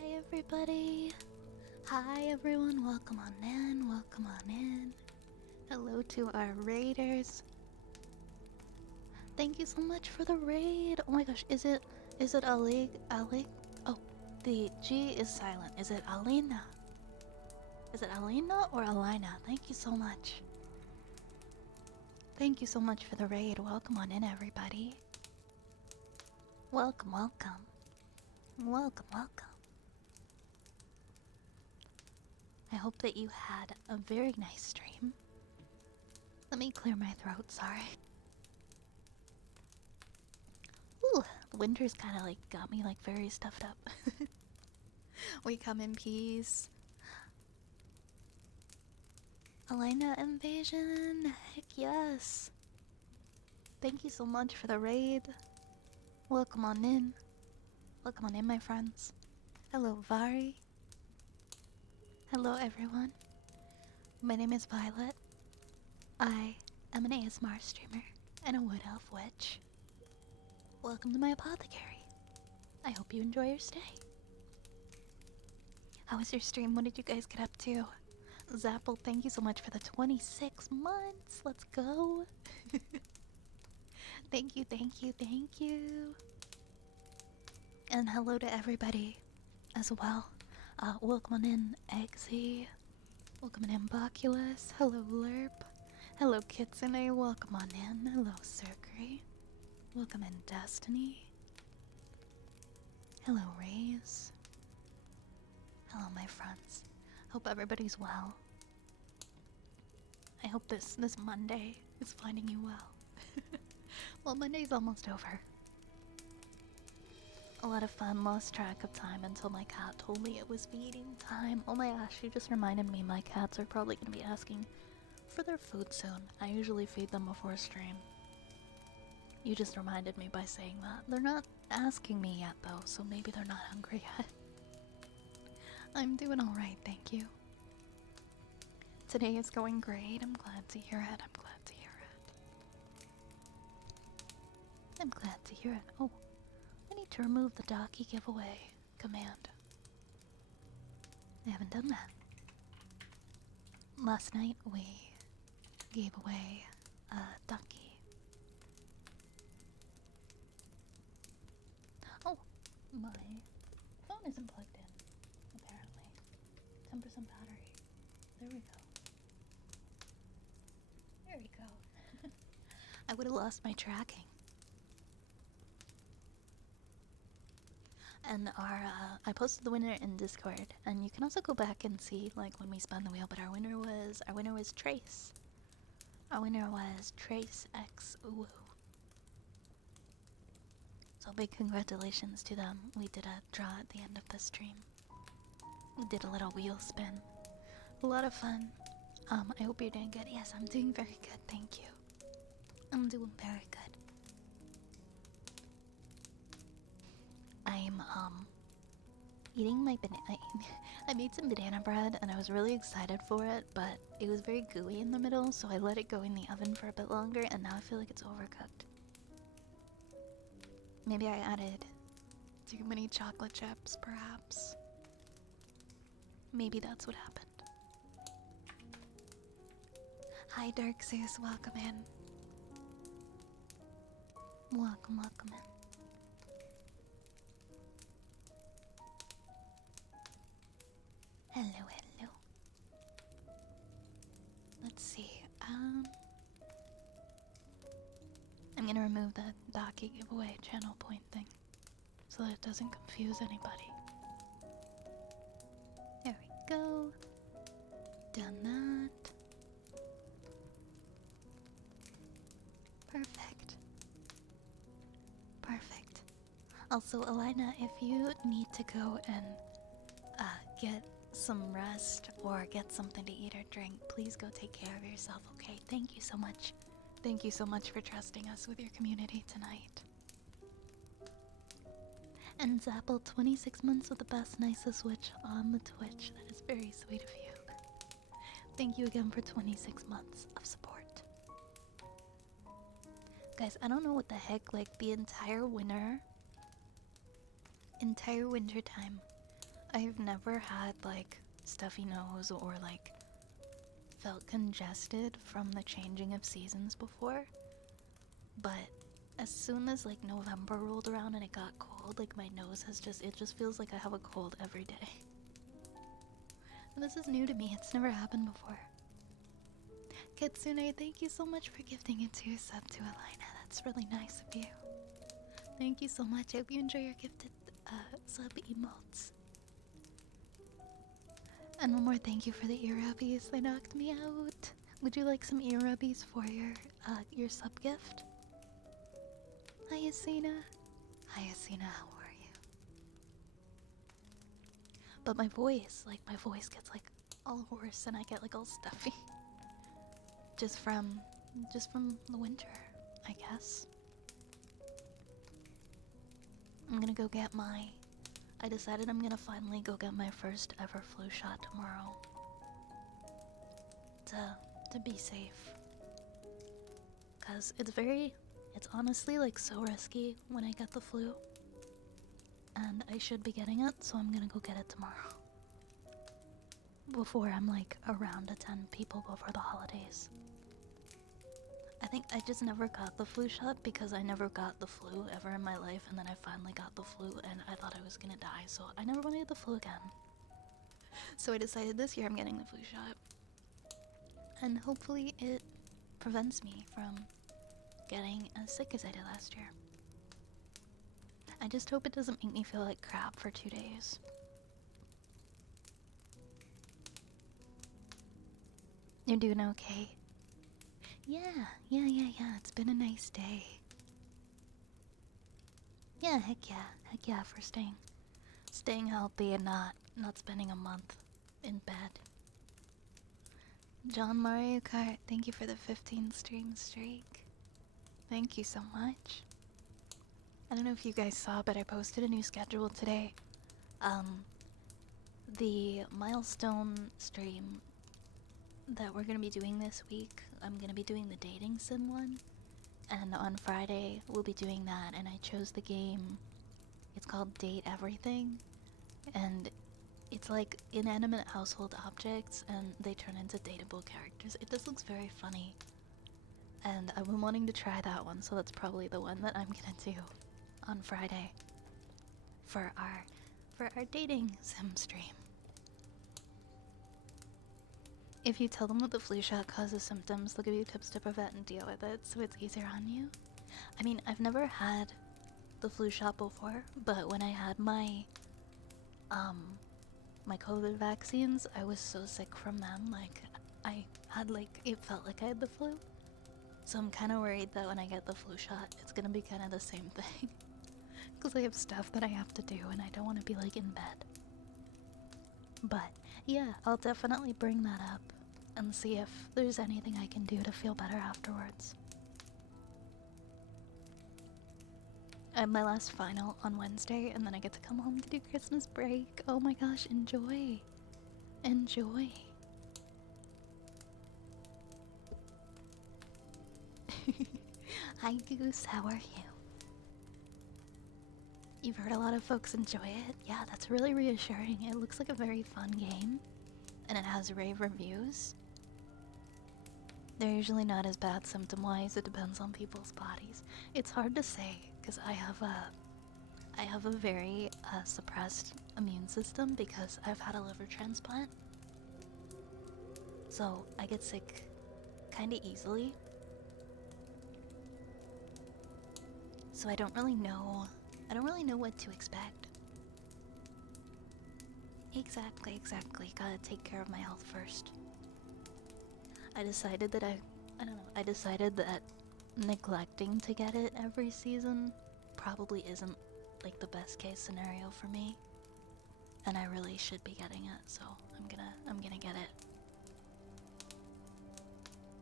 Hi everybody. Hi everyone, welcome on in, welcome on in. Hello to our raiders. Thank you so much for the raid. Oh my gosh, is it Ali? Oh, the G is silent. Is it Alina? Is it Alina or Alina? Thank you so much. Thank you so much for the raid. Welcome on in everybody. Welcome, welcome. Welcome, welcome. I hope that you had a very nice stream. Let me clear my throat, sorry. Ooh, winter's kind of like got me like very stuffed up. We come in peace. Elena invasion, heck yes. Thank you so much for the raid. Welcome on in. Welcome on in, my friends. Hello, Vari. Hello, everyone. My name is Violet. I am an ASMR streamer and a wood elf witch. Welcome to my apothecary. I hope you enjoy your stay. How was your stream? What did you guys get up to? Zapple, thank you so much for the 26 months. Let's go. Thank you, thank you, thank you. And hello to everybody as well. Welcome on in, Eggsy. Welcome on in, Boculus. Hello, Lerp. Hello, Kitsune. Welcome on in. Hello, Circry. Welcome in, Destiny. Hello, Rays. Hello, my friends. Hope everybody's well. I hope this Monday is finding you well. Well, Monday's almost over. A lot of fun, lost track of time until my cat told me it was feeding time. Oh my gosh, you just reminded me my cats are probably going to be asking for their food soon. I usually feed them before stream. You just reminded me by saying that. They're not asking me yet though, so maybe they're not hungry yet. I'm doing alright, thank you. Today is going great. I'm glad to hear it. I'm glad to hear it. I'm glad to hear it. Oh, I need to remove the Docky giveaway command. I haven't done that. Last night we gave away a Docky. Oh, my phone isn't plugged in, apparently. 10% battery. There we go. There we go. I would have lost my tracking. And I posted the winner in Discord, and you can also go back and see like when we spun the wheel. But our winner was Trace. Our winner was Trace X Uwu. So big congratulations to them. We did a draw at the end of the stream. We did a little wheel spin. A lot of fun. I hope you're doing good. Yes, I'm doing very good. Thank you. I'm doing very good. I'm eating my banana. I made some banana bread and I was really excited for it, but it was very gooey in the middle, so I let it go in the oven for a bit longer, and now I feel like it's overcooked. Maybe I added too many chocolate chips, perhaps. Maybe that's what happened. Hi, Dark Zeus, welcome in. Welcome, welcome in. Hello, hello. Let's see. I'm gonna remove the Docky giveaway channel point thing so that it doesn't confuse anybody. There we go. Done that. Perfect. Perfect. Also, Elena, if you need to go and get some rest or get something to eat or drink, please go take care of yourself, okay? Thank you so much. Thank you so much for trusting us with your community tonight. And Zapple, 26 months with the best, nicest witch on the Twitch. That is very sweet of you. Thank you again for 26 months of support. Guys, I don't know what the heck, like the entire winter time, I've never had like stuffy nose or like felt congested from the changing of seasons before, but as soon as like November rolled around and it got cold, like my nose has just, it just feels like I have a cold every day. And this is new to me, it's never happened before. Kitsune, thank you so much for gifting it to your sub to Elena. That's really nice of you. Thank you so much. I hope you enjoy your gifted sub emotes. And one more thank you for the ear rubbies. They knocked me out. Would you like some ear rubbies for your sub gift? Hi, Yasina. Hi, Yasina. How are you? But my voice gets like all hoarse and I get like all stuffy. Just from the winter, I guess. I'm gonna go get I decided I'm gonna finally go get my first ever flu shot tomorrow. To be safe. Cause it's honestly like so risky when I get the flu. And I should be getting it, so I'm gonna go get it tomorrow. Before I'm like around to 10 people before the holidays. I think I just never got the flu shot because I never got the flu ever in my life, and then I finally got the flu and I thought I was gonna die, so I never wanted the flu again. So I decided this year I'm getting the flu shot. And hopefully it prevents me from getting as sick as I did last year. I just hope it doesn't make me feel like crap for 2 days. You're doing okay? Yeah. It's been a nice day. Yeah, heck yeah, for staying healthy and not spending a month in bed. John Mario Kart, thank you for the 15 stream streak. Thank you so much. I don't know if you guys saw, but I posted a new schedule today. The milestone stream that we're gonna be doing this week, I'm gonna be doing the dating sim one. And on Friday, we'll be doing that, and I chose the game. It's called Date Everything. And it's like inanimate household objects, and they turn into dateable characters. It just looks very funny. And I've been wanting to try that one, so that's probably the one that I'm gonna do on Friday for our dating sim stream. If you tell them that the flu shot causes symptoms, they'll give you tips to prevent and deal with it, so it's easier on you. I mean, I've never had the flu shot before, but when I had my COVID vaccines, I was so sick from them, like, I had like, it felt like I had the flu. So I'm kind of worried that when I get the flu shot, it's gonna be kind of the same thing. Because I have stuff that I have to do and I don't want to be like in bed. But yeah, I'll definitely bring that up and see if there's anything I can do to feel better afterwards. I have my last final on Wednesday and then I get to come home to do Christmas break. Oh my gosh, enjoy. Enjoy. Hi Goose, how are you? You've heard a lot of folks enjoy it. Yeah, that's really reassuring. It looks like a very fun game, and it has rave reviews. They're usually not as bad symptom-wise. It depends on people's bodies. It's hard to say because I have a very suppressed immune system because I've had a liver transplant. So I get sick kind of easily. So I don't really know what to expect. Exactly. Gotta take care of my health first. I decided that I decided that neglecting to get it every season probably isn't like the best case scenario for me. And I really should be getting it, so I'm gonna get it.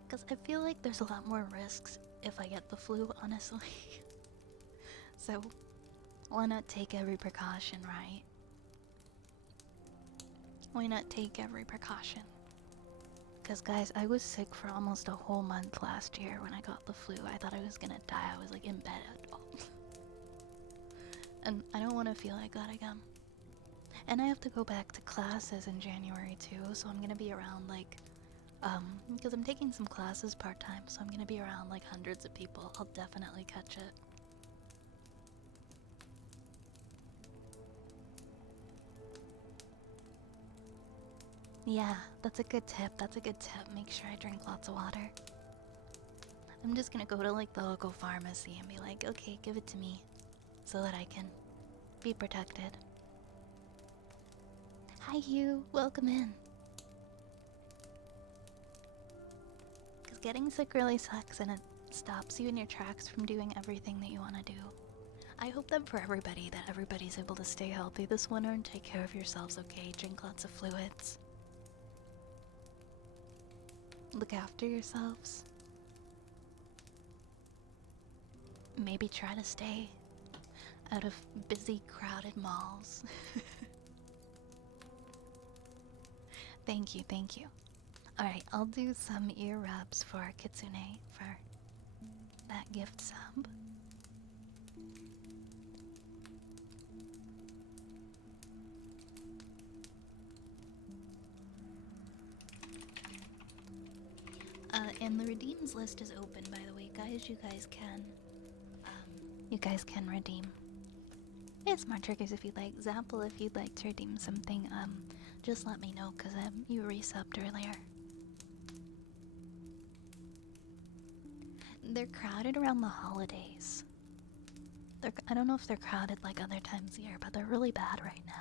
Cause I feel like there's a lot more risks if I get the flu, honestly. So why not take every precaution, right? Why not take every precaution? Because guys, I was sick for almost a whole month last year when I got the flu. I thought I was gonna die. I was like in bed at all. And I don't want to feel like that again. And I have to go back to classes in January too, so I'm gonna be around like, because I'm taking some classes part-time, so I'm gonna be around like hundreds of people. I'll definitely catch it. Yeah, that's a good tip. That's a good tip. Make sure I drink lots of water. I'm just gonna go to like the local pharmacy and be like, okay, give it to me so that I can be protected. Hi, Hugh. Welcome in. Because getting sick really sucks and it stops you in your tracks from doing everything that you want to do. I hope that for everybody, that everybody's able to stay healthy this winter and take care of yourselves, okay? Drink lots of fluids. Look after yourselves. Maybe try to stay out of busy, crowded malls. Thank you, thank you. Alright, I'll do some ear rubs for Kitsune for that gift sub. And the redeems list is open, by the way, guys. You guys can redeem. Yeah, smart triggers if you'd like. Zapple if you'd like to redeem something. Just let me know, cause you resubbed earlier. They're crowded around the holidays. I don't know if they're crowded like other times of year, but they're really bad right now.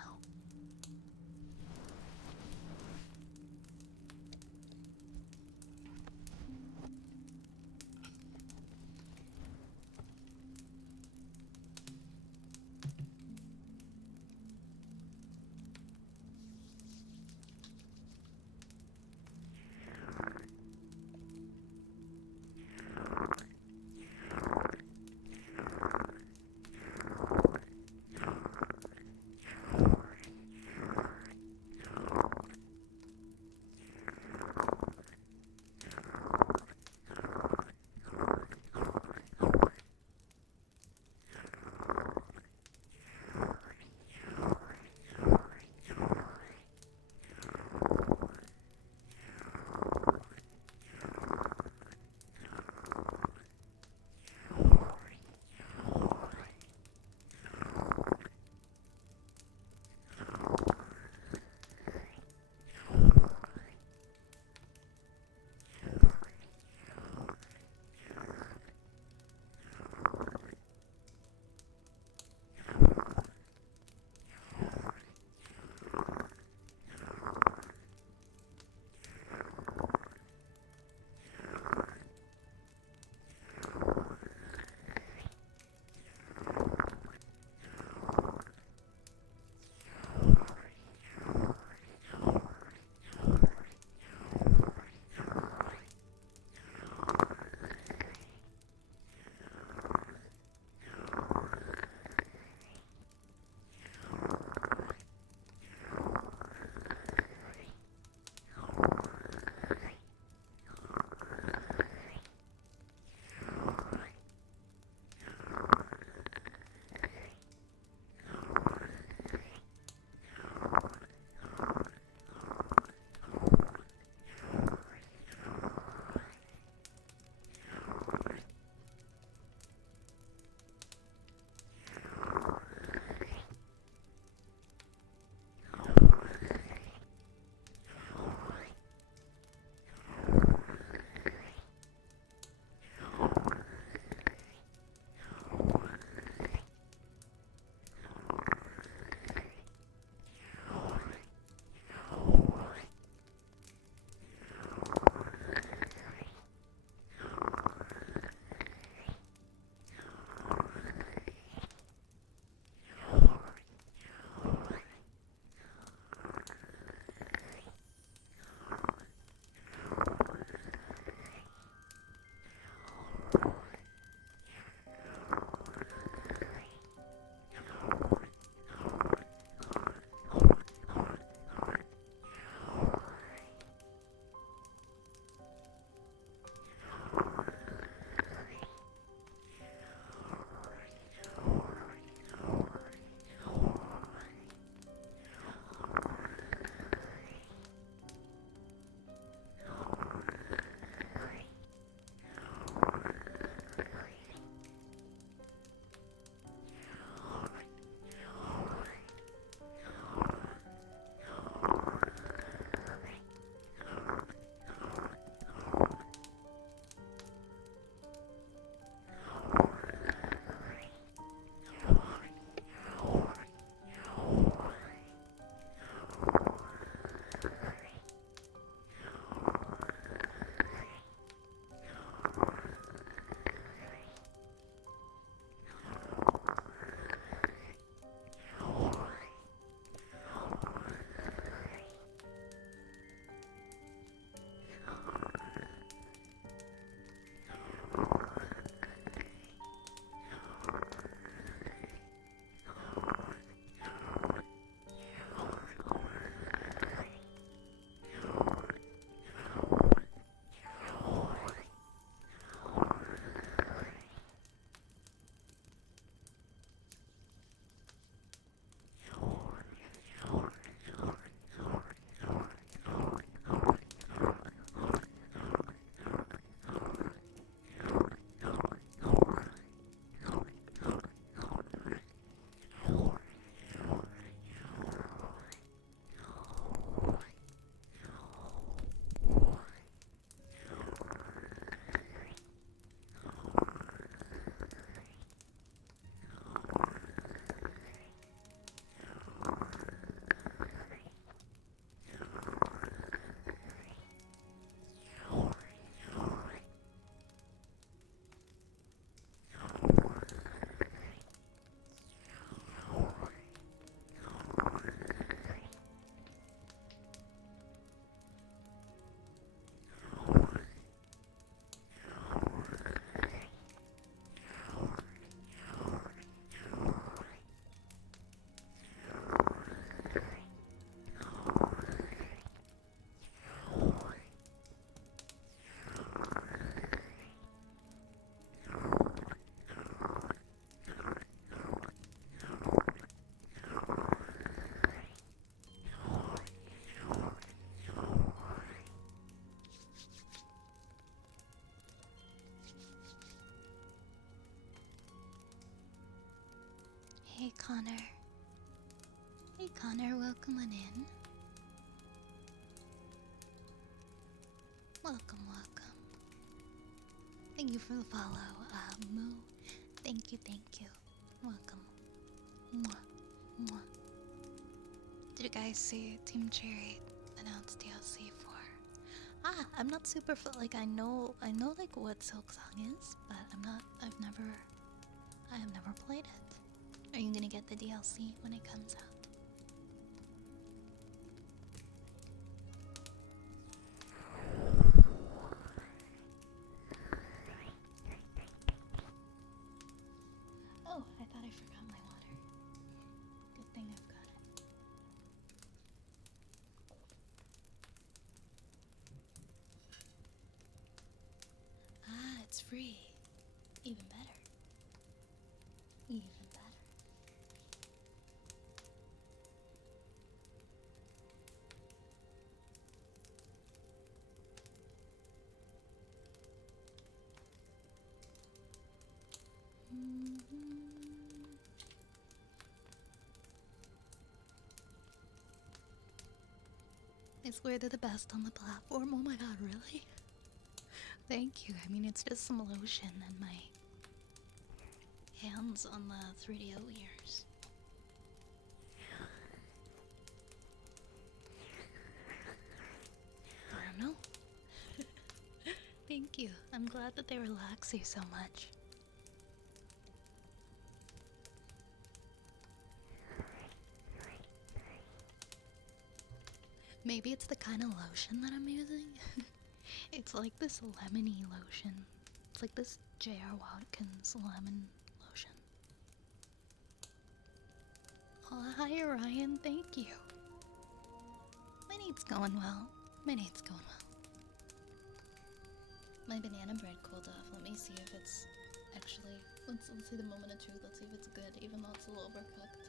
Hey Connor. Hey Connor, welcome on in. Welcome, welcome. Thank you for the follow, Moo. Thank you, thank you. Welcome. Mwah, mwah. Did you guys see Team Cherry announced DLC for? I'm not super like I know like what Silk Song is, but I have never played it. Are you gonna get the DLC when it comes out? Oh, I thought I forgot my water. Good thing I've got it. It's free. Even better. Even better. I swear they're the best on the platform. Oh my god, really? Thank you. I mean, it's just some lotion and my hands on the 3DO ears. I don't know. Thank you. I'm glad that they relax you so much. Maybe it's the kind of lotion that I'm using. It's like this lemony lotion. It's like this J.R. Watkins lemon lotion. Oh, hi Ryan, thank you. My nate's going well. My nate's going well. My banana bread cooled off. Let me see if it's actually. Let's see the moment of truth. Let's see if it's good, even though it's a little overcooked.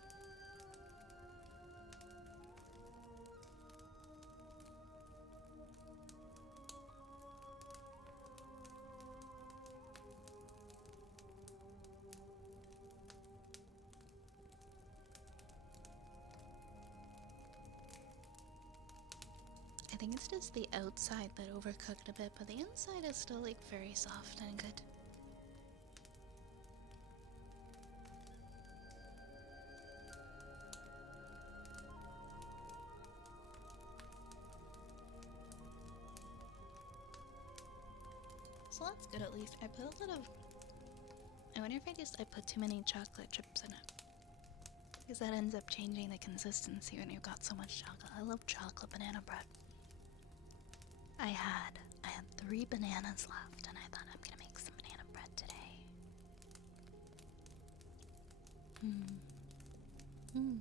I think it's just the outside that overcooked a bit, but the inside is still like very soft and good. So that's good at least. I put a lot of... I wonder if I put too many chocolate chips in it. Because that ends up changing the consistency when you've got so much chocolate. I love chocolate banana bread. I had 3 bananas left and I thought I'm gonna make some banana bread today. Let me see.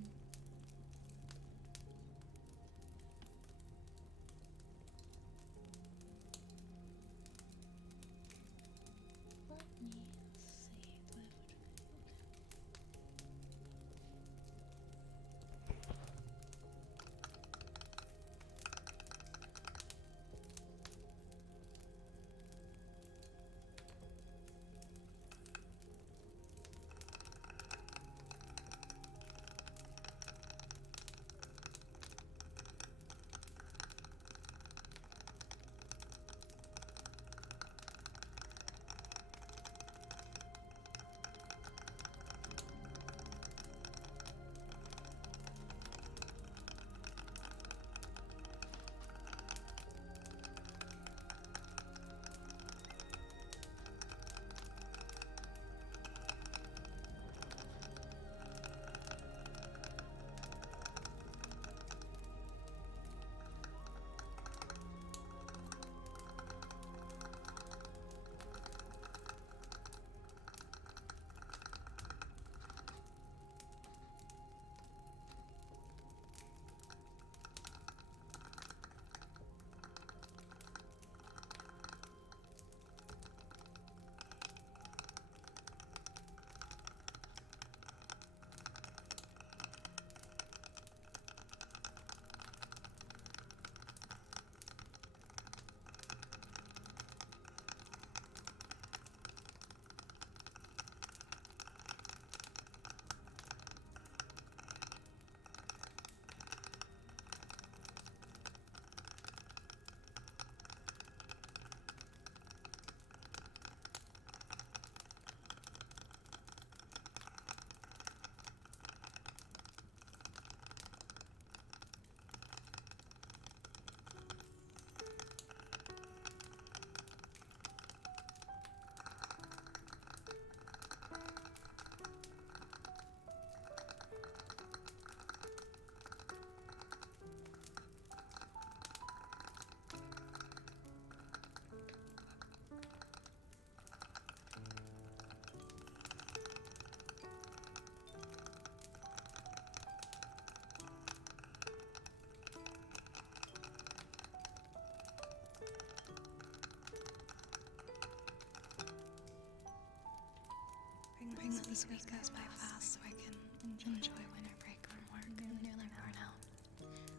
this week goes by fast so I can enjoy winter break from work. I'm nearly burnt out.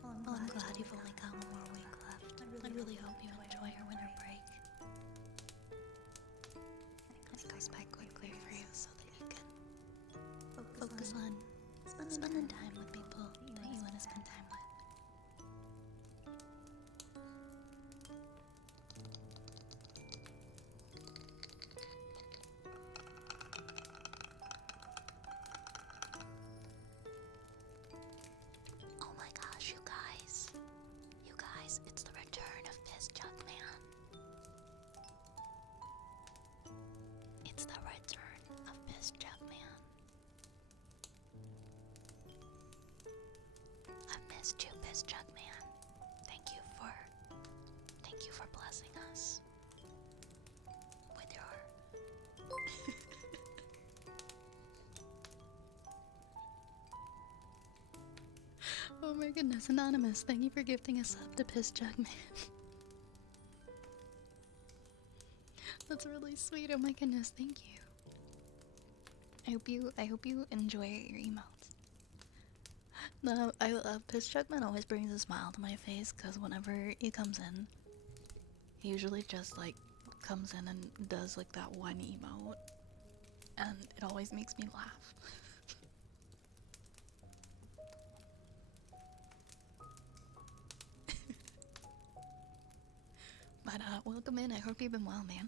Well, I'm glad you've only got one more week left. I really hope you enjoy your winter break. It goes by quickly for you so that you can focus on spending time with people that you want to spend time with. Oh my gosh, you guys, it's the return of Piss Jugman. It's the return of Piss Jugman. I've missed you, Piss Jugman. Thank you for blessing us with your Oh my goodness, Anonymous, thank you for gifting us up to Piss Jugman. That's really sweet, oh my goodness, thank you. I hope you enjoy your emotes. No, I love Piss Jugman always brings a smile to my face because whenever he comes in, he usually just like comes in and does like that one emote and it always makes me laugh. But welcome in, I hope you've been well, man.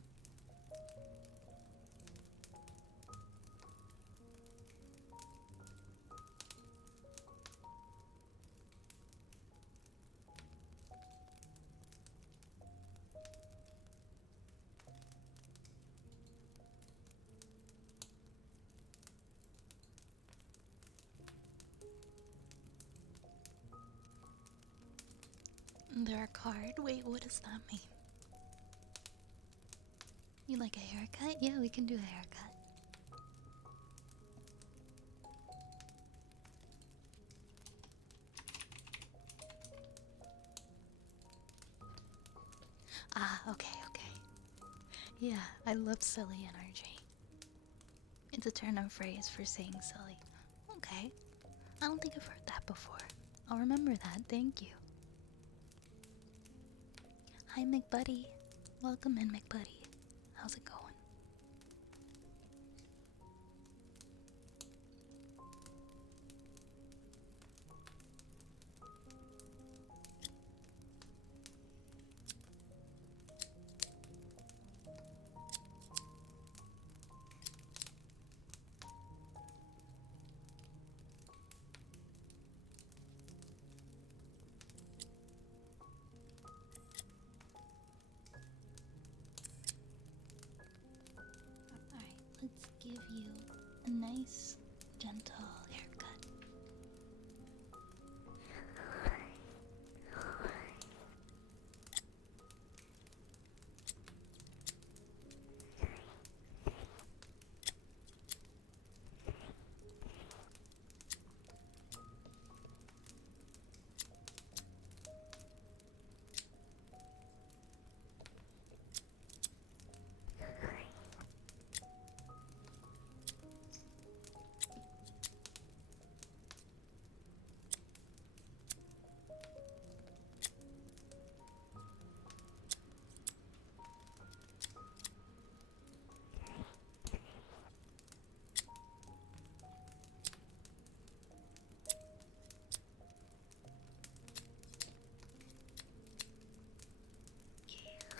They're a card? Wait, what does that mean? You like a haircut? Yeah, we can do a haircut. Ah, okay. Yeah, I love silly energy. It's a turn of phrase for saying silly. Okay. I don't think I've heard that before. I'll remember that, thank you. Hi, McBuddy. Welcome in, McBuddy. How's it going? Alright, let's give you a nice, gentle haircut.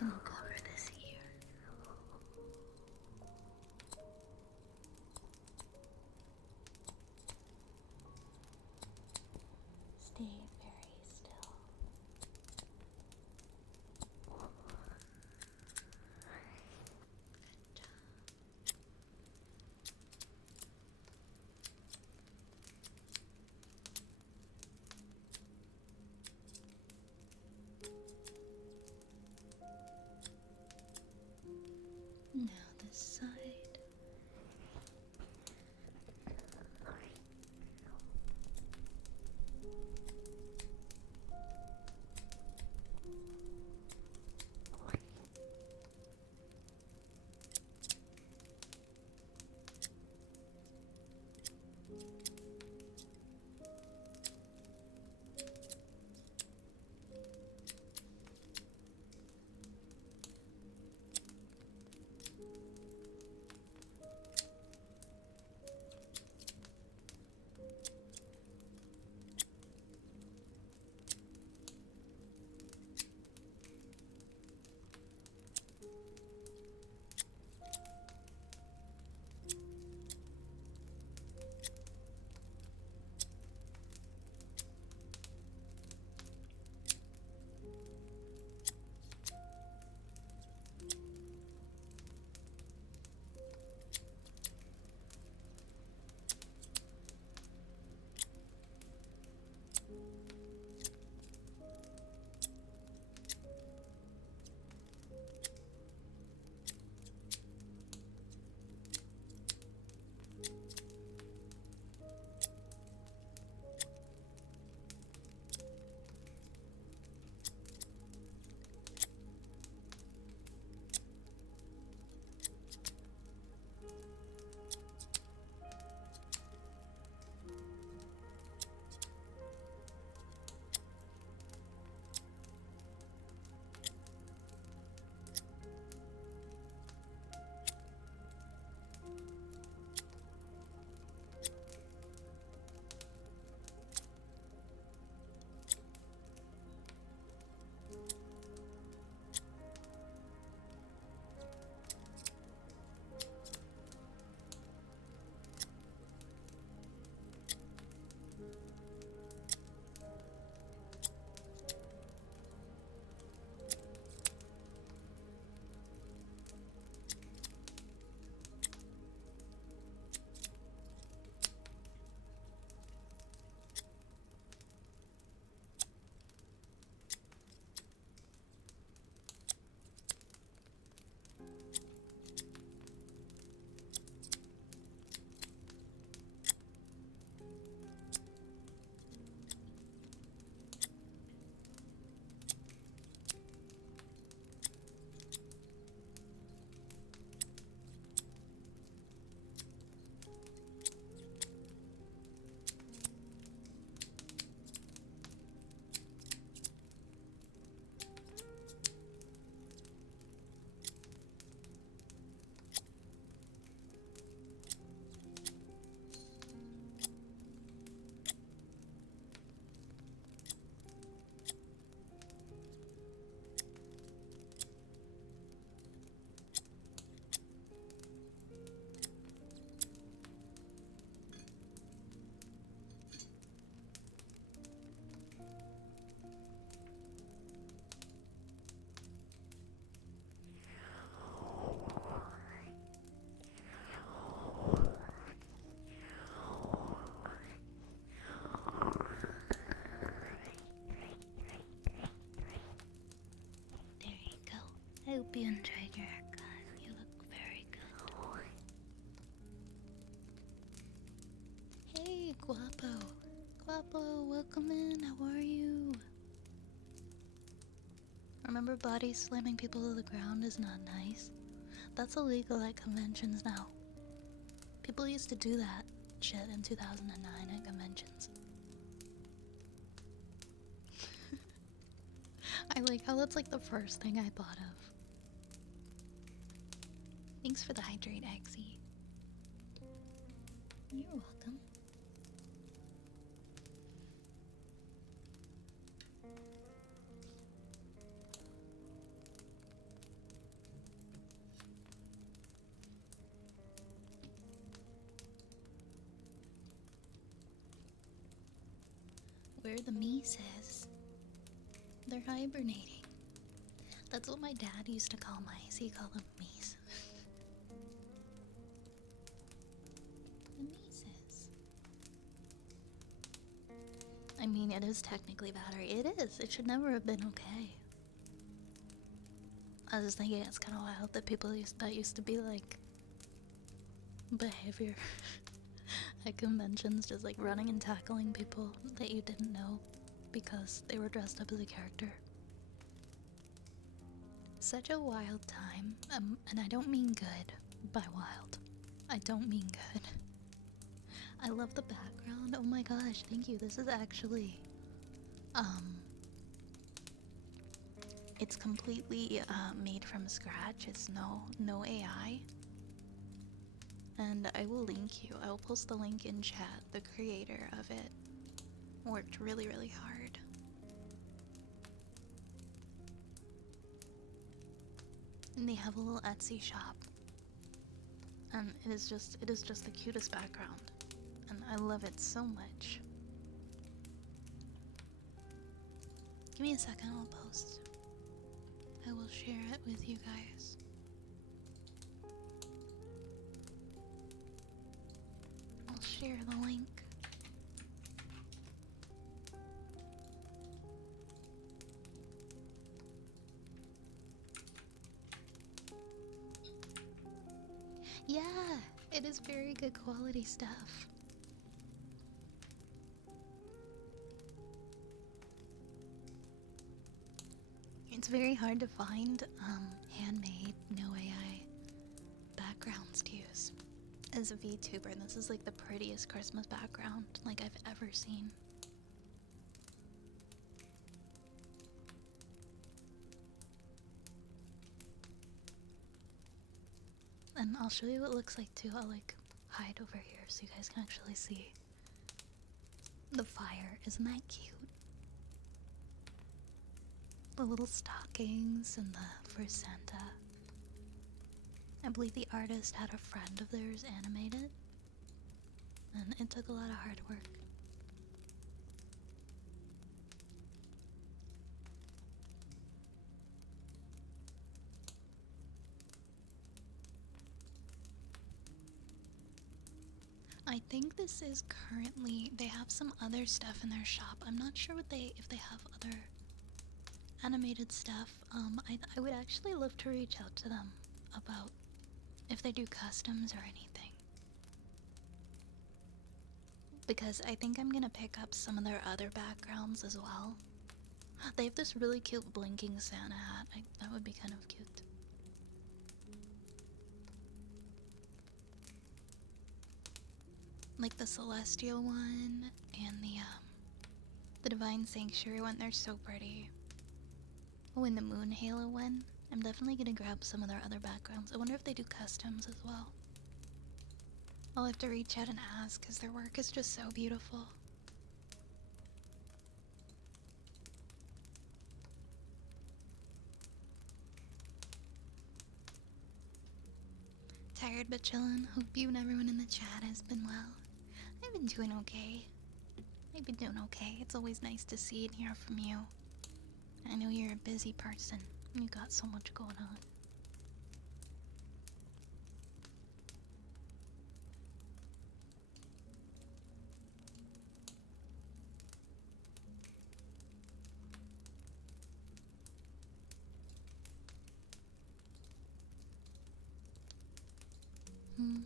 And we'll cover this here. Stay very still. hope you enjoyed your haircut. You look very good. Hey, Guapo. Guapo, welcome in. How are you? Remember, body slamming people to the ground is not nice. That's illegal at conventions now. People used to do that shit in 2009 at conventions. I like how that's like the first thing I thought of. Thanks for the hydrate, Exy. You're welcome. Where the Mises? They're hibernating. That's what my dad used to call mice. He called them Mies. The Mises. I mean, it is technically battery. It is. It should never have been okay. I was just thinking it's kind of wild that that used to be like behavior at conventions, just like running and tackling people that you didn't know because they were dressed up as a character. Such a wild time, and I don't mean good by wild. I don't mean good. I love the background. Oh my gosh, thank you. This is actually, it's completely made from scratch. It's no AI. And I will link you. I will post the link in chat. The creator of it worked really, really hard. And they have a little Etsy shop. And it is just the cutest background. And I love it so much. Give me a second, I'll post. I will share it with you guys. I'll share the link. Yeah, it is very good quality stuff. It's very hard to find handmade, no AI backgrounds to use. As a VTuber, this is like the prettiest Christmas background like I've ever seen. And I'll show you what it looks like too. I'll like hide over here so you guys can actually see the fire. Isn't that cute? The little stockings and the for Santa. I believe the artist had a friend of theirs animate it, and it took a lot of hard work. I think this is currently, they have some other stuff in their shop. I'm not sure if they have other animated stuff. I would actually love to reach out to them about if they do customs or anything. Because I think I'm gonna pick up some of their other backgrounds as well. They have this really cute blinking Santa hat. That would be kind of cute. Like the Celestial one and the Divine Sanctuary one, they're so pretty. Oh, and the Moon Halo one. I'm definitely gonna grab some of their other backgrounds. I wonder if they do customs as well. I'll have to reach out and ask because their work is just so beautiful. Tired but chillin'. Hope you and everyone in the chat has been well. I've been doing okay. I've been doing okay. It's always nice to see and hear from you. I know you're a busy person. You got so much going on.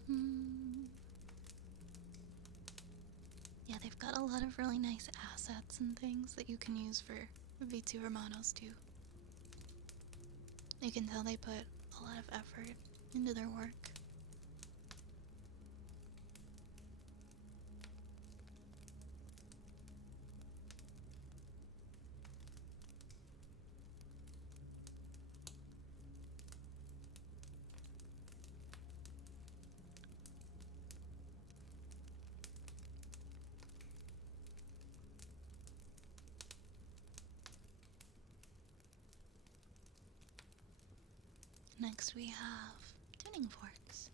Hmm. Yeah, they've got a lot of really nice assets and things that you can use for V2 Hermanos too. You can tell they put a lot of effort into their work. Next we have tuning forks.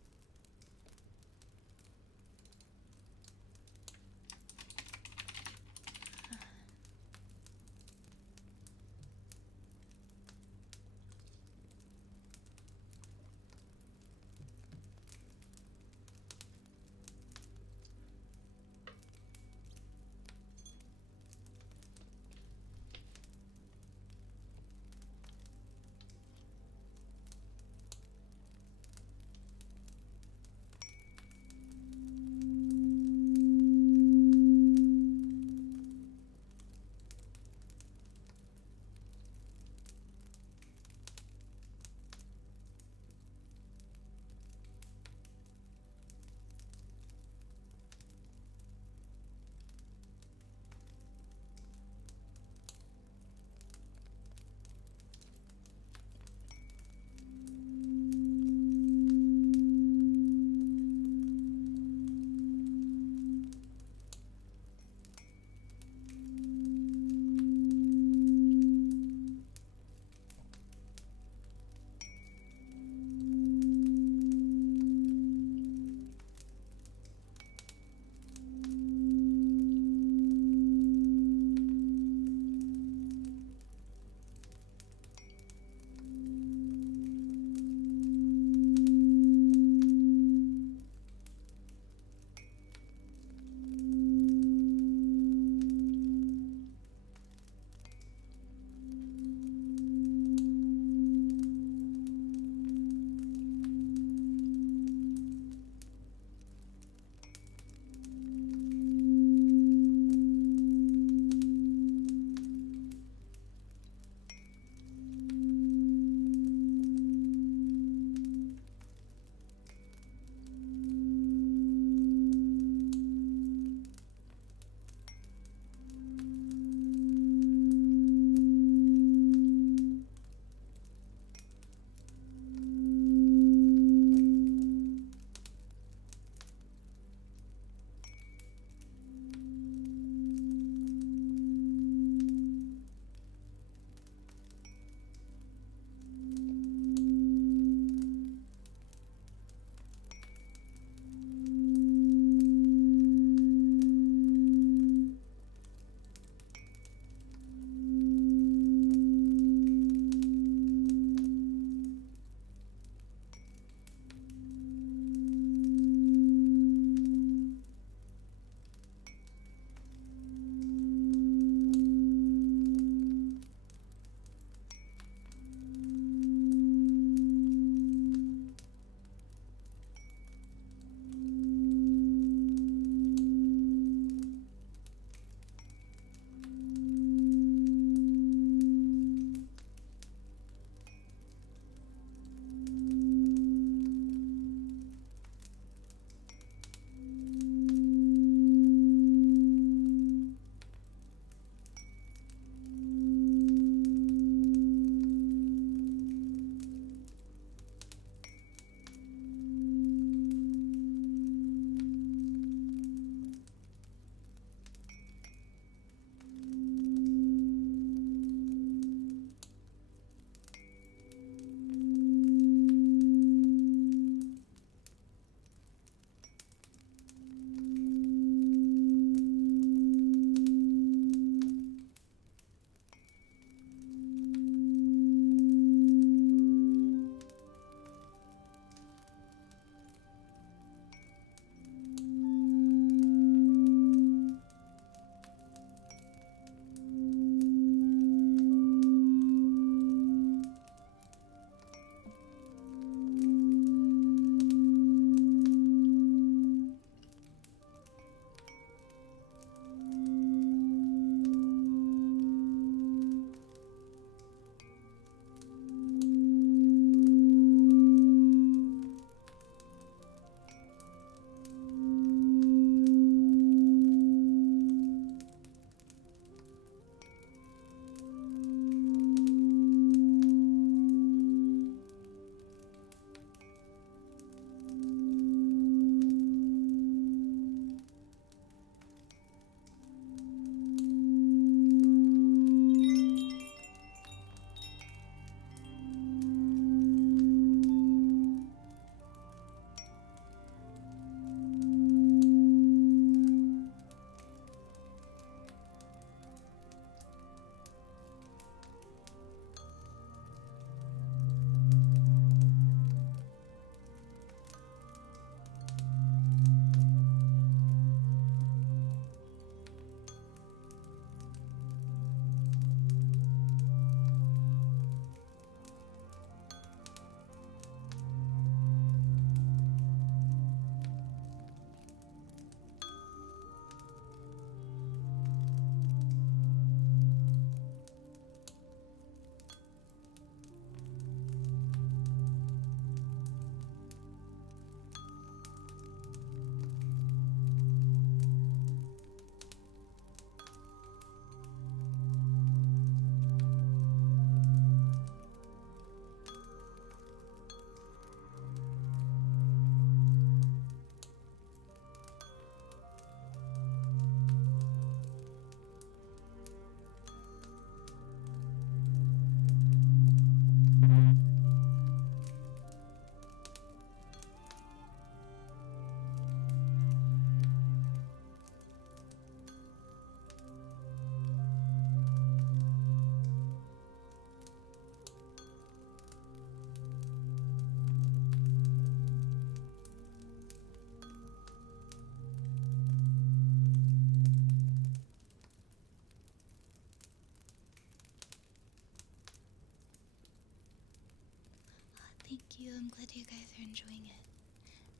Thank you. I'm glad you guys are enjoying it.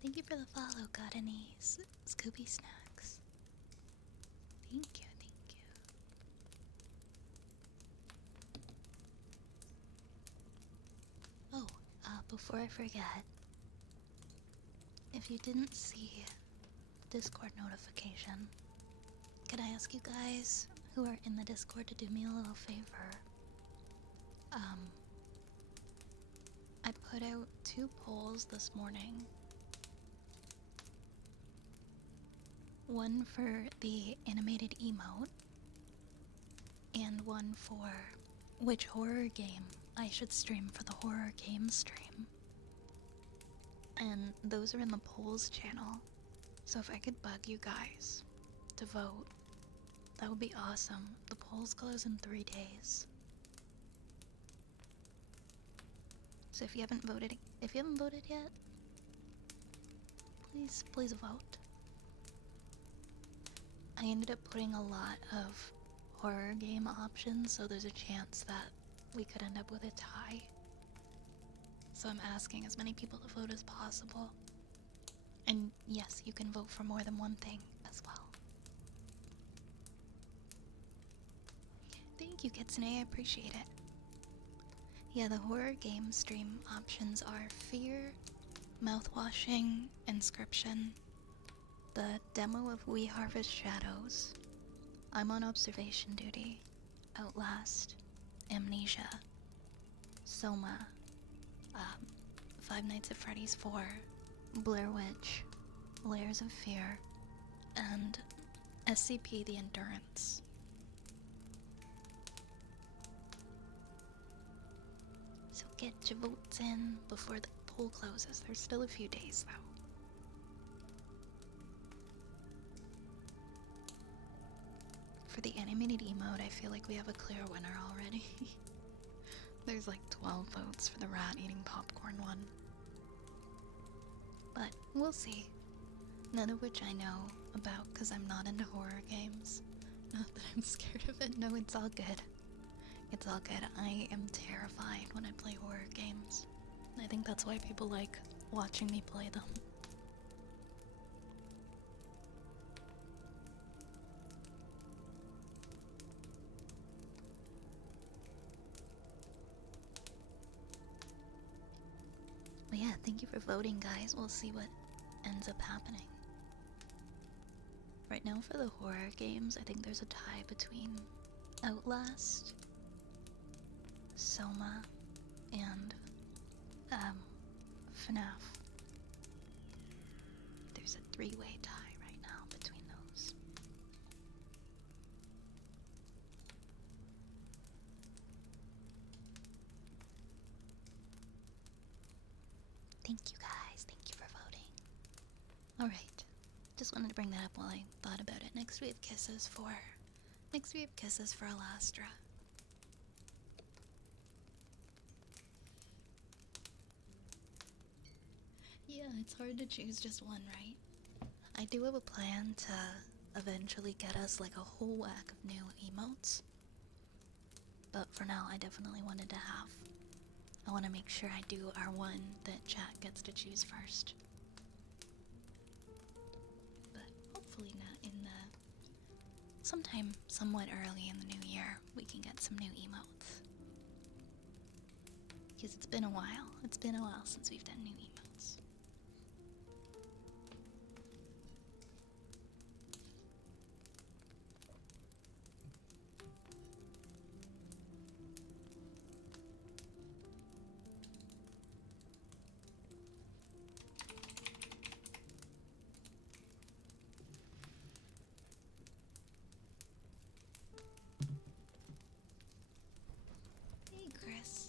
Thank you for the follow. Got any Scooby snacks? Thank you. Thank you. Oh, before I forget, if you didn't see Discord notification, could I ask you guys who are in the Discord to do me a little favor? I put out 2 polls this morning. One for the animated emote, and one for which horror game I should stream for the horror game stream. And those are in the polls channel. So if I could bug you guys to vote, that would be awesome. The polls close in 3 days. So if you haven't voted yet, please vote. I ended up putting a lot of horror game options, so there's a chance that we could end up with a tie. So I'm asking as many people to vote as possible. And yes, you can vote for more than one thing as well. Thank you, Kitsune, I appreciate it. Yeah, the horror game stream options are fear, mouthwashing, inscription, the demo of We Harvest Shadows, I'm on observation duty, Outlast, Amnesia, Soma, Five Nights at Freddy's 4, Blair Witch, Layers of Fear, and SCP The Endurance. So get your votes in before the poll closes. There's still a few days though. For the animated emote, I feel like we have a clear winner already. There's like 12 votes for the rat eating popcorn one. But we'll see. None of which I know about because I'm not into horror games. Not that I'm scared of it. No, it's all good. It's all good. I am terrified when I play horror games. I think that's why people like watching me play them. But yeah, thank you for voting, guys. We'll see what ends up happening. Right now for the horror games, I think there's a tie between Outlast, Soma, and FNAF. There's a 3-way tie right now between those. Thank you guys, thank you for voting. Alright, just wanted to bring that up while I thought about it. Next we have kisses for Alastra. Yeah, it's hard to choose just one, right? I do have a plan to eventually get us like a whole whack of new emotes. But for now, I definitely wanted to have. I want to make sure I do our one that chat gets to choose first. But hopefully not in the... sometime somewhat early in the new year, we can get some new emotes. Because it's been a while. It's been a while since we've done new emotes. Hey, Chris.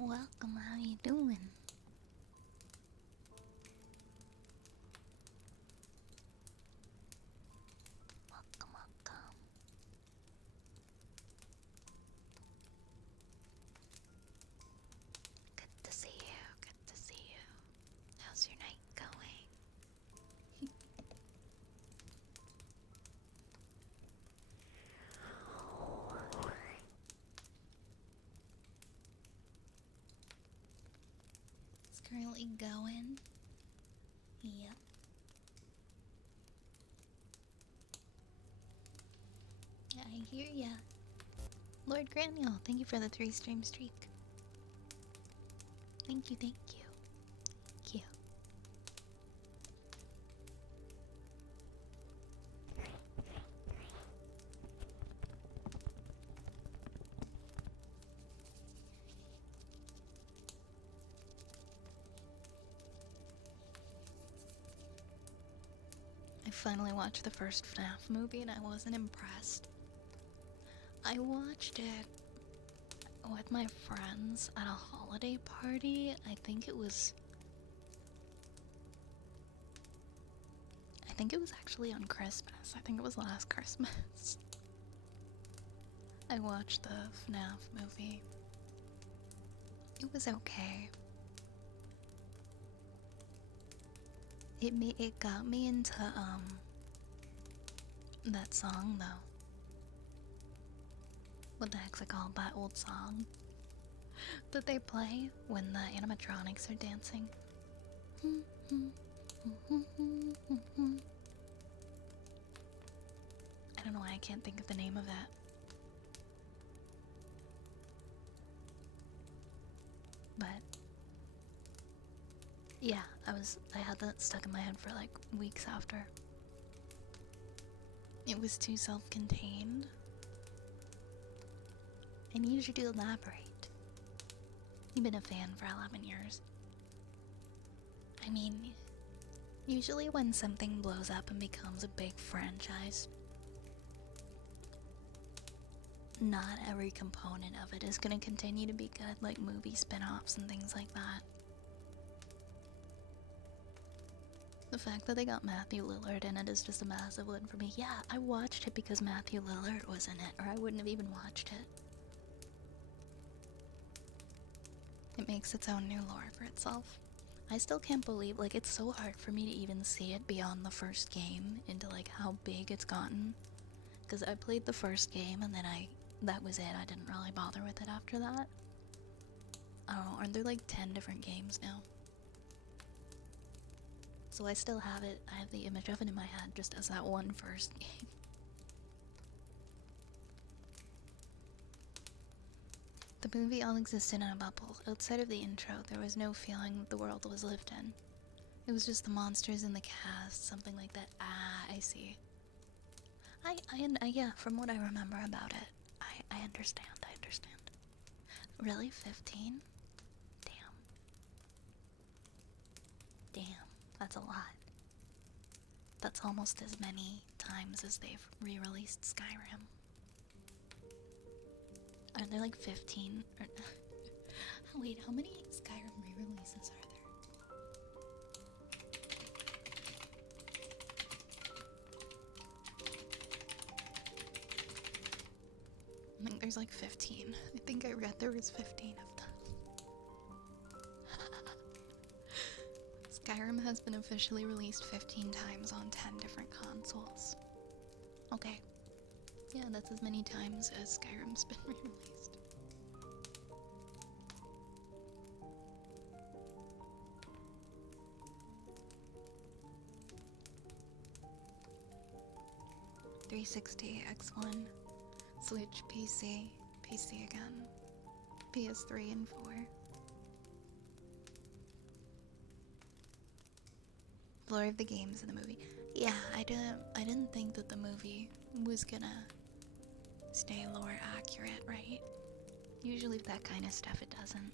Welcome, how you doing? Welcome, welcome. Good to see you, good to see you. How's your night going? It's currently going. Yep. I hear ya. Lord Granule, thank you for the 3-stream streak. Thank you, thank you. Thank you. I finally watched the first FNAF movie and I wasn't impressed. I watched it with my friends at a holiday party. I think it was actually on Christmas. I think it was last Christmas. I watched the FNAF movie. It was okay. It got me into that song though. What the heck's it called? That old song that they play when the animatronics are dancing. I don't know why I can't think of the name of that. But yeah, I had that stuck in my head for like weeks after. It was too self-contained. I need you to elaborate. You've been a fan for 11 years. I mean, usually when something blows up and becomes a big franchise, not every component of it is gonna continue to be good, like movie spin-offs and things like that. The fact that they got Matthew Lillard in it is just a massive win for me. Yeah, I watched it because Matthew Lillard was in it, or I wouldn't have even watched it. It makes its own new lore for itself. I still can't believe, like, it's so hard for me to even see it beyond the first game into, like, how big it's gotten. Because I played the first game and then that was it. I didn't really bother with it after that. I don't know, aren't there like 10 different games now? So I still have it. I have the image of it in my head just as that one first game. The movie all existed in a bubble. Outside of the intro, there was no feeling the world was lived in. It was just the monsters in the cast, something like that. Ah, I see. Yeah, from what I remember about it, I understand, Really? 15? Damn, that's a lot. That's almost as many times as they've re-released Skyrim. Are there like 15? Or wait, how many Skyrim re-releases are there? I think there's like 15. I think I read there was 15 of them. Skyrim has been officially released 15 times on 10 different consoles. Okay. Yeah, that's as many times as Skyrim's been re-released. .360, X1, Switch, PC, PC again, PS3 and 4. Lore of the games in the movie. Yeah, I didn't think that the movie was gonna stay lore accurate, right? Usually with that kind of stuff it doesn't.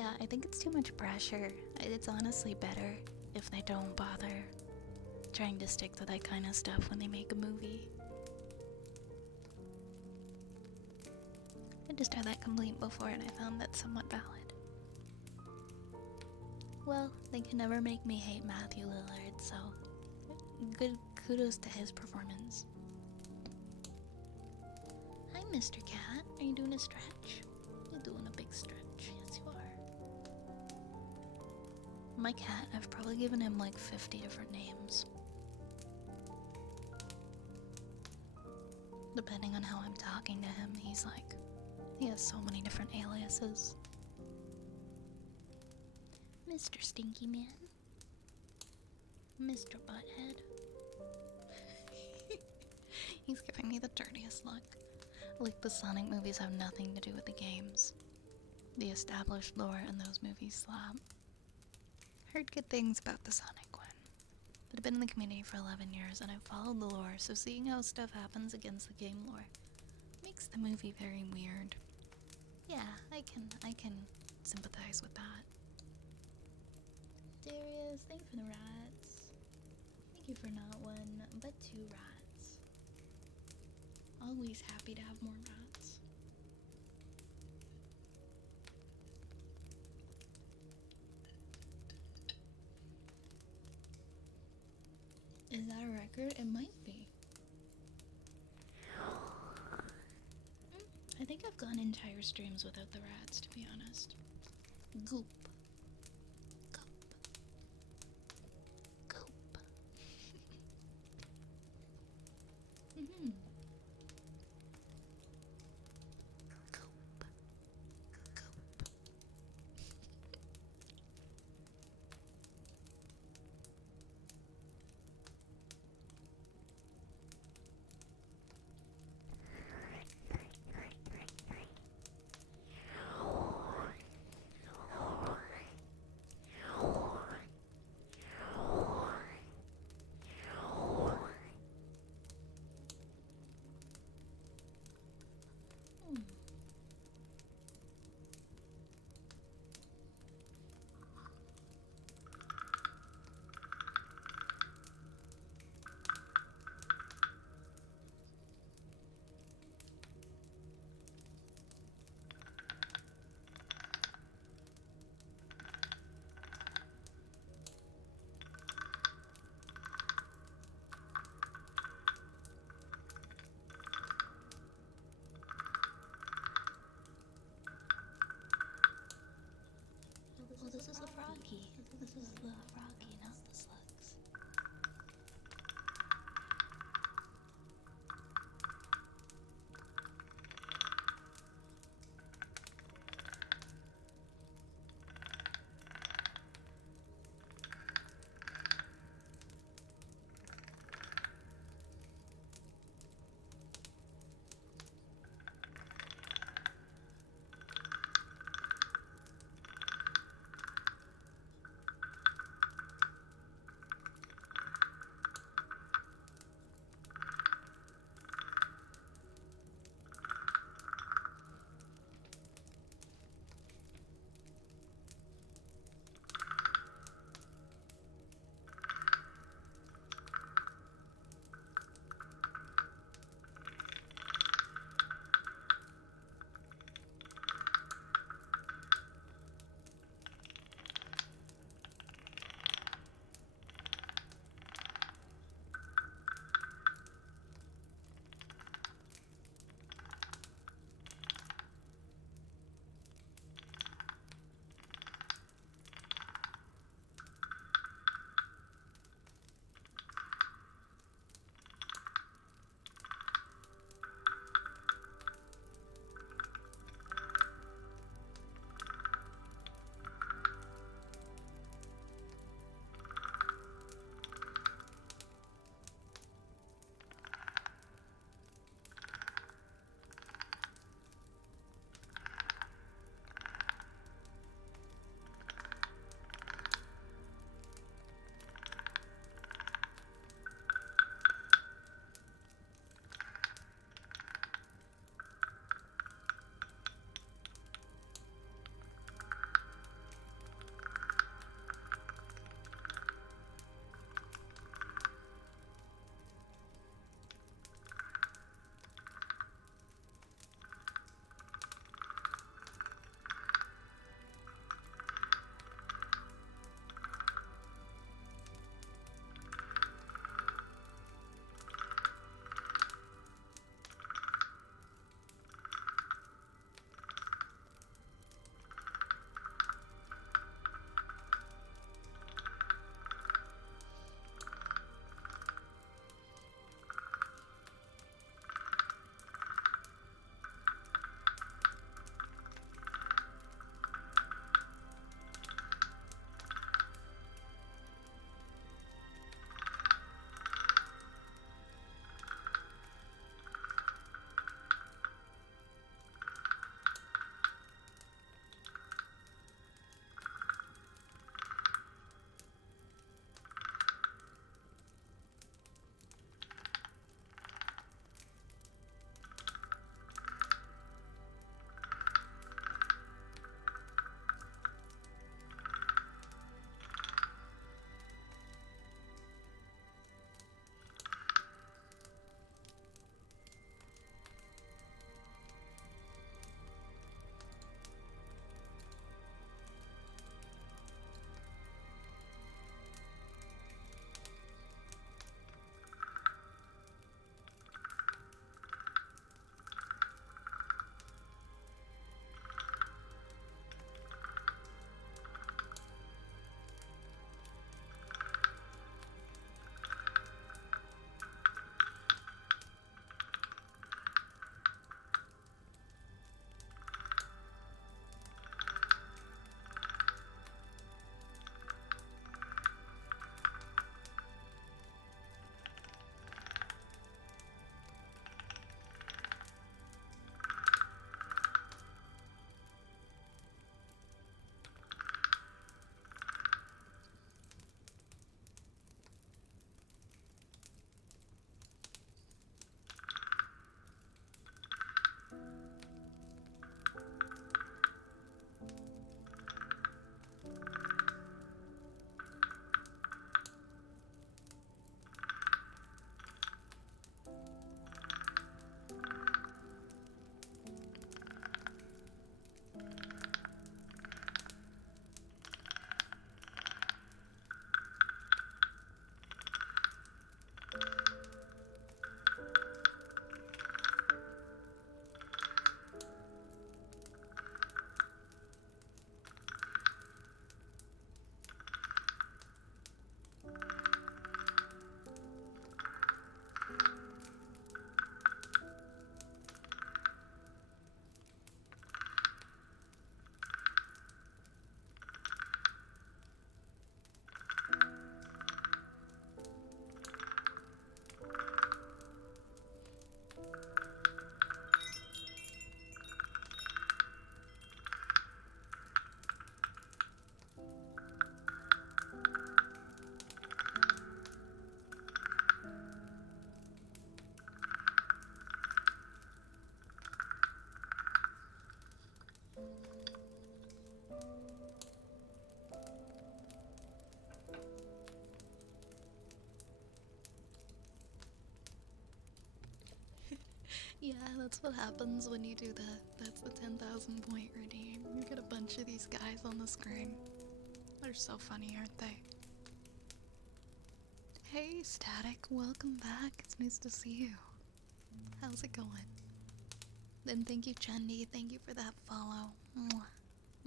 Yeah, I think it's too much pressure. It's honestly better if they don't bother trying to stick to that kind of stuff when they make a movie. I just had that complaint before and I found that somewhat valid. Well, they can never make me hate Matthew Lillard, so good kudos to his performance. Hi, Mr. Cat. Are you doing a stretch? You're doing a big stretch. Yes, you are. My cat, I've probably given him like 50 different names. Depending on how I'm talking to him, he has so many different aliases. Mr. Stinky Man. Mr. Butthead. He's giving me the dirtiest look. Like the Sonic movies have nothing to do with the games. The established lore in those movies slap. Heard good things about the Sonic one. But I've been in the community for 11 years and I've followed the lore, so seeing how stuff happens against the game lore makes the movie very weird. Yeah, I can sympathize with that. Darius, thank you for the rats. Thank you for not one, but 2 rats. Always happy to have more rats. Is that a record? It might be. I think I've gone entire streams without the rats, to be honest. Goop. Goop. Goop. Mm-hmm. Goop. Goop. Oh, this is a froggy. This is the froggy, not the slugs. that's what happens when you do that. That's the 10,000 point redeem. You get a bunch of these guys on the screen. They're so funny, aren't they? Hey, Static, welcome back. It's nice to see you. How's it going? And thank you, Chendi. Thank you for that follow. Mwah.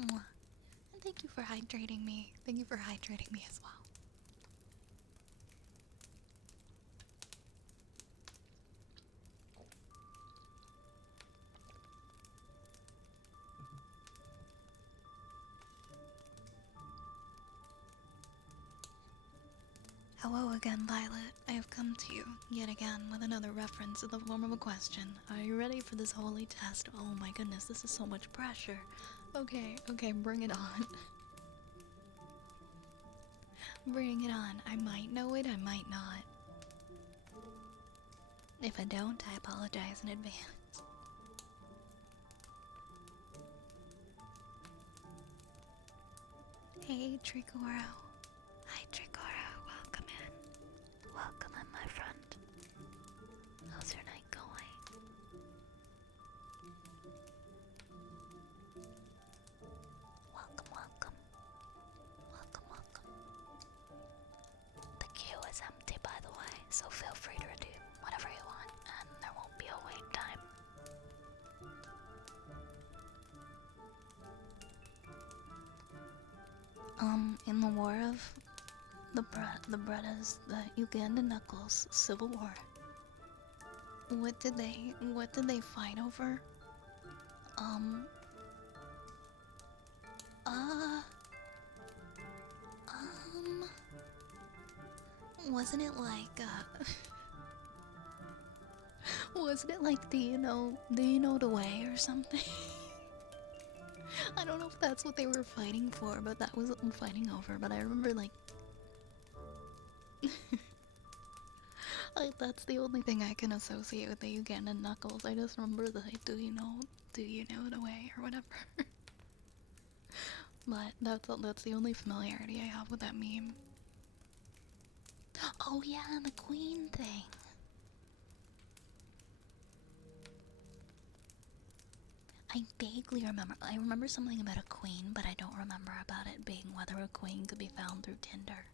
Mwah. And thank you for hydrating me. Thank you for hydrating me as well. Hello again, Violet. I have come to you, yet again, with another reference in the form of a question. Are you ready for this holy test? Oh my goodness, this is so much pressure. Okay, bring it on. Bring it on. I might know it, I might not. If I don't, I apologize in advance. Hey, Tricoro. Hi, Tricoro. Welcome in. Welcome in, my friend. How's your night going? Welcome, welcome. Welcome, welcome. The queue is empty, by the way, so feel free to redeem whatever you want, and there won't be a wait time. In the war of the Brettas, the Ugandan Knuckles Civil War, what did they fight over? Uh, wasn't it like, wasn't it like, do you know the way or something? I don't know if that's what they were fighting for, but that was what I'm fighting over, but I remember, like, that's the only thing I can associate with the Ugandan Knuckles. I just remember the, like, do you know the way, or whatever. But that's the only familiarity I have with that meme. Oh yeah, the queen thing. I vaguely remember. I remember something about a queen, but I don't remember about it being whether a queen could be found through Tinder.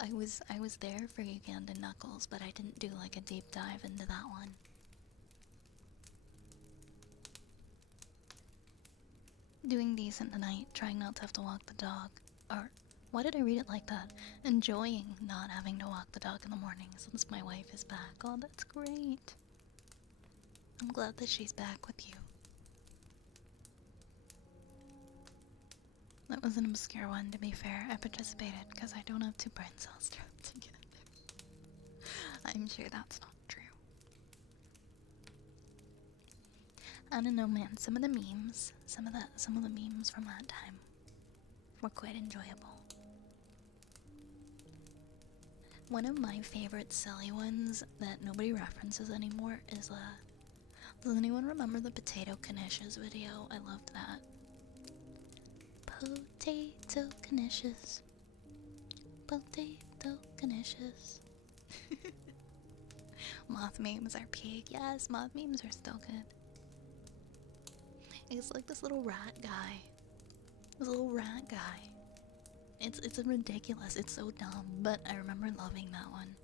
I was there for Ugandan Knuckles, but I didn't do like a deep dive into that one. Doing decent tonight, trying not to have to walk the dog. Or, why did I read it like that? Enjoying not having to walk the dog in the morning since my wife is back. Oh, that's great. I'm glad that she's back with you. That was an obscure one, to be fair. I participated because I don't have two brain cells trapped together. I'm sure that's not true. I don't know, man. Some of the memes from that time were quite enjoyable. One of my favorite silly ones that nobody references anymore is does anyone remember the Potato Knishes video? I loved that. Potato Knishes. Potato Knishes. Moth memes are peak. Yes, moth memes are still good. It's like this little rat guy. This little rat guy. It's ridiculous. It's so dumb, but I remember loving that one.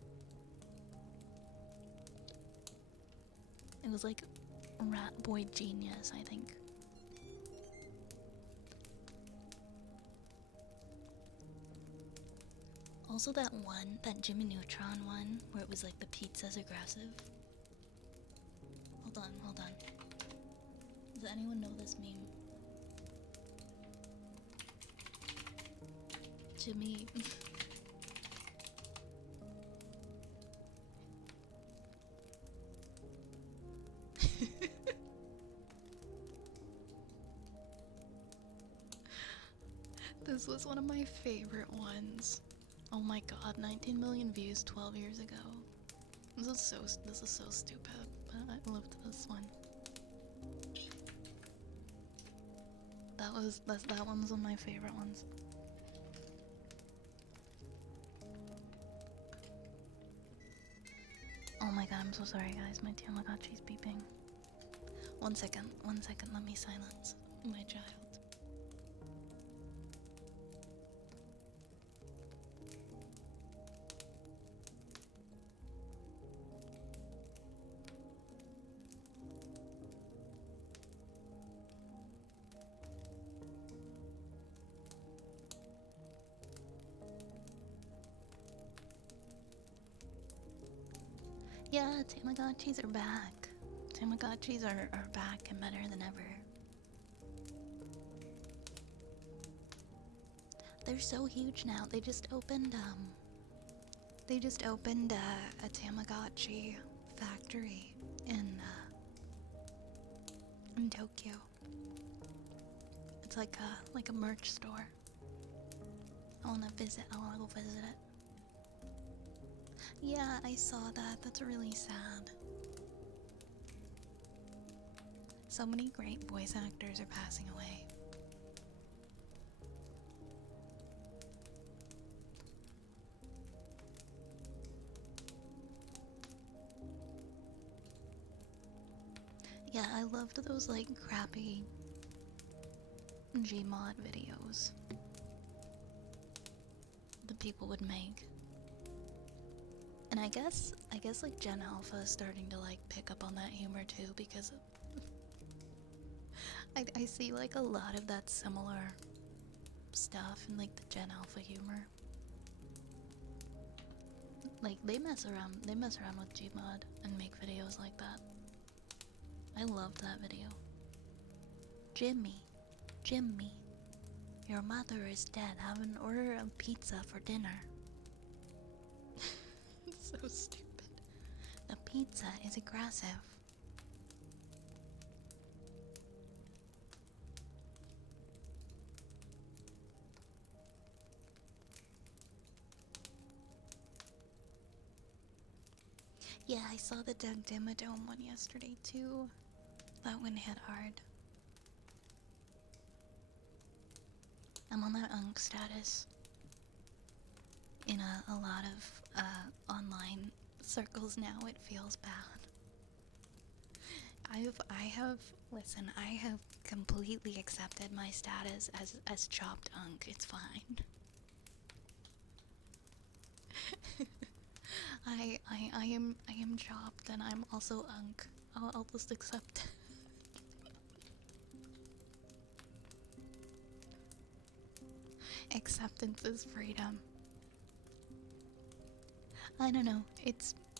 It was like Rat Boy Genius, I think. Also that Jimmy Neutron one, where it was like the pizza's aggressive. Hold on. Does anyone know this meme? Jimmy. This was one of my favorite ones. Oh my god, 19 million views 12 years ago. This is so stupid, but I loved this one. That one's one of my favorite ones. Oh my god, I'm so sorry guys, my Tamagotchi's beeping. One second, let me silence my child. Yeah, Tamagotchis are back. Tamagotchis are back and better than ever. They're so huge now. They just opened a Tamagotchi factory in Tokyo. It's like a merch store. I wanna go visit it. Yeah, I saw that. That's really sad. So many great voice actors are passing away. Yeah, I loved those like crappy Gmod videos that people would make. And I guess like Gen Alpha is starting to like pick up on that humor too, because I see like a lot of that similar stuff in like the Gen Alpha humor. Like they mess around with Gmod and make videos like that. I loved that video. Jimmy, your mother is dead. Have an order of pizza for dinner. So stupid. The pizza is aggressive. Yeah, I saw the Doug Dimmadome one yesterday too. That one hit hard. I'm on that unk status in a lot of online circles now. It feels bad. Listen, I have completely accepted my status as chopped unk. It's fine. I am chopped and I'm also unk. I'll just accept it. Acceptance is freedom. I don't know.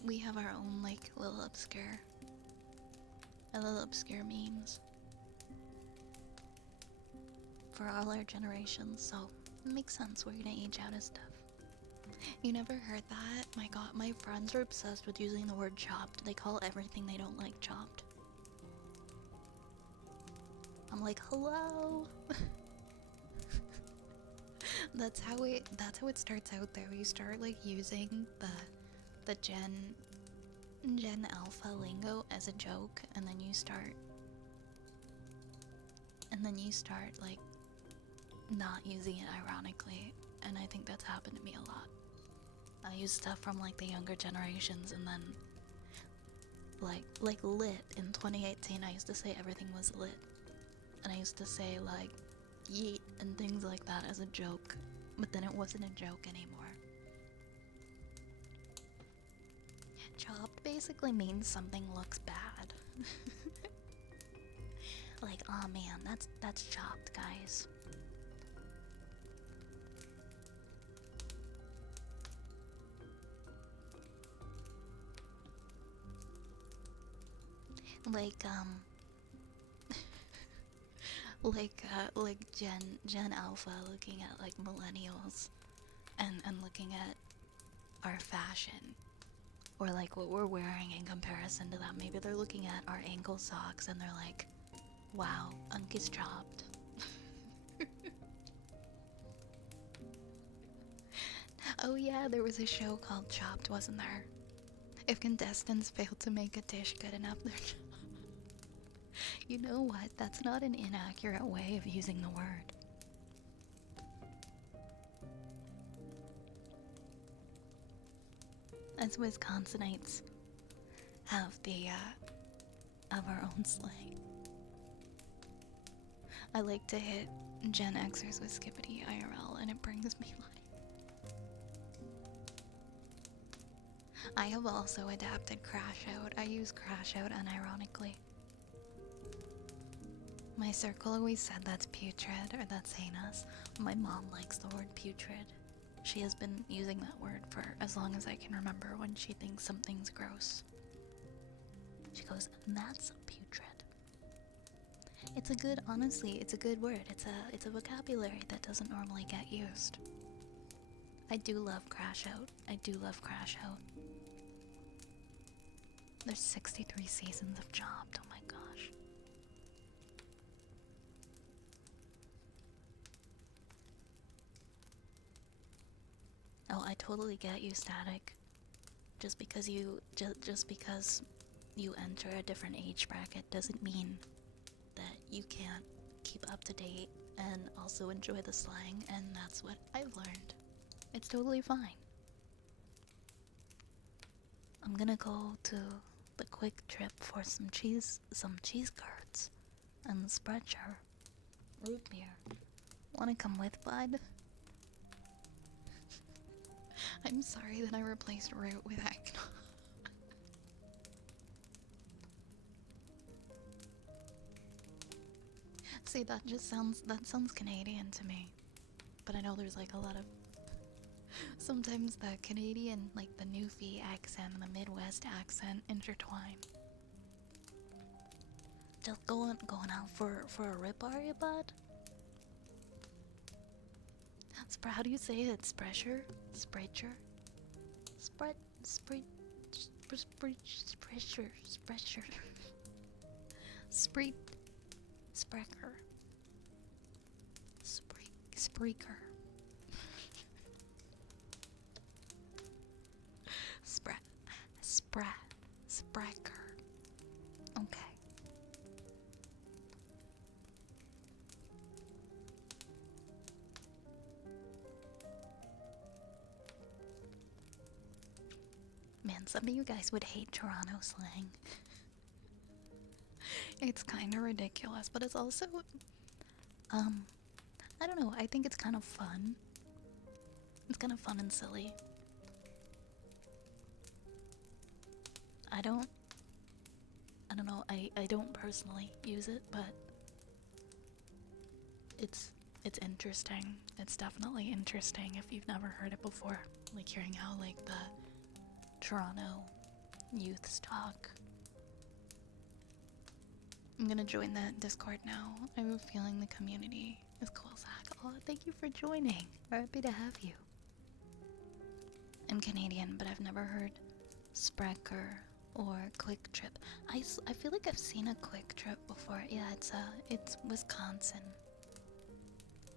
We have our own like little obscure memes for all our generations, so it makes sense. We're gonna age out of stuff. You never heard that? My god, my friends are obsessed with using the word chopped. They call everything they don't like chopped. I'm like, hello. That's how it starts out though. You start like using the Gen Alpha lingo as a joke, and then you start like not using it ironically, and I think that's happened to me a lot. I use stuff from like the younger generations, and then like lit in 2018 I used to say everything was lit, and I used to say like yeet and things like that as a joke, but then it wasn't a joke anymore. Chopped basically means something looks bad. Like, oh man, that's chopped, guys. Like like Gen Alpha looking at like millennials and looking at our fashion, or like what we're wearing in comparison to them. Maybe they're looking at our ankle socks and they're like, wow, Unk is chopped. Oh yeah, there was a show called Chopped, wasn't there? If contestants failed to make a dish good enough, they're chopped. You know what? That's not an inaccurate way of using the word. As Wisconsinites, have the have our own slang. I like to hit Gen Xers with Skippity IRL and it brings me life. I have also adapted Crash Out. I use Crash Out unironically. My circle always said that's putrid or that's heinous. My mom likes the word putrid. She has been using that word for as long as I can remember when she thinks something's gross. She goes, that's putrid. It's a good, honestly, it's a good word. It's a vocabulary that doesn't normally get used. I do love Crash Out. I do love Crash Out. There's 63 seasons of Chopped, oh my gosh. Oh, I totally get you, Static. Just because you enter a different age bracket doesn't mean that you can't keep up to date and also enjoy the slang, and that's what I've learned. It's totally fine. I'm gonna go to the Quick Trip for some cheese curds and spreadshirt root beer. Wanna come with, bud? I'm sorry that I replaced root with eggnog. See, that sounds Canadian to me. But I know there's like a lot of sometimes the Canadian, like the Newfie accent and the Midwest accent intertwine. Just going out for a rip, are you, bud? How do you say it? Sprecher? Sprecher? Sprecher. Sprecher. Sprecher. Spreaker. Sprecher. Okay. Man, some of you guys would hate Toronto slang. It's kind of ridiculous, but it's also, I don't know, I think it's kind of fun. It's kind of fun and silly. I don't know, I don't personally use it, but it's interesting. It's definitely interesting if you've never heard it before. Like hearing how like the Toronto youths talk. I'm gonna join that Discord now. I have a feeling the community is cool, Zach. Oh, thank you for joining. We're happy to have you. I'm Canadian, but I've never heard Sprecher or Quick Trip. I feel like I've seen a Quick Trip before. Yeah, it's Wisconsin.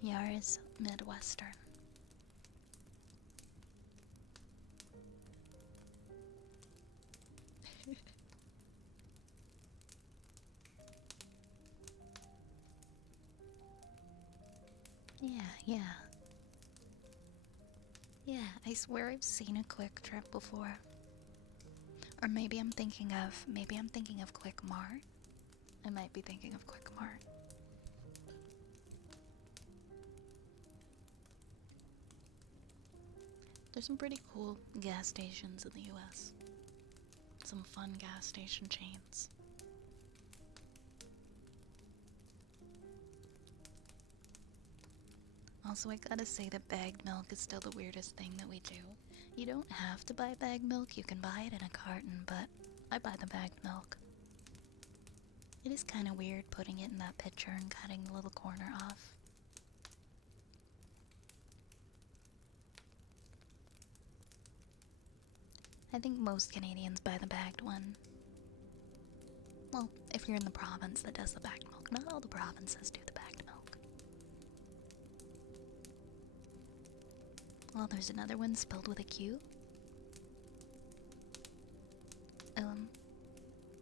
Yours Midwestern. Yeah. Yeah, I swear I've seen a Quick Trip before. Or maybe I'm thinking of Quick Mart. I might be thinking of Quick Mart. There's some pretty cool gas stations in the US. Some fun gas station chains. Also, I gotta say that bagged milk is still the weirdest thing that we do. You don't have to buy bagged milk, you can buy it in a carton, but I buy the bagged milk. It is kind of weird putting it in that pitcher and cutting the little corner off. I think most Canadians buy the bagged one. Well, if you're in the province that does the bagged milk, not all the provinces do the bagged milk. Well, there's another one spelled with a Q.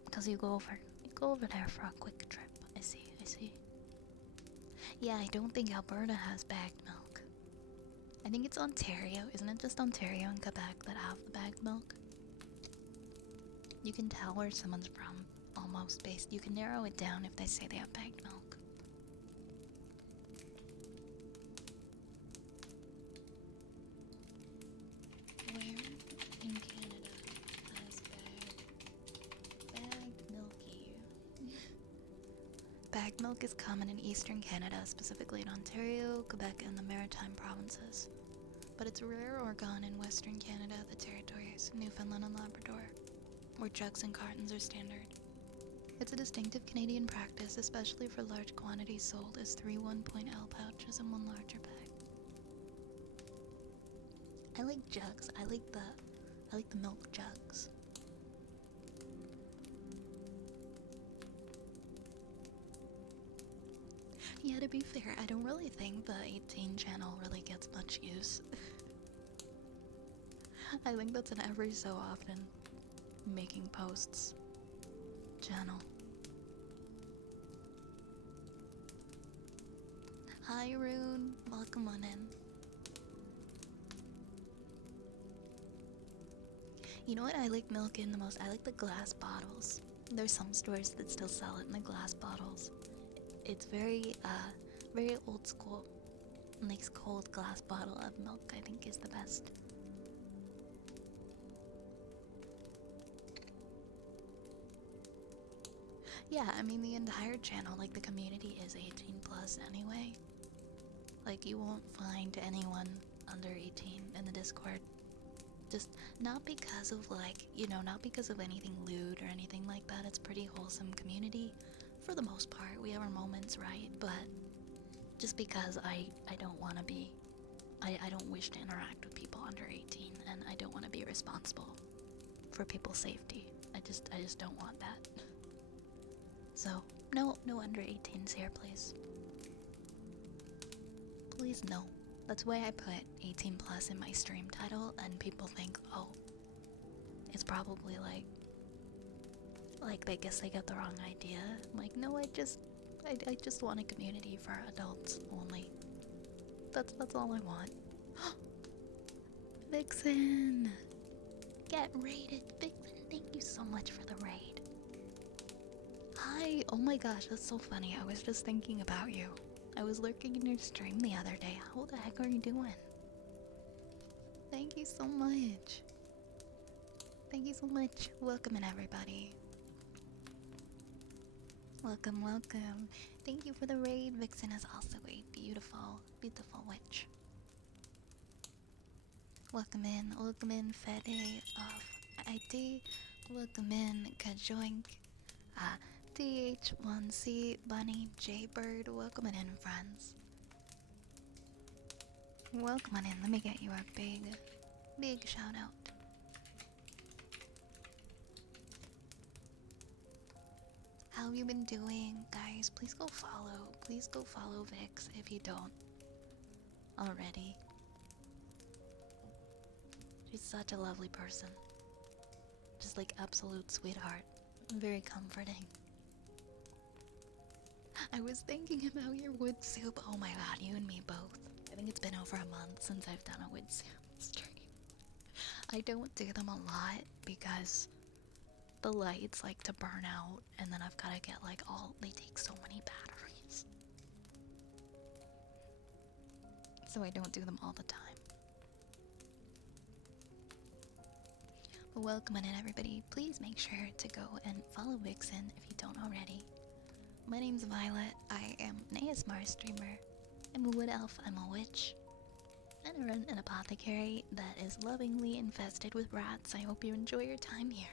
Because you go over there for a quick trip. I see. Yeah, I don't think Alberta has bagged milk. I think it's Ontario. Isn't it just Ontario and Quebec that have the bagged milk? You can tell where someone's from almost based. You can narrow it down if they say they have bagged milk. Where in Canada has bagged milky? Bagged milk is common in eastern Canada, specifically in Ontario, Quebec, and the Maritime provinces. But it's rare or gone in western Canada, the territories, Newfoundland and Labrador, where jugs and cartons are standard. It's a distinctive Canadian practice, especially for large quantities sold as 3 1.L pouches in one larger bag. I like jugs. I like the milk jugs. Yeah, to be fair, I don't really think the 18 channel really gets much use. I think that's an every so often making posts channel. Hi Rune, welcome on in. You know what I like milk in the most? I like the glass bottles. There's some stores that still sell it in the glass bottles. It's very old school. A nice cold glass bottle of milk I think is the best. Yeah, I mean the entire channel, like the community is 18 plus anyway. Like you won't find anyone under 18 in the Discord. Just not because of not because of anything lewd or anything like that. It's pretty wholesome community for the most part. We have our moments, right? But just because I don't want to be, I don't wish to interact with people under 18, and I don't want to be responsible for people's safety. I just don't want that. So no under 18s here, please. Please no. That's why I put 18 plus in my stream title, and people think, oh, it's probably like they guess they got the wrong idea. I'm like, no, I just want a community for adults only. That's all I want. Vixen! Get raided, Vixen, thank you so much for the raid. Hi, oh my gosh, that's so funny. I was just thinking about you. I was lurking in your stream the other day. How the heck are you doing? Thank you so much. Thank you so much. Welcome in, everybody. Welcome, welcome. Thank you for the raid. Vixen is also a beautiful, beautiful witch. Welcome in, Fede of IT. Welcome in, Kajoink. TH1C, Bunny, Jaybird. Welcome in, friends. Welcome on in. Let me get you a big shout out. How have you been doing, guys? Please go follow. Please go follow Vix if you don't already. She's such a lovely person. Just like absolute sweetheart. Very comforting. I was thinking about your wood soup. Oh my god, you and me both. I think it's been over a month since I've done a wood soup stream. I don't do them a lot because the lights like to burn out, and then I've gotta get they take so many batteries. So I don't do them all the time. But welcome in, everybody. Please make sure to go and follow Vixen if you don't already. My name's Violet. I am an ASMR streamer. I'm a wood elf, I'm a witch, and I run an apothecary that is lovingly infested with rats. I hope you enjoy your time here.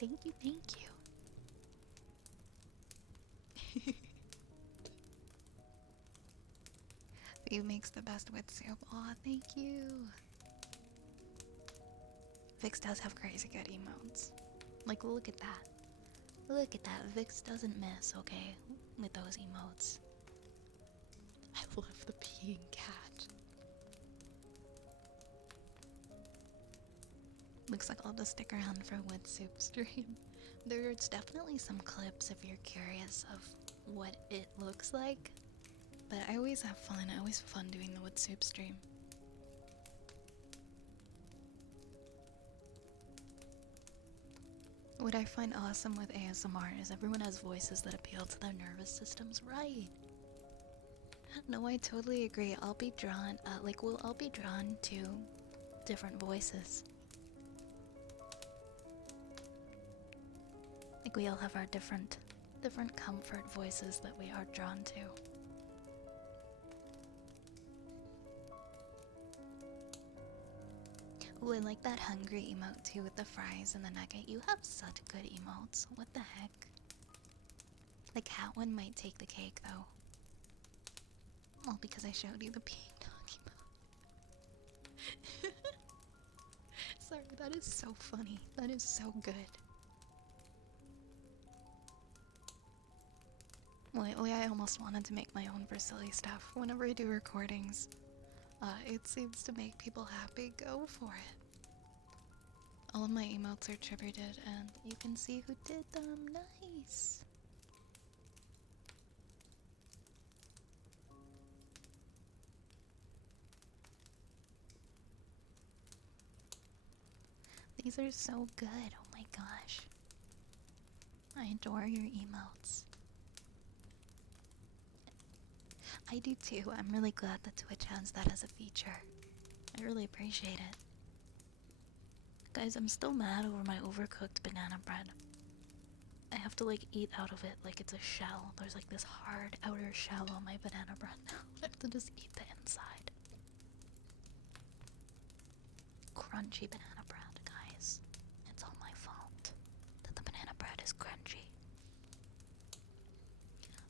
Thank you, thank you. View makes the best wood soup. Aw, thank you. Vix does have crazy good emotes. Like, look at that. Look at that. Vix doesn't miss, okay? With those emotes. I love the peeing cat. Looks like I'll have to stick around for wood soup stream. There's definitely some clips if you're curious of what it looks like. But I always have fun. I always have fun doing the wood soup stream. What I find awesome with ASMR is everyone has voices that appeal to their nervous systems, right? No, I totally agree. I'll be drawn, I'll be drawn to different voices. Like we all have our different comfort voices that we are drawn to. Ooh, I like that hungry emote too with the fries and the nugget. You have such good emotes. What the heck? Like Hat one might take the cake though. Well, because I showed you the peeing dog emote. Sorry, that is so funny. That is so good. Lately, I almost wanted to make my own for silly stuff. Whenever I do recordings, it seems to make people happy. Go for it. All of my emotes are tributed, and you can see who did them. Nice. These are so good. Oh my gosh. I adore your emotes. I do too. I'm really glad that Twitch has that as a feature. I really appreciate it. Guys, I'm still mad over my overcooked banana bread. I have to like eat out of it like it's a shell. There's like this hard outer shell on my banana bread now. I have to just eat the inside. Crunchy banana bread, guys. It's all my fault that the banana bread is crunchy.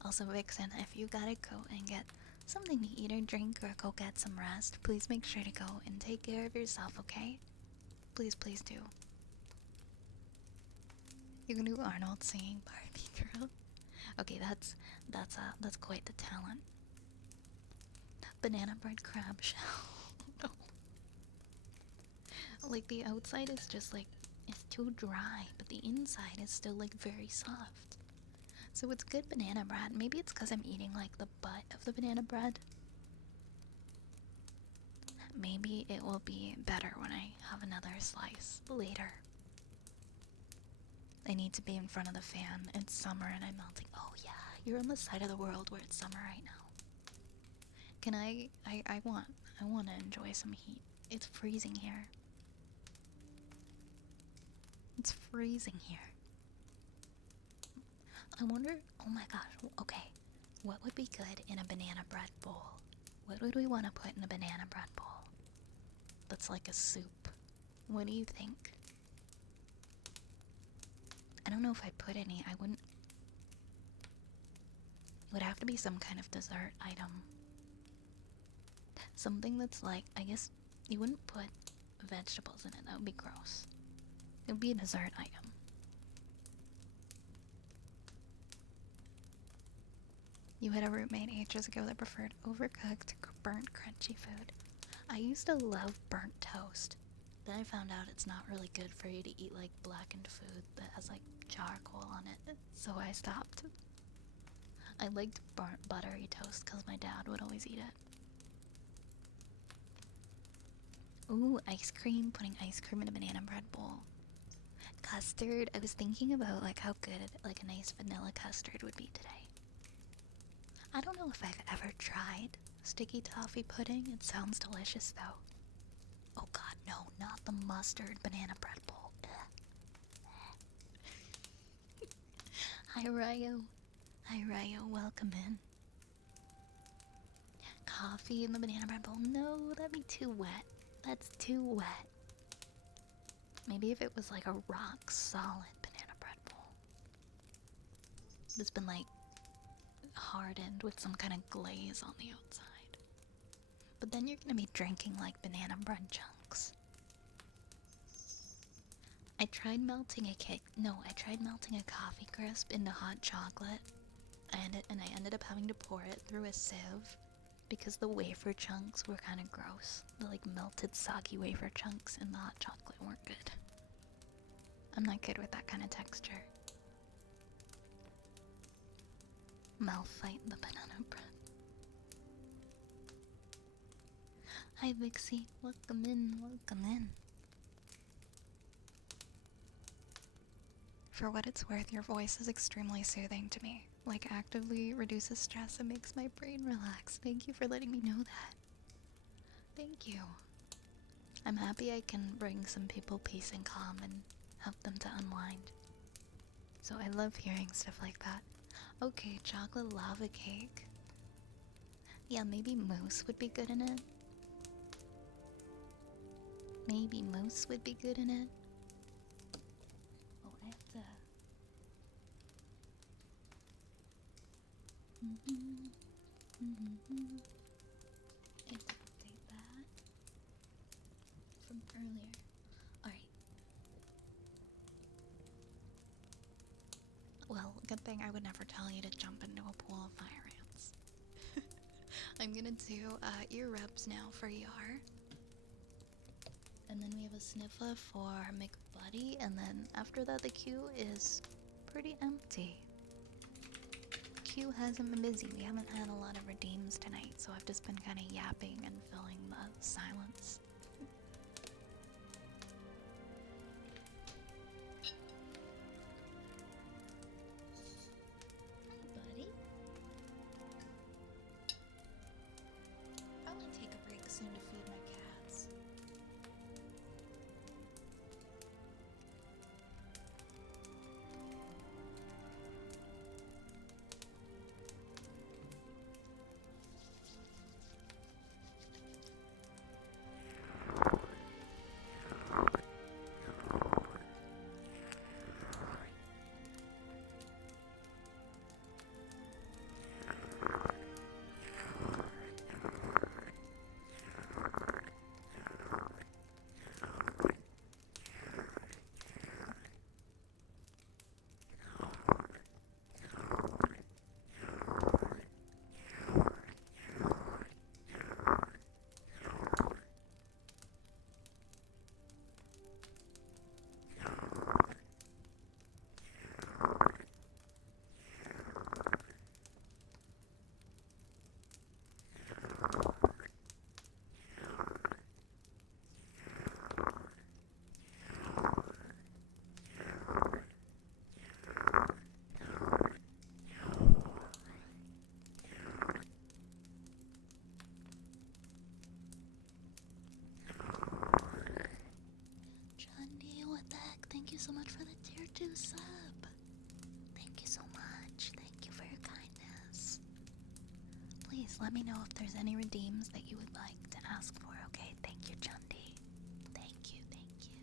Also, Vixen, if you gotta go and get something to eat or drink or go get some rest, please make sure to go and take care of yourself, okay? Please, please do. You can do Arnold singing Barbie Girl. Okay, that's quite the talent. Banana bread crab shell. No. Like the outside is just like it's too dry, but the inside is still like very soft. So it's good banana bread. Maybe it's because I'm eating like the butt of the banana bread. Maybe it will be better when I have another slice later. I need to be in front of the fan. It's summer and I'm melting. Oh yeah, you're on the side of the world where it's summer right now. Can I want to enjoy some heat. It's freezing here. It's freezing here. I wonder, oh my gosh, okay. What would be good in a banana bread bowl? What would we want to put in a banana bread bowl? That's like a soup. What do you think? I don't know if I'd put any. I wouldn't. It would have to be some kind of dessert item. Something that's like, I guess you wouldn't put vegetables in it. That would be gross. It would be a dessert item. You had a roommate ages ago that preferred overcooked, burnt, crunchy food. I used to love burnt toast. Then I found out it's not really good for you to eat like blackened food that has like charcoal on it, so I stopped. I liked burnt buttery toast because my dad would always eat it. Ooh, ice cream, putting ice cream in a banana bread bowl. Custard, I was thinking about like how good like a nice vanilla custard would be today. I don't know if I've ever tried sticky toffee pudding. It sounds delicious though. Oh god, no, not the mustard banana bread bowl. Hi Ryo. Hi Ryo, welcome in. Coffee in the banana bread bowl? No, that'd be too wet. That's too wet. Maybe if it was like a rock solid banana bread bowl. It's been like hardened with some kind of glaze on the outside. But then you're gonna be drinking like banana bread chunks. I tried melting a coffee crisp into hot chocolate, and I ended up having to pour it through a sieve because the wafer chunks were kind of gross. The like melted soggy wafer chunks in the hot chocolate weren't good. I'm not good with that kind of texture. Malphite the banana bread. Hi Vixie, welcome in, welcome in. For what it's worth, your voice is extremely soothing to me. Like, actively reduces stress and makes my brain relax. Thank you for letting me know that. Thank you. I'm happy I can bring some people peace and calm and help them to unwind. So I love hearing stuff like that. Okay, chocolate lava cake. Yeah, maybe mousse would be good in it. Maybe mousse would be good in it. Oh, I have to... I have to update that from earlier. Alright. Well, good thing I would never tell you to jump into a pool of fire ants. I'm gonna do ear rubs now for Yar. And then we have a sniffer for McBuddy, and then after that the queue is pretty empty. Queue hasn't been busy. We haven't had a lot of redeems tonight, so I've just been kind of yapping and filling the silence. Hi, buddy. Probably take a break soon to feed my cats. Johnny, what the heck? Thank you so much for the tier 2 sub. Thank you so much. Thank you for your kindness. Please let me know if there's any redeems that you would like to ask for, okay? Thank you, Chundi. Thank you, thank you.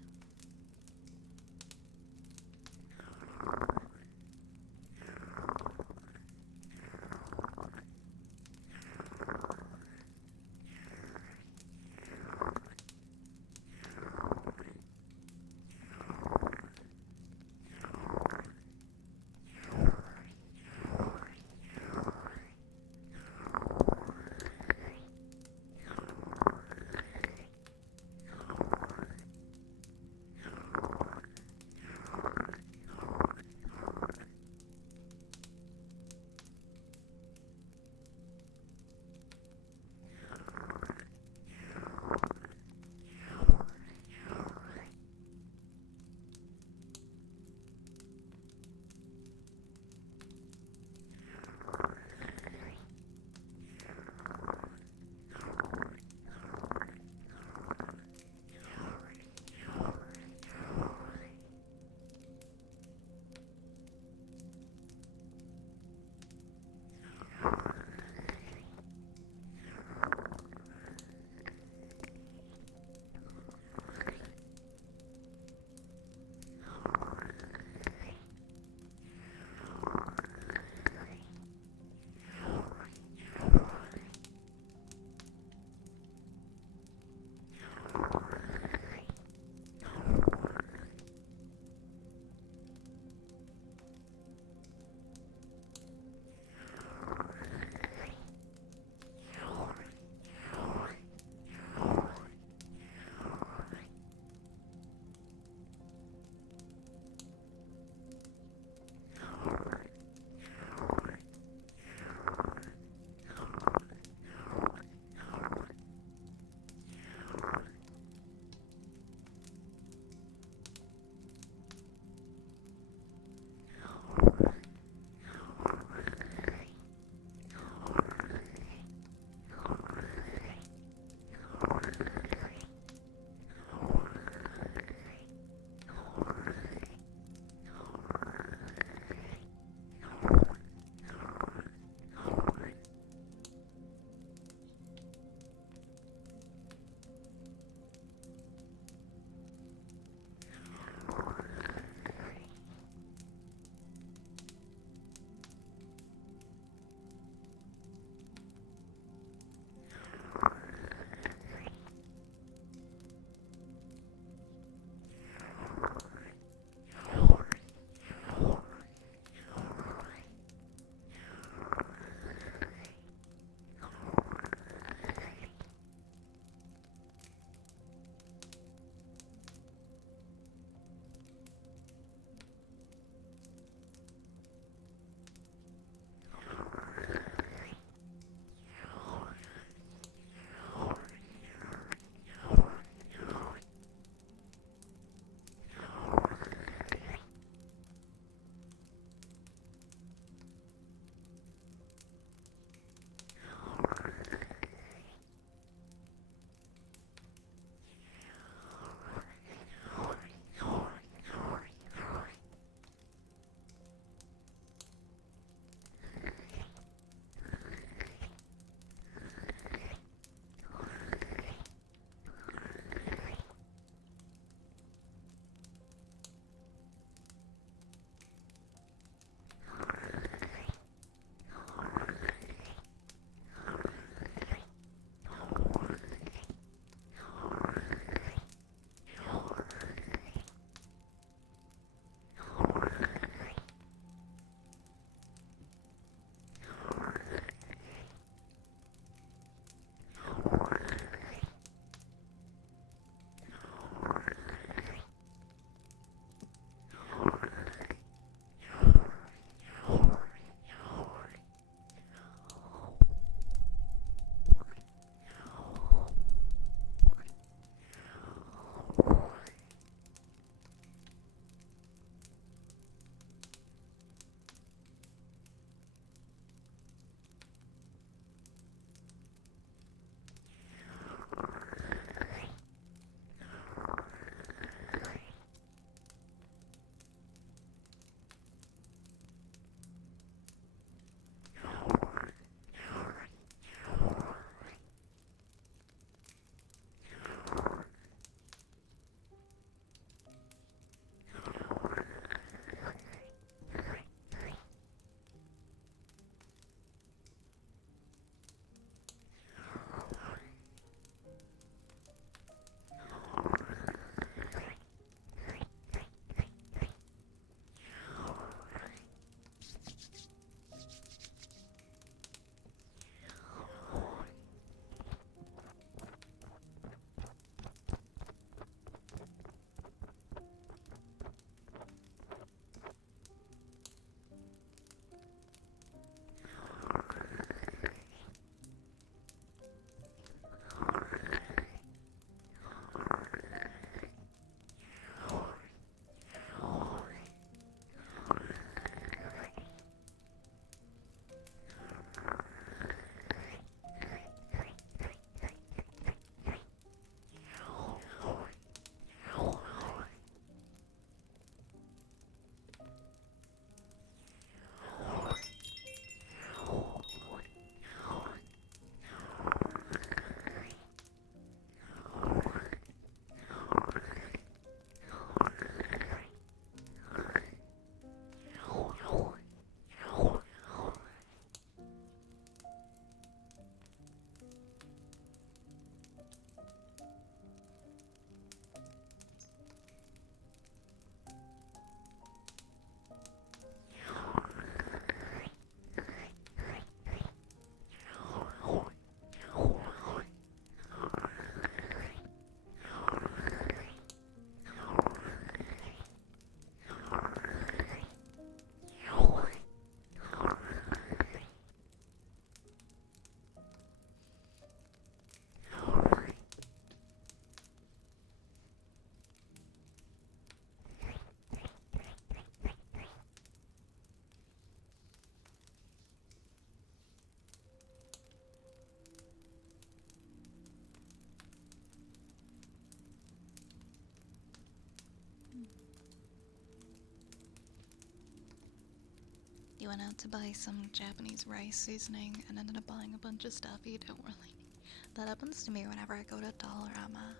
You went out to buy some Japanese rice seasoning and ended up buying a bunch of stuff you don't really need. That happens to me whenever I go to Dollarama.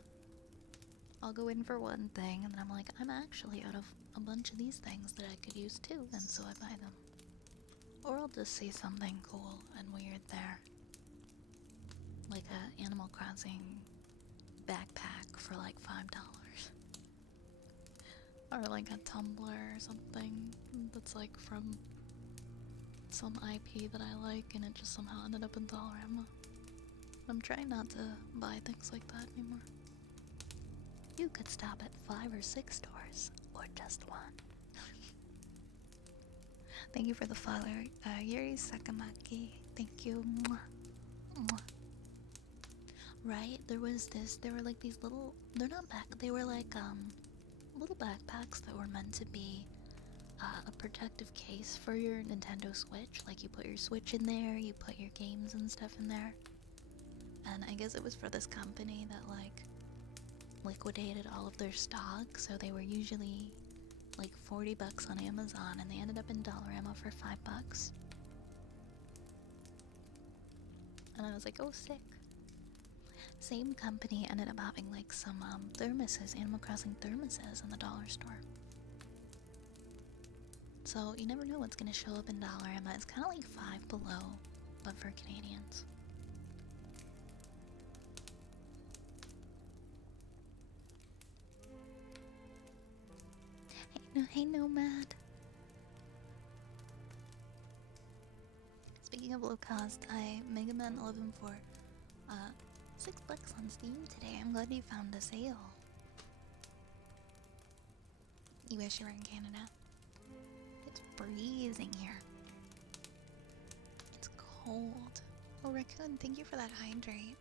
I'll go in for one thing and then I'm like, I'm actually out of a bunch of these things that I could use too, and so I buy them. Or I'll just see something cool and weird there. Like a Animal Crossing backpack for like $5. Or like a tumbler or something that's like from some IP that I like and it just somehow ended up in Dollarama. I'm trying not to buy things like that anymore. You could stop at 5 or 6 stores, or just one. Thank you for the follow, Yuri Sakamaki. Thank you. Mwah. Mwah. Right, there were like these little, they're not they were like, little backpacks that were meant to be a protective case for your Nintendo Switch. Like, you put your Switch in there, you put your games and stuff in there. And I guess it was for this company that, like, liquidated all of their stock, so they were usually like $40 on Amazon, and they ended up in Dollarama for $5. And I was like, oh, sick. Same company ended up having like some thermoses, Animal Crossing thermoses in the dollar store. So you never know what's gonna show up in Dollarama. It's kind of like Five Below, but for Canadians. Hey Nomad. Speaking of low cost, I Mega Man 11 for $6 on Steam today. I'm glad you found a sale. You wish you were in Canada. It's freezing here. It's cold. Oh, Raccoon, thank you for that hydrate.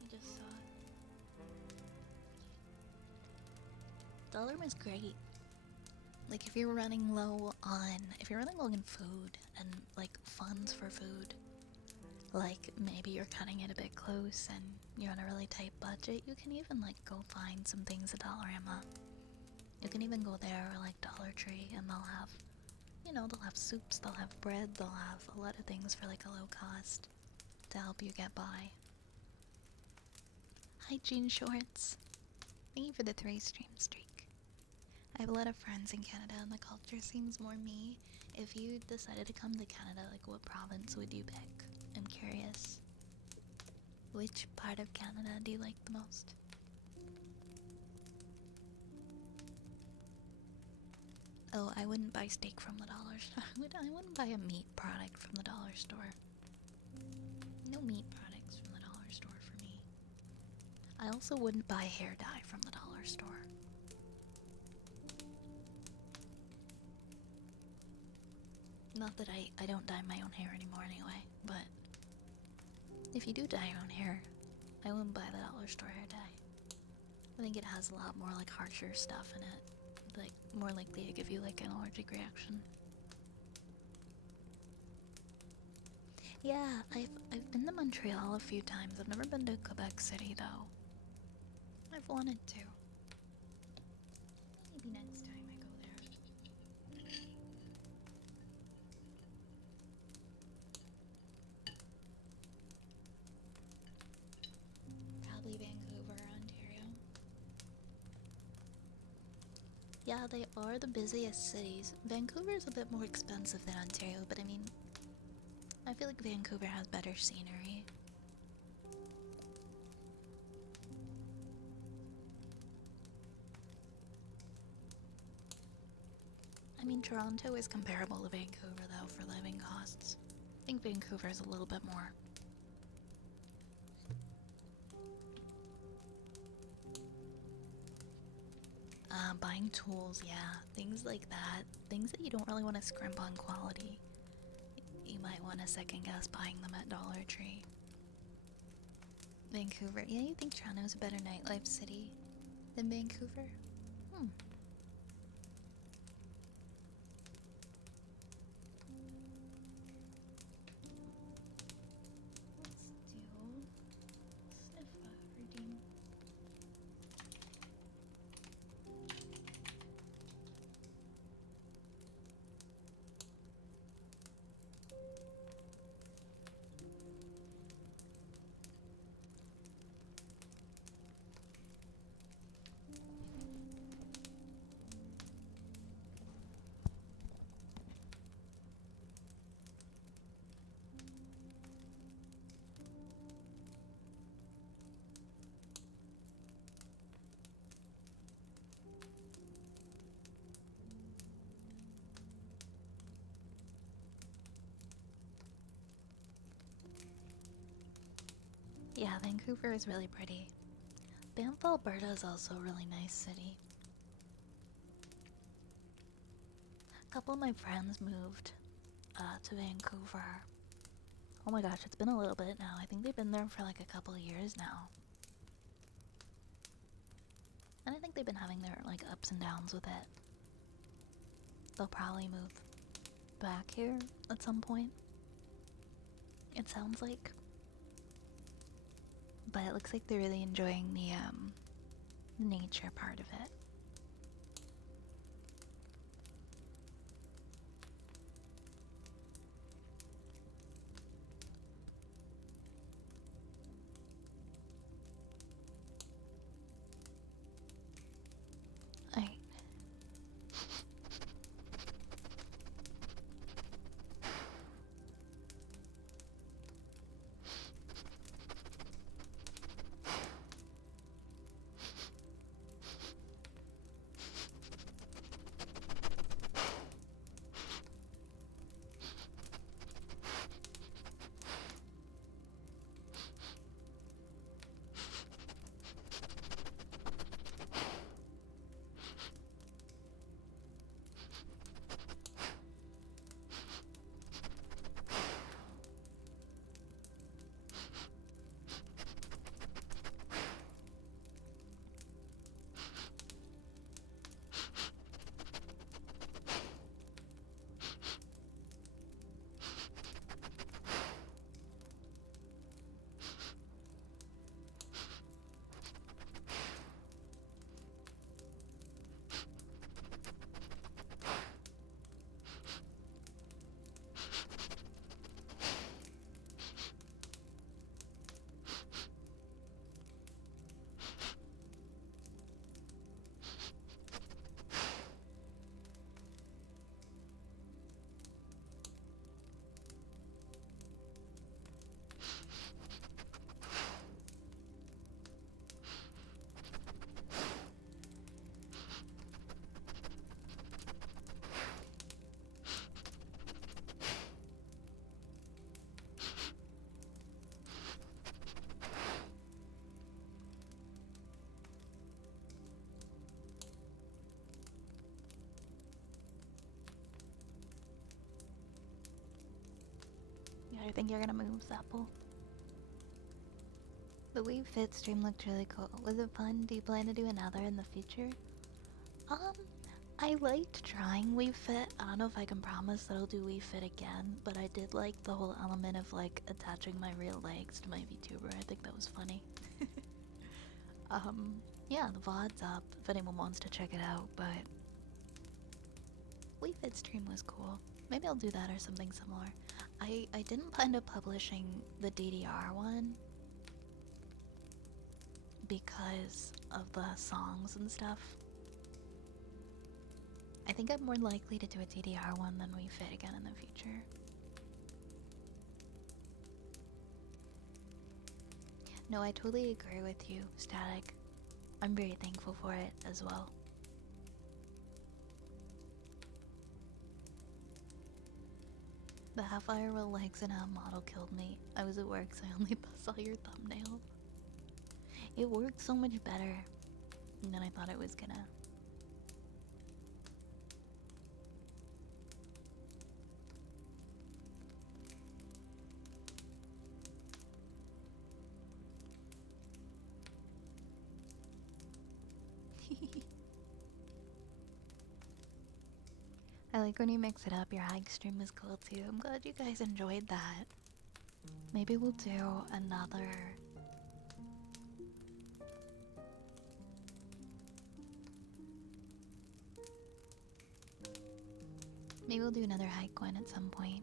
I just saw it. Dollarama is great. Like, if you're running low on food and like funds for food, like maybe you're cutting it a bit close and you're on a really tight budget, you can even like go find some things at Dollarama. You can even go there or like Dollar Tree, and they'll have, they'll have soups, they'll have bread, they'll have a lot of things for like a low cost to help you get by. Hi Jean Shorts. Thank you for the 3-stream streak. I have a lot of friends in Canada and the culture seems more me. If you decided to come to Canada, like what province would you pick? I'm curious. Which part of Canada do you like the most? Oh, I wouldn't buy steak from the dollar store. I wouldn't buy a meat product from the dollar store. No meat products from the dollar store for me. I also wouldn't buy hair dye from the dollar store. Not that I don't dye my own hair anymore anyway, but if you do dye your own hair, I wouldn't buy the dollar store hair dye. I think it has a lot more like harsher stuff in it, like more likely to give you like an allergic reaction. Yeah, I've been to Montreal a few times. I've never been to Quebec City though. I've wanted to. Maybe next time I go there. Probably Vancouver, Ontario. Yeah, they are the busiest cities. Vancouver's a bit more expensive than Ontario, but I mean, I feel like Vancouver has better scenery. I mean, Toronto is comparable to Vancouver though for living costs. I think Vancouver is a little bit more. Buying tools, yeah, things like that. Things that you don't really want to scrimp on quality. You might want to second guess buying them at Dollar Tree. Vancouver, yeah, you think Toronto's a better nightlife city than Vancouver? Hmm. Yeah, Vancouver is really pretty. Banff, Alberta is also a really nice city. A couple of my friends moved to Vancouver. Oh my gosh, it's been a little bit now. I think they've been there for like a couple of years now. And I think they've been having their like ups and downs with it. They'll probably move back here at some point. It sounds like. But it looks like they're really enjoying the nature part of it. I Yeah, I think you're gonna move, Zapple. The Wii Fit stream looked really cool. Was it fun? Do you plan to do another in the future? Um, I liked trying Wii Fit. I don't know if I can promise that I'll do Wii Fit again, but I did like the whole element of like attaching my real legs to my VTuber. I think that was funny. Yeah, the VOD's up if anyone wants to check it out, but Wii Fit stream was cool. Maybe I'll do that or something similar. I didn't plan up publishing the DDR one because of the songs and stuff. I think I'm more likely to do a DDR one than Wii Fit again in the future. No, I totally agree with you, Static. I'm very thankful for it as well. The half IRL legs and a model killed me. I was at work, so I only saw your thumbnail. It worked so much better than I thought it was gonna. I like when you mix it up. Your hike stream is cool too. I'm glad you guys enjoyed that. Maybe we'll do another. Maybe we'll do another hike one at some point.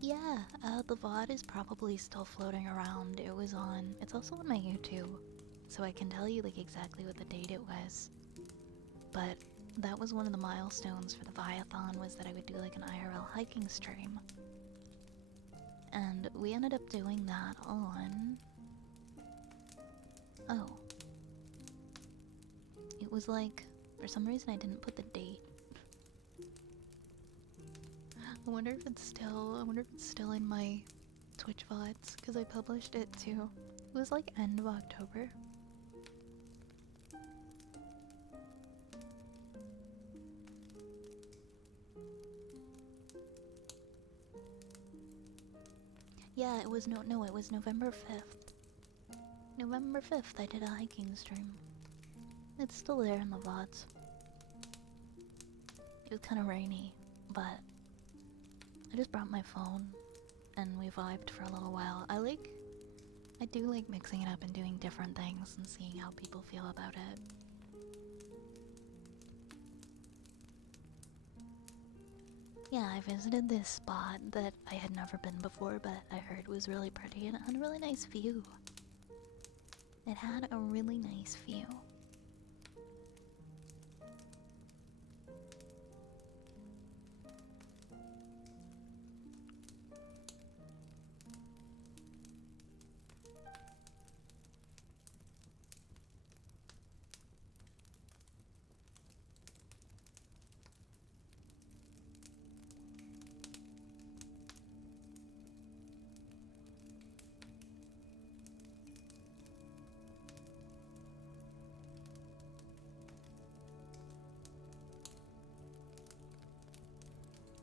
Yeah, the VOD is probably still floating around. It was on. It's also on my YouTube, so I can tell you like exactly what the date it was. But that was one of the milestones for the Viathon, was that I would do like an IRL hiking stream. And we ended up doing that on... Oh. was like, for some reason I didn't put the date. I wonder if it's still in my Twitch VODs, because I published it too. It was like end of October. Yeah, it was no, it was November 5th. November 5th, I did a hiking stream. It's still there in the VODs. It was kind of rainy, but I just brought my phone and we vibed for a little while. I do like mixing it up and doing different things and seeing how people feel about it. Yeah, I visited this spot that I had never been before, but I heard was really pretty and it had a really nice view. It had a really nice view.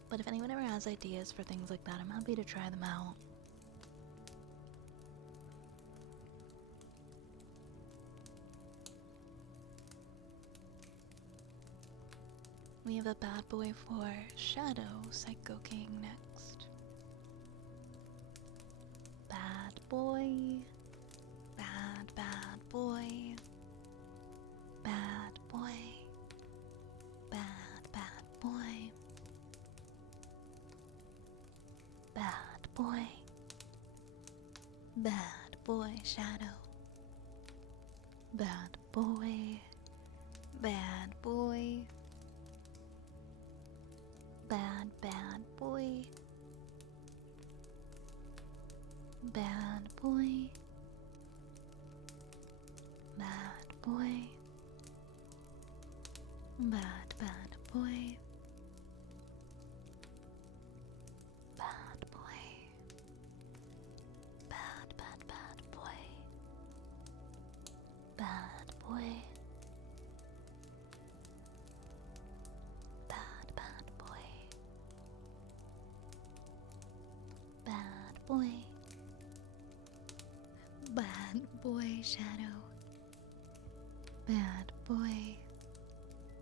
But if anyone ever has ideas for things like that, I'm happy to try them out. We have a bad boy for Shadow Psycho King next. Bad boy. Bad boy. Bad boy. Bad boy. Bad boy. Bad boy Shadow. Bad boy. Bad boy. Bad boy. Bad boy. Bad boy. Bad boy. Bad boy. Bad boy. Bad boy. Bad boy. Bad boy. Bad boy Shadow. Bad boy.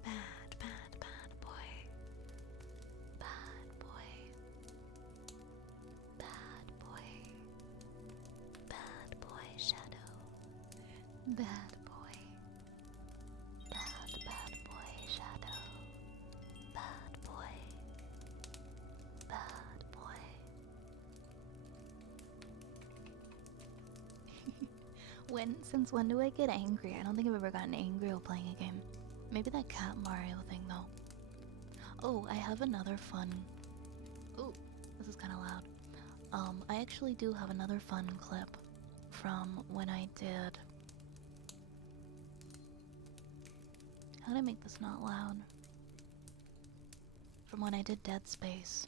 Bad boy. Bad boy. Bad boy. Bad boy Shadow. Bad boy. Bad boy Shadow. Bad boy. Bad boy. Since when do I get angry? I don't think I've ever gotten angry while playing a game. Maybe that Cat Mario thing though. Oh, I have another fun. Ooh, this is kind of loud. I actually do have another fun clip from when I did. How did I make this not loud? From when I did Dead Space.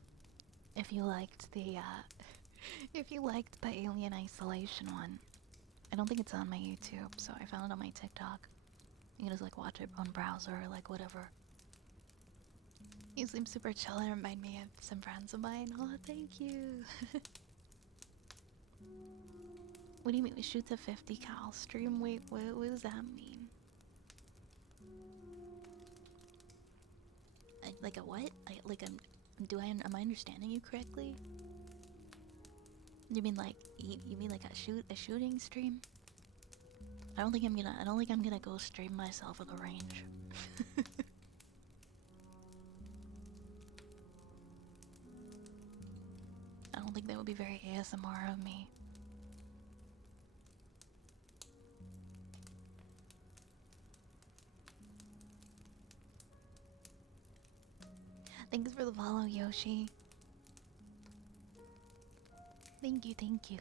If you liked the, if you liked the Alien Isolation one. I don't think it's on my YouTube, so I found it on my TikTok. You can just like watch it on browser or like whatever. You seem super chill and remind me of some friends of mine. Oh, thank you. What do you mean we shoot the 50 cal stream? Wait, what does that mean? Like a what? Am I understanding you correctly? You mean like a shooting stream? I don't think I'm gonna go stream myself at the range. I don't think that would be very ASMR of me. Thanks for the follow, Yoshi. Thank you, thank you.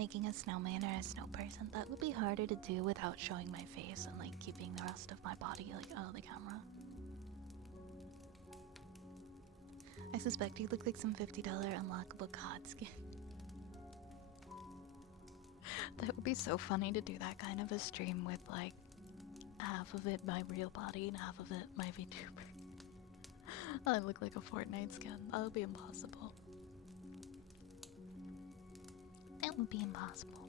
Making a snowman or a snow person, that would be harder to do without showing my face and like keeping the rest of my body like out of the camera. I suspect you look like some $50 unlockable COD skin. That would be so funny to do that kind of a stream with like half of it my real body and half of it my VTuber. I look like a Fortnite skin. That would be impossible. That would be impossible.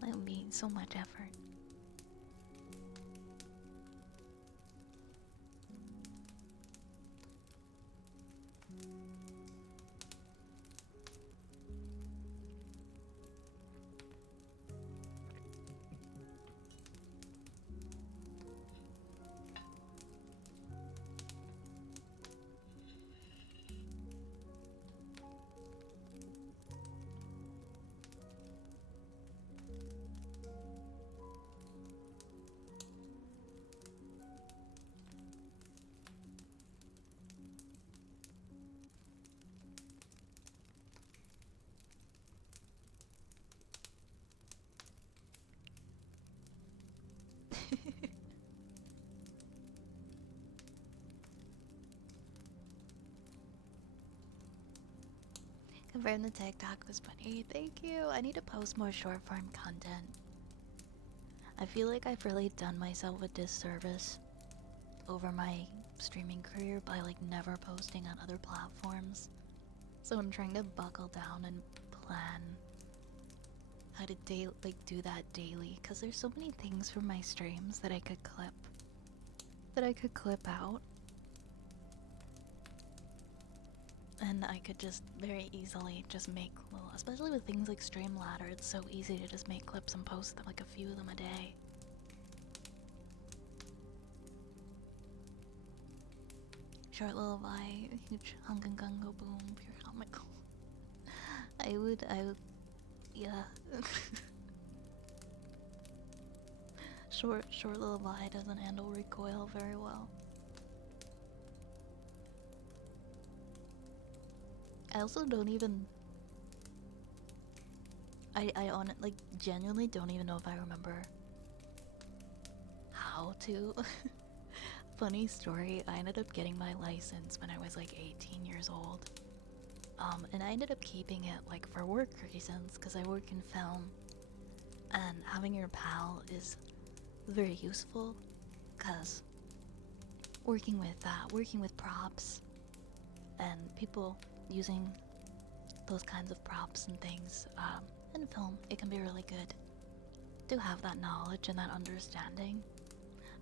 That would be so much effort. Confirm the TikTok was funny. Thank you. I need to post more short form content. I feel like I've really done myself a disservice over my streaming career by like never posting on other platforms. So I'm trying to buckle down and plan how to do that daily, because there's so many things from my streams that I could clip out. And I could just very easily just make little, especially with things like Streamladder, it's so easy to just make clips and post them, like a few of them a day. Short little vibe, huge hunk and gun go boom, pure comical. I would, yeah. short little vibe doesn't handle recoil very well. I also don't even. I on it like genuinely don't even know if I remember how to. Funny story. I ended up getting my license when I was like 18 years old, and I ended up keeping it like for work reasons because I work in film, and having your PAL is very useful because working with props and people using those kinds of props and things in film, it can be really good to have that knowledge and that understanding.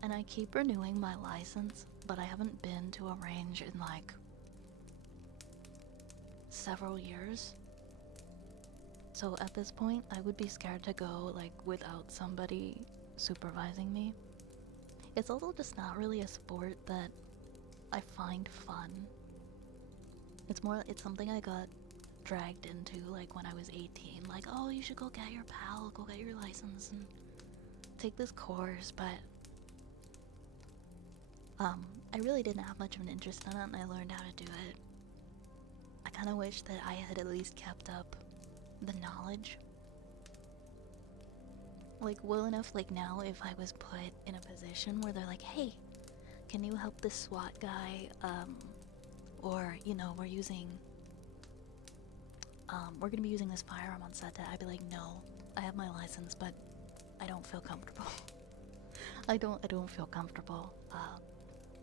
And I keep renewing my license, but I haven't been to a range in like several years. So at this point, I would be scared to go like without somebody supervising me. It's also just not really a sport that I find fun. It's something I got dragged into like when I was 18. Like, oh, you should go get your PAL, go get your license and take this course, but I really didn't have much of an interest in it, and I learned how to do it. I kind of wish that I had at least kept up the knowledge. Like, well enough, like now, if I was put in a position where they're like, hey, can you help this SWAT guy, or, you know, we're gonna be using this firearm on set, I'd be like, no, I have my license, but I don't feel comfortable. I don't feel comfortable,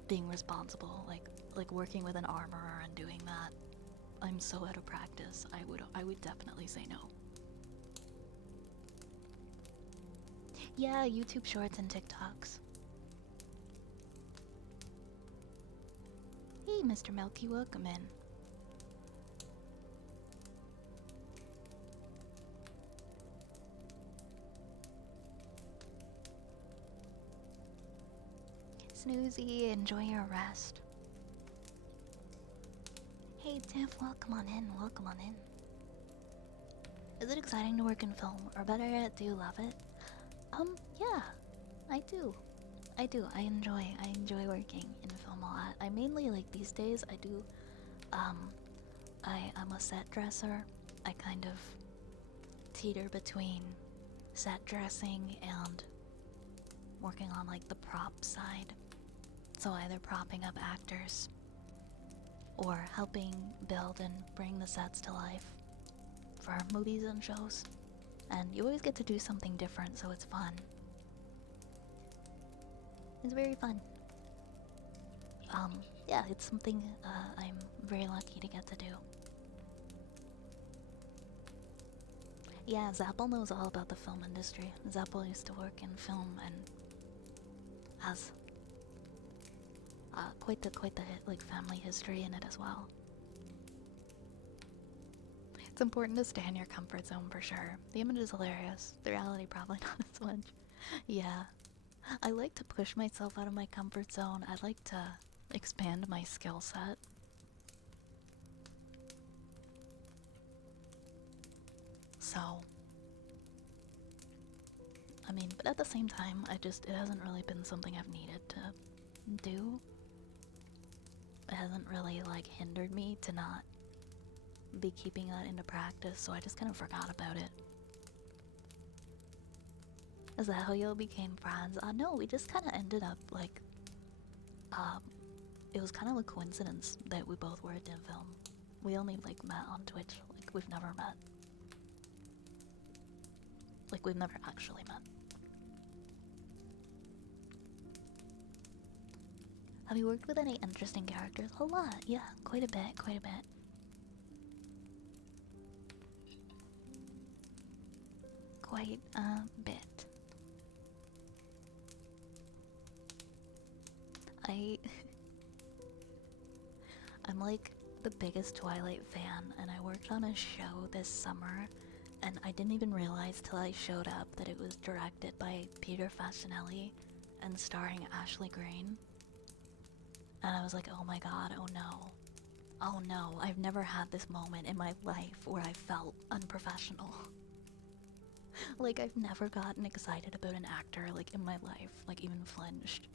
being responsible, like working with an armorer and doing that. I'm so out of practice. I would definitely say no. Yeah, YouTube Shorts and TikToks. Hey, Mr. Melky, welcome in. Snoozy, enjoy your rest. Hey, Tiff, welcome on in, welcome on in. Is it exciting to work in film? Or better yet, do you love it? Yeah, I do. I enjoy working in film a lot. I mainly, like, these days, I'm a set dresser. I kind of teeter between set dressing and working on like the prop side. So either propping up actors or helping build and bring the sets to life for movies and shows. And you always get to do something different, so it's fun. It's very fun. Yeah, it's something I'm very lucky to get to do. Yeah, Zappel knows all about the film industry. Zappel used to work in film and has quite the like family history in it as well. It's important to stay in your comfort zone for sure. The image is hilarious. The reality probably not as much. Yeah. I like to push myself out of my comfort zone. I like to expand my skill set. So, I mean, but at the same time, it hasn't really been something I've needed to do. It hasn't really like hindered me to not be keeping that into practice, so I just kind of forgot about it. Is that how y'all became friends? No, we just kind of ended up like, it was kind of a coincidence that we both worked in film. We only like met on Twitch, like we've never met. Like we've never actually met. Have you worked with any interesting characters? A lot, yeah, quite a bit, quite a bit. Quite a bit. I'm like the biggest Twilight fan, and I worked on a show this summer, and I didn't even realize till I showed up that it was directed by Peter Facinelli and starring Ashley Greene. And I was like, oh my god, oh no. Oh no, I've never had this moment in my life where I felt unprofessional. Like, I've never gotten excited about an actor, like, in my life, like, even flinched.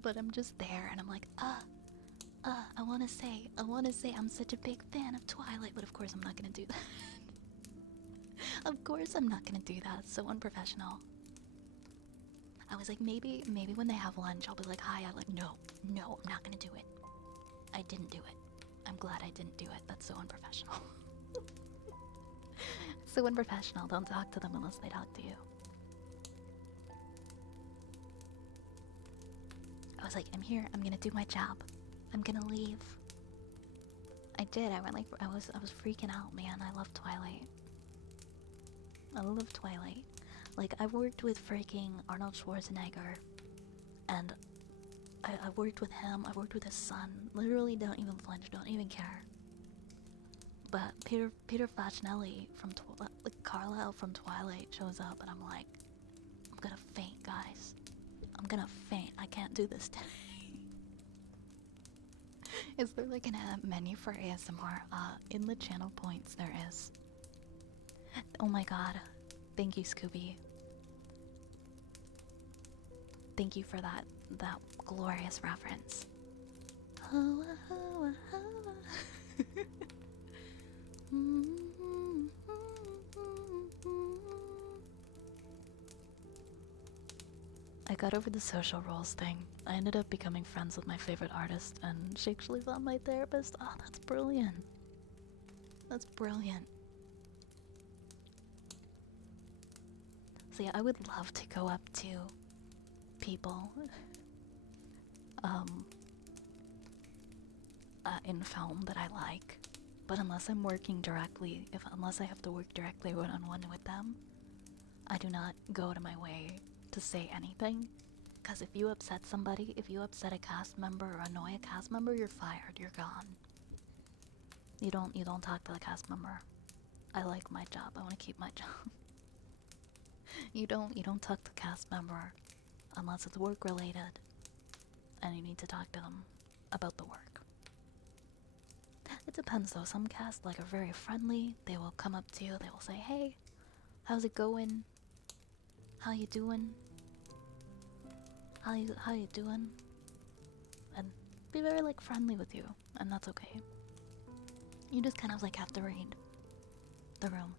But I'm just there, and I'm like, I wanna say I'm such a big fan of Twilight, but of course I'm not gonna do that. Of course I'm not gonna do that, it's so unprofessional. I was like, maybe when they have lunch, I'll be like, hi, I'm like, no, I'm not gonna do it. I didn't do it. I'm glad I didn't do it, that's so unprofessional. So unprofessional, don't talk to them unless they talk to you. I was like, I'm here, I'm gonna do my job. I'm gonna leave. I did, I was freaking out, man. I love Twilight. I love Twilight. Like, I've worked with freaking Arnold Schwarzenegger, and I've worked with him, I've worked with his son. Literally don't even flinch, don't even care. But Peter Facinelli from like Carlisle from Twilight shows up, and I'm like, I'm gonna faint, guys. I'm gonna faint. I can't do this today. Is there like a menu for ASMR? In the channel points there is. Oh my god. Thank you, Scooby. Thank you for that glorious reference. I got over the social roles thing. I ended up becoming friends with my favorite artist, and she actually found my therapist. Oh, that's brilliant. That's brilliant. So yeah, I would love to go up to people in film that I like, but unless I'm working directly, unless I have to work directly one-on-one with them, I do not go to my way to say anything. Because if you upset somebody, if you upset a cast member or annoy a cast member, you're fired, you're gone. You don't talk to the cast member. I like my job, I want to keep my job. You don't talk to the cast member unless it's work related and you need to talk to them about the work. It depends though, some casts like are very friendly, they will come up to you, they will say, hey, how's it going? How you doing? How you doing? And be very like friendly with you, and that's okay. You just kind of like have to read the room.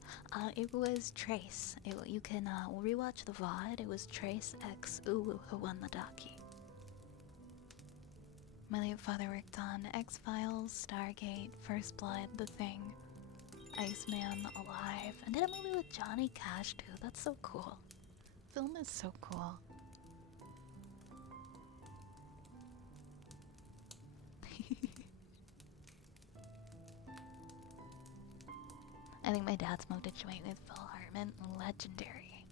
It was Trace. You can rewatch the VOD. It was Trace X Uwu who won the Daki. My late father worked on X-Files, Stargate, First Blood, The Thing, Iceman, Alive, and did a movie with Johnny Cash too. That's so cool. Film is so cool. I think my dad smoked a joint with Phil Hartman. Legendary.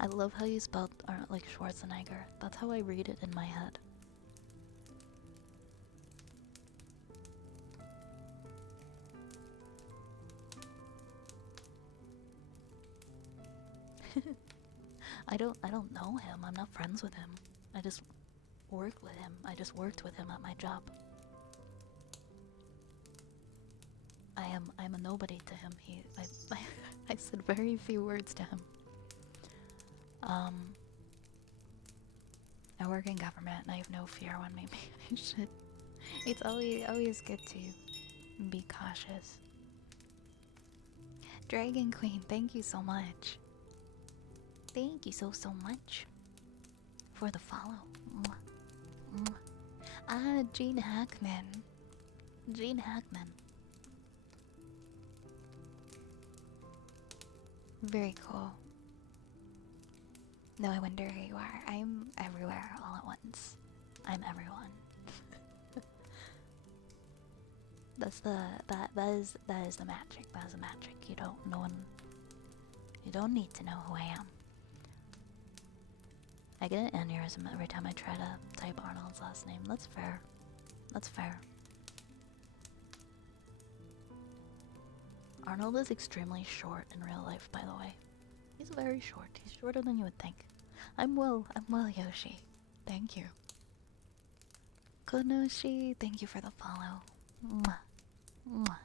I love how you spelled like Schwarzenegger. That's how I read it in my head. I don't know him. I'm not friends with him. I just work with him. I just worked with him at my job. I'm a nobody to him. I said very few words to him. I work in government and I have no fear when maybe I should. It's always good to be cautious. Dragon Queen, thank you so much. Thank you so much for the follow. Mwah. Mwah. Ah, Gene Hackman. Gene Hackman. Very cool. No, I wonder who you are. I'm everywhere all at once. I'm everyone. That is the magic. That is the magic. You don't need to know who I am. I get an aneurysm every time I try to type Arnold's last name. That's fair. That's fair. Arnold is extremely short in real life, by the way. He's very short. He's shorter than you would think. I'm well, Yoshi. Thank you. Konoshi, thank you for the follow. Mwah. Mwah.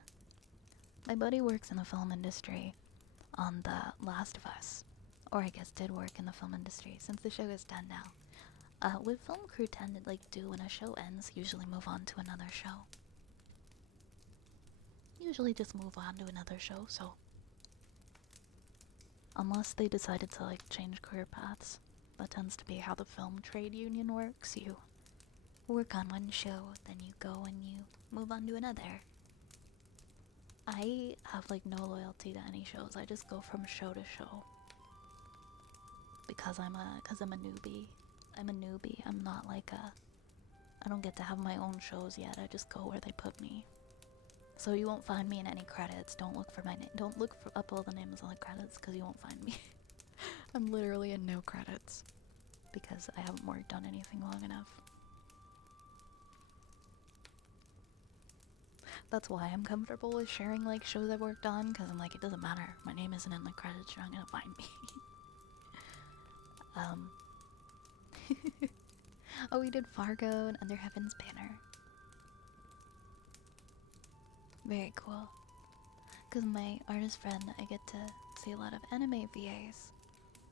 My buddy works in the film industry on The Last of Us. Or I guess did work in the film industry since the show is done now. What film crew tend to do when a show ends, usually move on to another show. Usually just move on to another show, so unless they decided to change career paths. That tends to be how the film trade union works. You work on one show, then you go and you move on to another. I have no loyalty to any shows. I just go from show to show. Because I'm a newbie. I'm a newbie. I'm not I don't get to have my own shows yet. I just go where they put me. So you won't find me in any credits. Don't look for my name. Don't look up all the names on the credits because you won't find me. I'm literally in no credits because I haven't worked on anything long enough. That's why I'm comfortable with sharing shows I've worked on, because I'm it doesn't matter. My name isn't in the credits. You're not gonna find me. Oh, we did Fargo and Under Heaven's Banner. Very cool. Because my artist friend, I get to see a lot of anime VAs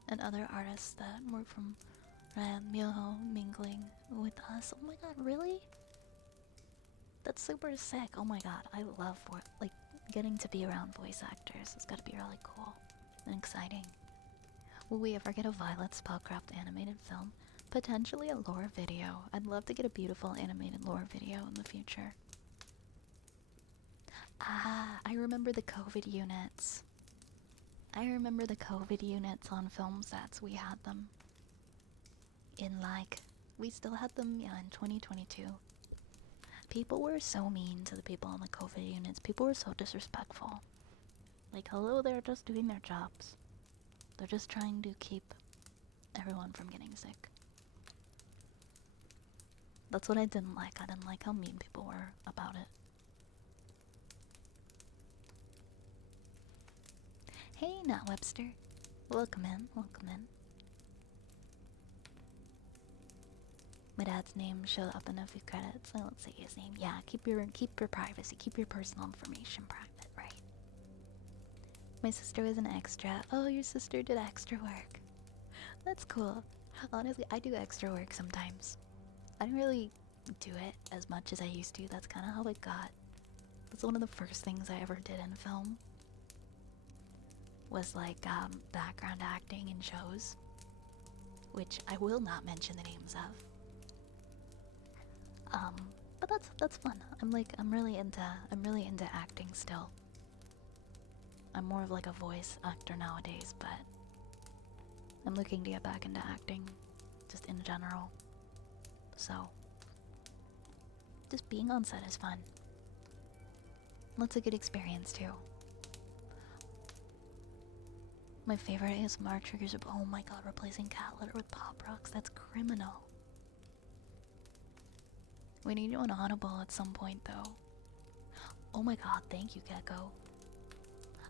and other artists that work from Ryan Myoho mingling with us. Oh my god, really? That's super sick. Oh my god, I love getting to be around voice actors. It's gotta be really cool and exciting. Will we ever get a Violet Spellcraft animated film? Potentially a lore video. I'd love to get a beautiful animated lore video in the future. Ah, I remember the COVID units. I remember the COVID units on film sets. We had them in we still had them, yeah, in 2022. People were so mean to the people on the COVID units. People were so disrespectful. Hello, they're just doing their jobs. They're just trying to keep everyone from getting sick. That's what I didn't like. I didn't like how mean people were about it. Hey, Nat Webster. Welcome in, welcome in. My dad's name showed up in a few credits. I won't say his name. Yeah, keep your privacy, keep your personal information private, right? My sister was an extra. Oh, your sister did extra work. That's cool. Honestly, I do extra work sometimes. I don't really do it as much as I used to. That's kind of how it got. That's one of the first things I ever did in film. Was like background acting in shows, which I will not mention the names of. But that's fun. I'm really into acting still. I'm more of like a voice actor nowadays, but I'm looking to get back into acting, just in general. So, just being on set is fun. That's a good experience too. My favorite ASMR triggers are, oh my god, replacing cat litter with pop rocks. That's criminal. We need you on Audible at some point though. Oh my god, thank you, Gecko.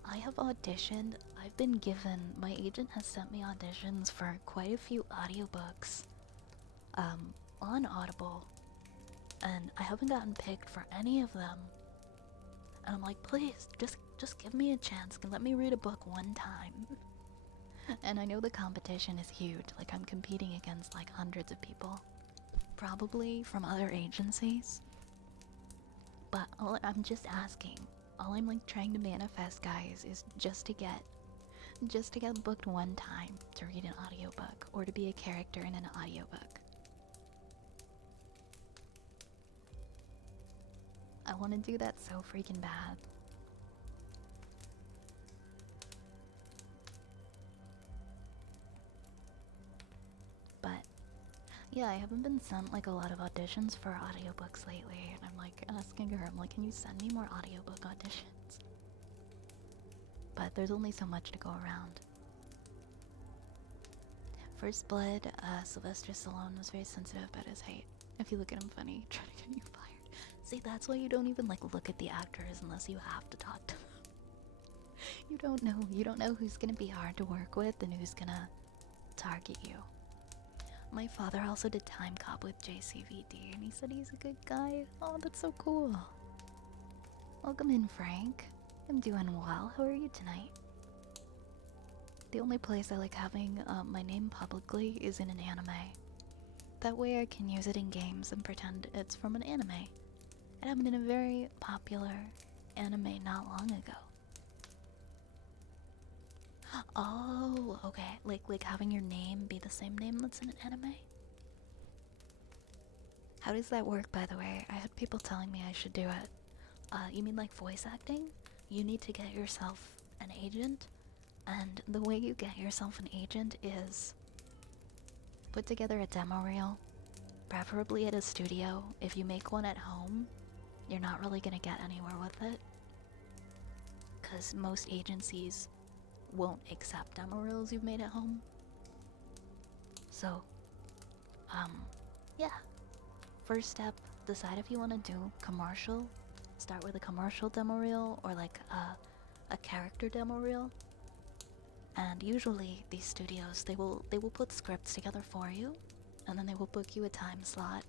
I have auditioned. I've been given, my agent has sent me auditions for quite a few audiobooks on Audible, and I haven't gotten picked for any of them. And I'm like, please, just give me a chance and let me read a book one time. And I know the competition is huge. Like, I'm competing against like hundreds of people, probably from other agencies. But I'm just asking. All I'm like trying to manifest, guys, is just to get booked one time to read an audiobook or to be a character in an audiobook. I want to do that so freaking bad. But yeah, I haven't been sent like a lot of auditions for audiobooks lately, and I'm like asking her, I'm like, can you send me more audiobook auditions? But there's only so much to go around. First Blood, Sylvester Stallone was very sensitive about his hate. If you look at him funny, trying to get you fired. See, that's why you don't even like look at the actors unless you have to talk to them. You don't know who's gonna be hard to work with and who's gonna target you. My father also did Time Cop with JCVD, and he said he's a good guy. Oh, that's so cool. Welcome in, Frank. I'm doing well. How are you tonight? The only place I like having my name publicly is in an anime. That way I can use it in games and pretend it's from an anime. It happened in a very popular anime not long ago. Oh, okay. Like having your name be the same name that's in an anime? How does that work, by the way? I had people telling me I should do it. You mean like voice acting? You need to get yourself an agent, and the way you get yourself an agent is put together a demo reel, preferably at a studio. If you make one at home, you're not really gonna get anywhere with it, because most agencies won't accept demo reels you've made at home. So, yeah. First step, decide if you want to do commercial. Start with a commercial demo reel or like a character demo reel. And usually these studios, they will put scripts together for you, and then they will book you a time slot,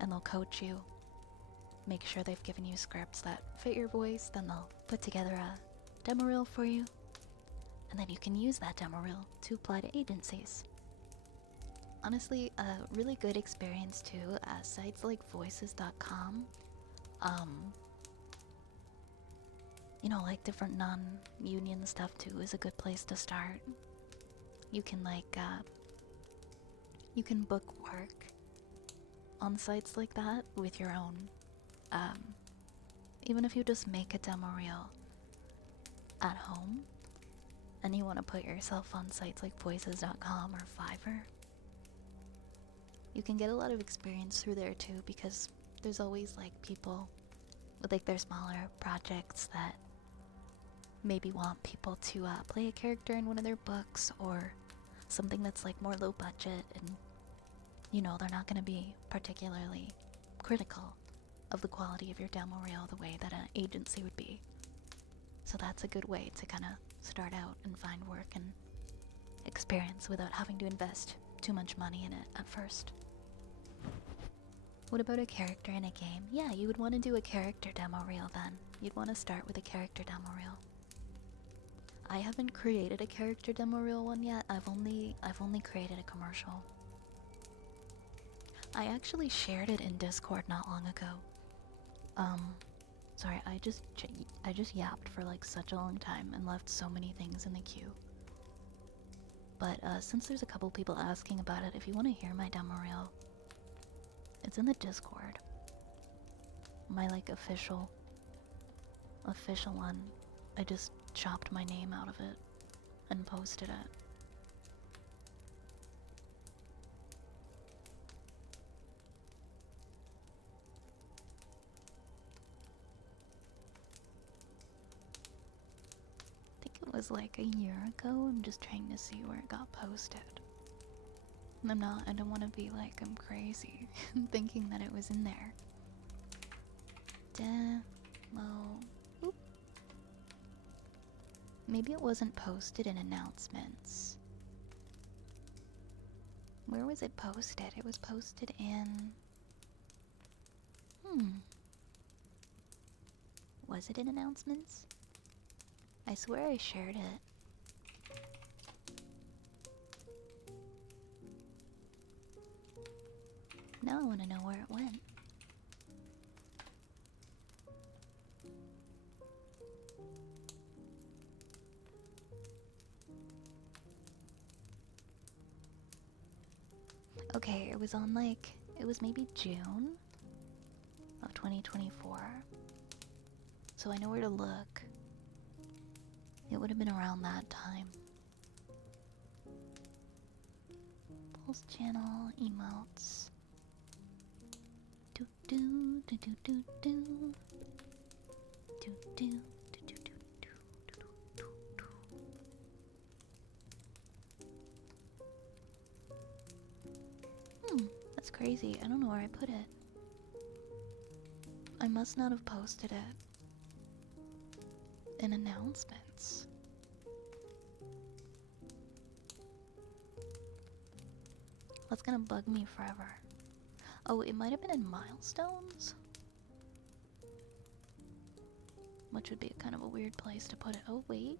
and they'll coach you, make sure they've given you scripts that fit your voice. Then they'll put together a demo reel for you, and then you can use that demo reel to apply to agencies. Honestly, a really good experience too. Sites like voices.com, you know, like different non-union stuff too, is a good place to start. You can like, you can book work on sites like that with your own, even if you just make a demo reel at home and you want to put yourself on sites like voices.com or Fiverr, you can get a lot of experience through there too, because there's always like people with like their smaller projects that maybe want people to play a character in one of their books, or something that's like more low budget, and you know, they're not going to be particularly critical of the quality of your demo reel the way that an agency would be. So that's a good way to kind of start out and find work and experience without having to invest too much money in it at first. What about a character in a game? Yeah, you would want to do a character demo reel then. You'd want to start with a character demo reel. I haven't created a character demo reel one yet. I've only created a commercial. I actually shared it in Discord not long ago. Sorry, I just yapped for like such a long time and left so many things in the queue. But since there's a couple people asking about it, if you want to hear my demo reel, it's in the Discord. My like official one. I just chopped my name out of it and posted it. I think it was like a year ago. I'm just trying to see where it got posted. I don't want to be like I'm crazy thinking that it was in there. Demo. Oop. Maybe it wasn't posted in announcements. Where was it posted? It was posted in... Was it in announcements? I swear I shared it. Now I want to know where it went. Okay, it was on like... It was maybe June of 2024. So I know where to look. It would have been around that time. Pulse channel, emotes. Do do do do do do. Do do do do do do do. That's crazy. I don't know where I put it. I must not have posted it in announcements. That's gonna bug me forever. Oh, it might have been in milestones? Which would be kind of a weird place to put it. Oh, wait.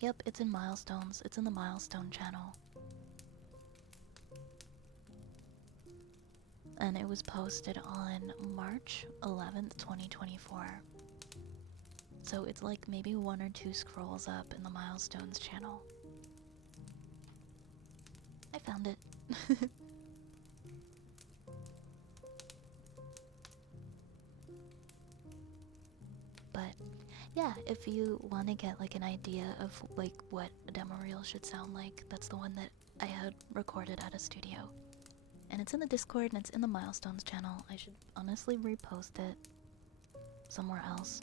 Yep, it's in milestones. It's in the milestone channel. And it was posted on March 11th, 2024. So it's like maybe 1 or 2 scrolls up in the milestones channel. I found it. But yeah, if you want to get like an idea of like what a demo reel should sound like, that's the one that I had recorded at a studio. And it's in the Discord and it's in the milestones channel. I should honestly repost it somewhere else.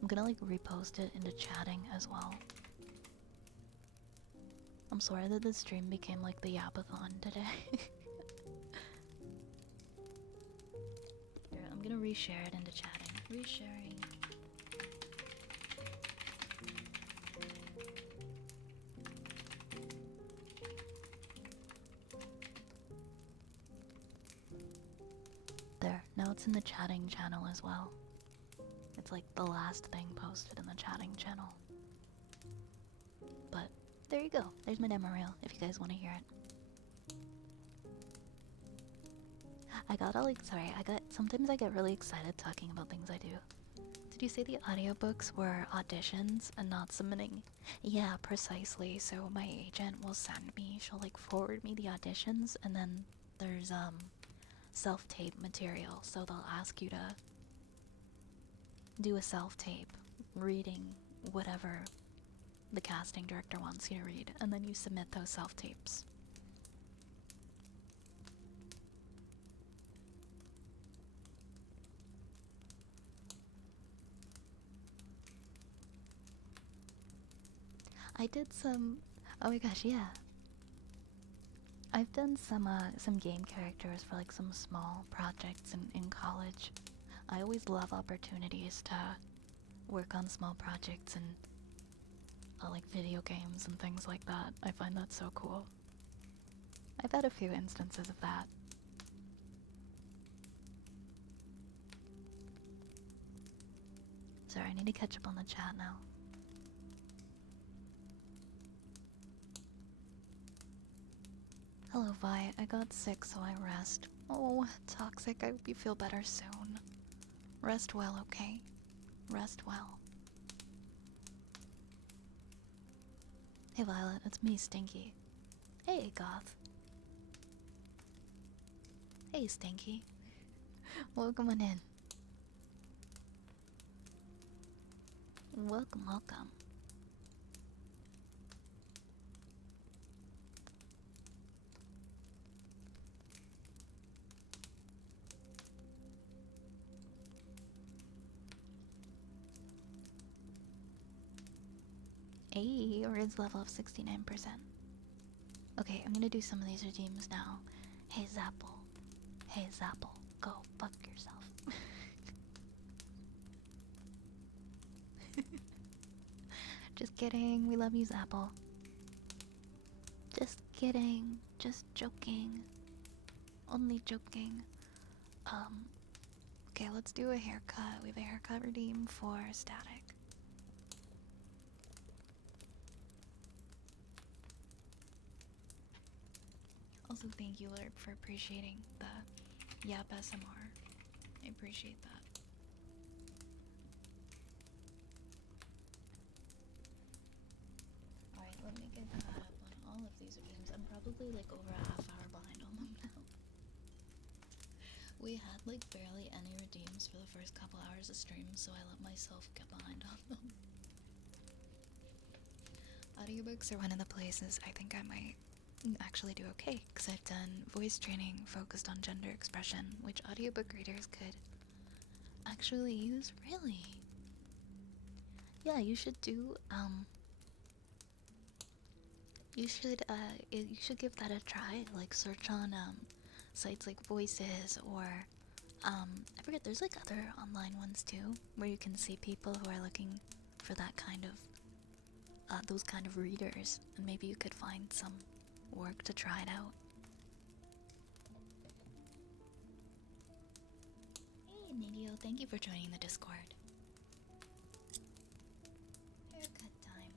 I'm gonna like repost it into chatting as well. I'm sorry that the stream became like the yapathon today. Here, I'm gonna reshare it into chatting. Resharing. There, now it's in the chatting channel as well. It's like the last thing posted in the chatting channel. But there you go. There's my demo reel if you guys want to hear it. Sometimes I get really excited talking about things I do. Did you say the audiobooks were auditions and not submitting? Yeah, precisely. So my agent will send me, she'll like forward me the auditions, and then there's self-tape material. So they'll ask you to do a self-tape reading whatever the casting director wants you to read, and then you submit those self-tapes. I did some... Oh my gosh, yeah. I've done some game characters for like some small projects in college. I always love opportunities to work on small projects and like video games and things like that. I find that so cool. I've had a few instances of that. Sorry, I need to catch up on the chat now. Hello, Vi. I got sick, so I rest. Oh, toxic. I hope you feel better soon. Rest well, okay? Rest well. Hey, Violet. It's me, Stinky. Hey, Goth. Hey, Stinky. Welcome on in. Welcome, welcome. Hey, Riz level of 69%. Okay, I'm gonna do some of these redeems now. Hey, Zapple. Hey, Zapple. Go fuck yourself. Just kidding. We love you, Zapple. Just kidding. Just joking. Only joking. Okay, let's do a haircut. We have a haircut redeem for Static. Also, thank you, Lurk, for appreciating the Yap SMR. I appreciate that. Alright, let me get caught up on all of these redeems. I'm probably like over a half hour behind on them now. We had like barely any redeems for the first couple hours of stream, so I let myself get behind on them. Audiobooks are one of the places I think I might actually do okay, because I've done voice training focused on gender expression, which audiobook readers could actually use, really. Yeah, you should do, you should give that a try, like search on, sites like Voices, or, I forget, there's like other online ones too, where you can see people who are looking for that kind of, those kind of readers, and maybe you could find some work to try it out. Hey, Nidio, thank you for joining the Discord. Haircut time.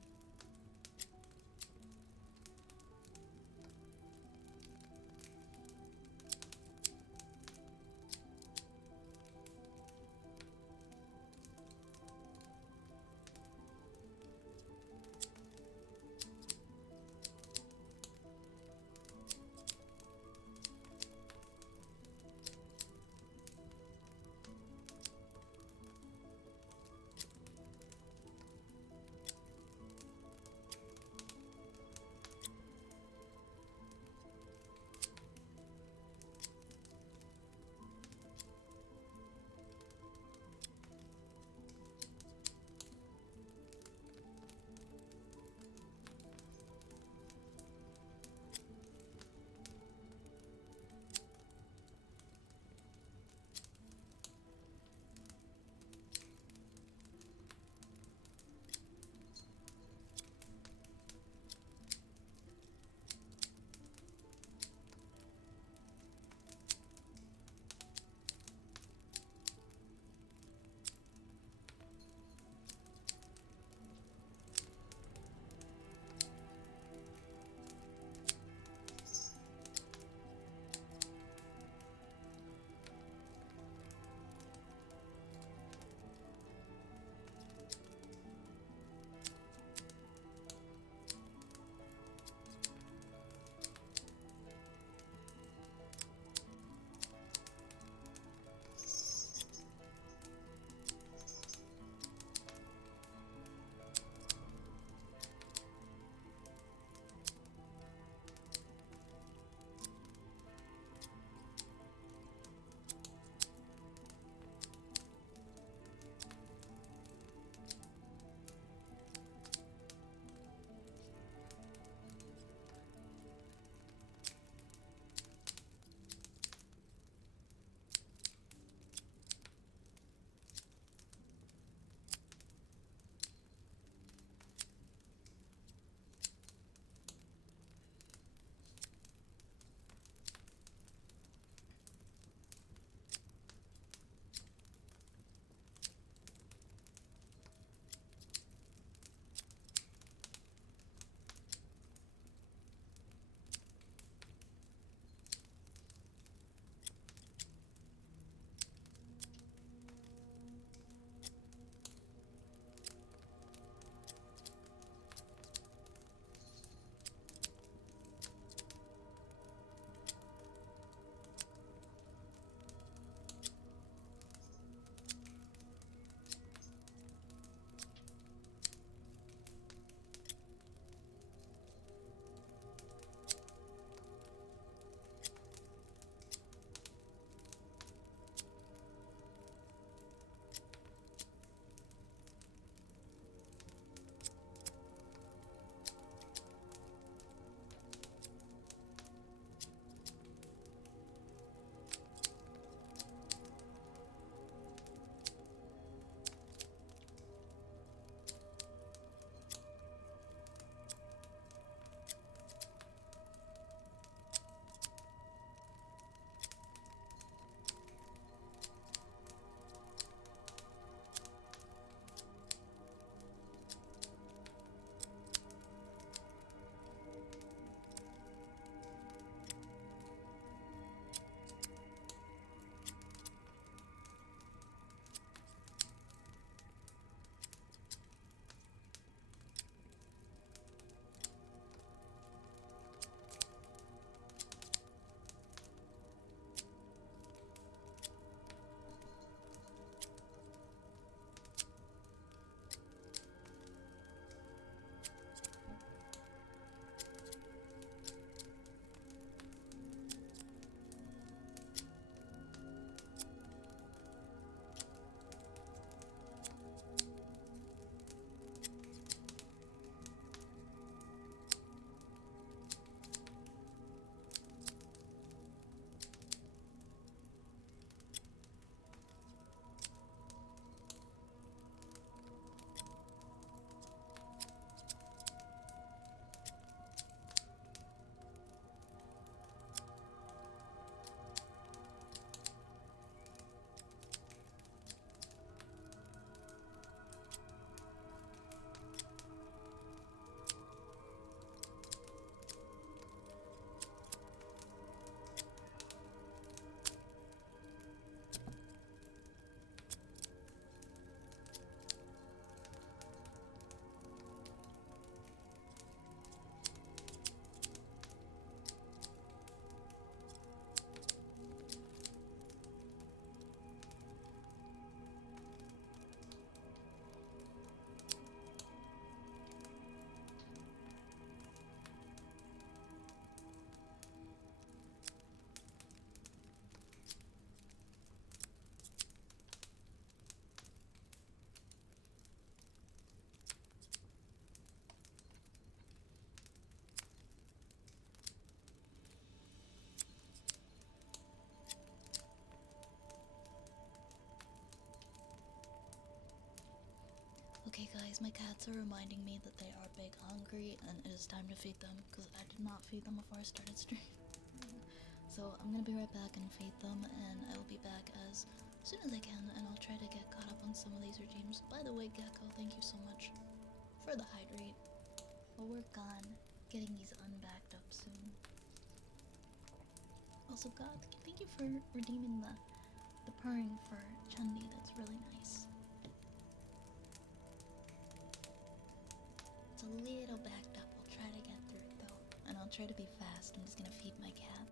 guys, my cats are reminding me that they are big hungry and it is time to feed them because I did not feed them before I started stream. So I'm gonna be right back and feed them, and I will be back as soon as I can, and I'll try to get caught up on some of these regimes. By the way, Gecko, thank you so much for the hydrate. We'll work on getting these unbacked up soon. Also, God, thank you for redeeming the purring for Chundi. That's really nice. It's a little backed up. I'll try to get through it though, and I'll try to be fast. I'm just gonna feed my cat.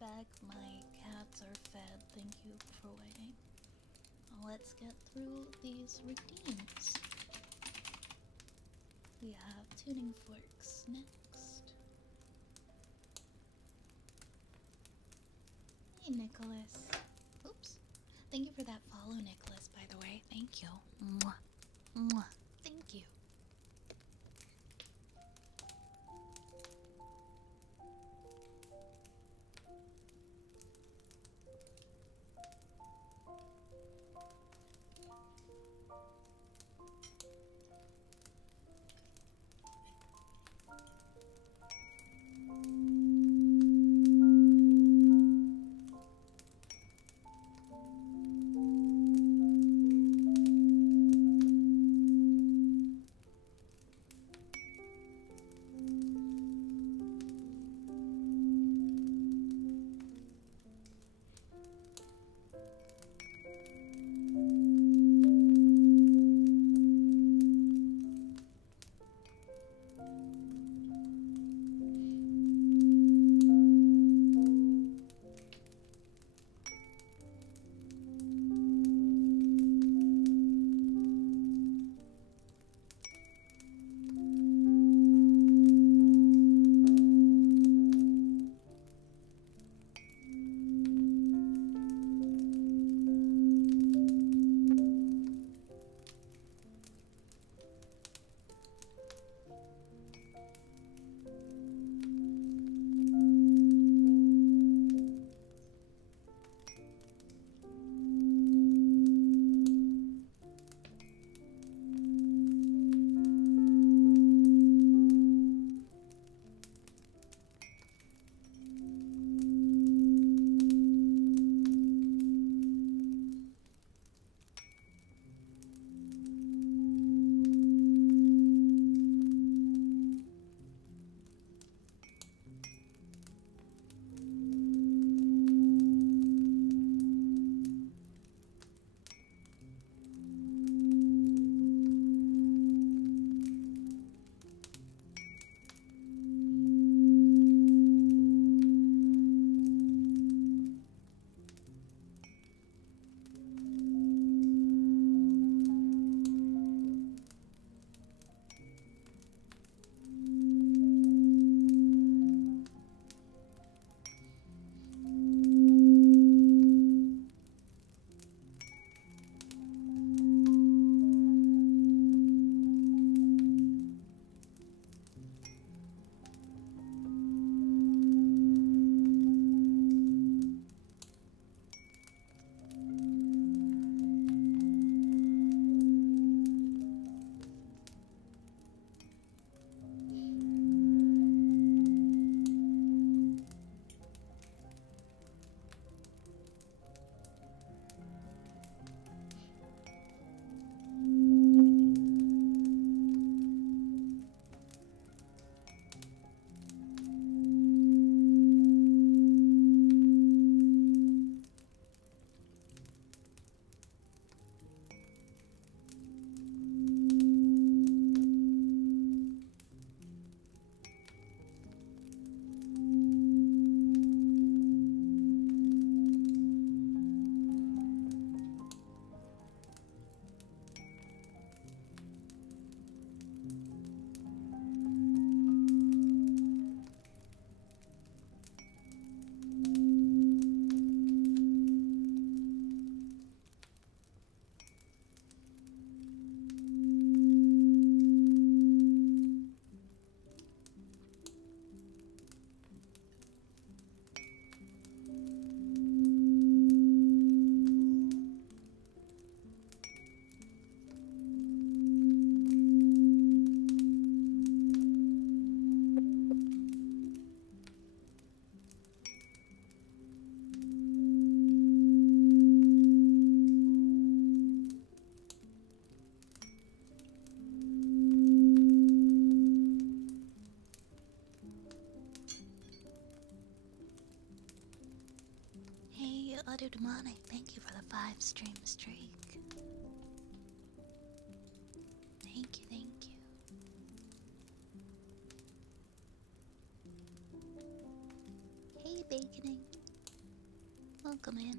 back. My cats are fed. Thank you for waiting. Let's get through these redeems. We have tuning forks next. Hey, Nicholas. Oops. Thank you for that follow, Nicholas, by the way. Thank you. Mwah. Mwah. Thank you. Utter Demonic, thank you for the 5-stream streak. Thank you, thank you. Hey, Baconing. Welcome in.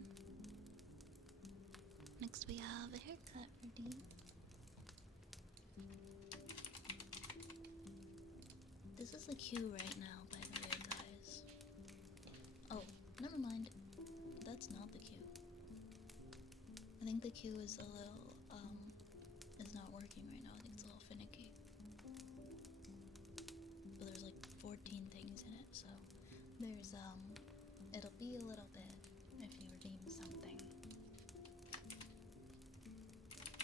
Next we have a haircut for Dean. This is the queue right now, by the way, guys. Oh, never mind. That's not the queue. I think the queue is a little, is not working right now. I think it's a little finicky. But there's like 14 things in it, so there's, it'll be a little bit if you redeem something.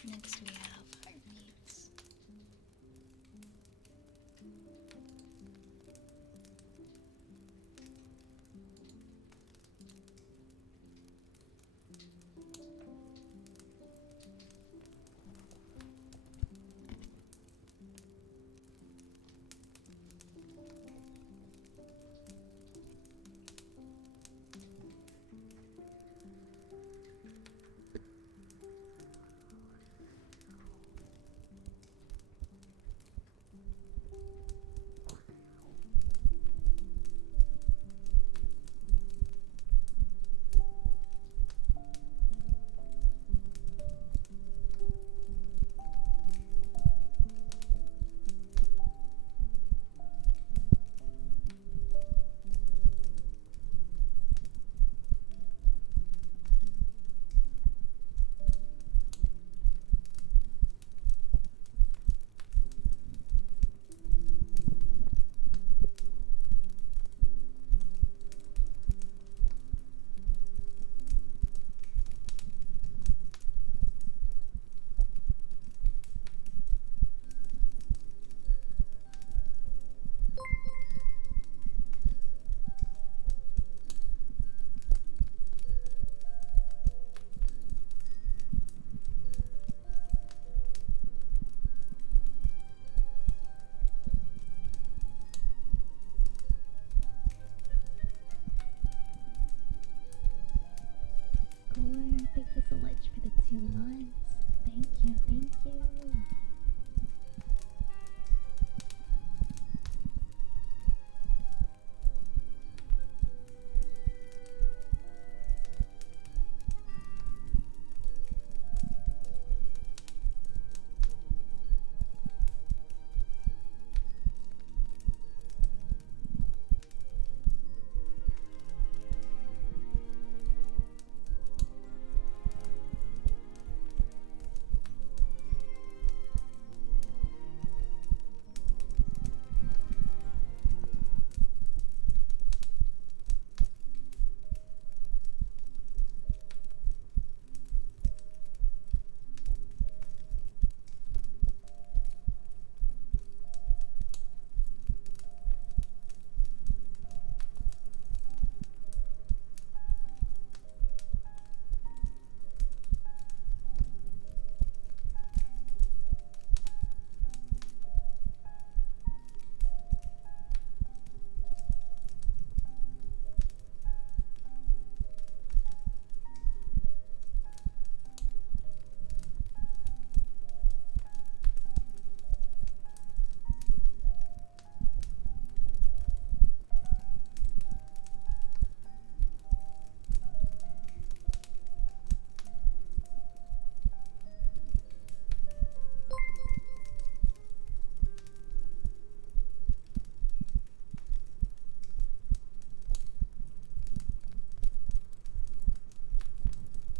Next we have heartbeats. Thank you so much for the 2 months. Thank you, thank you.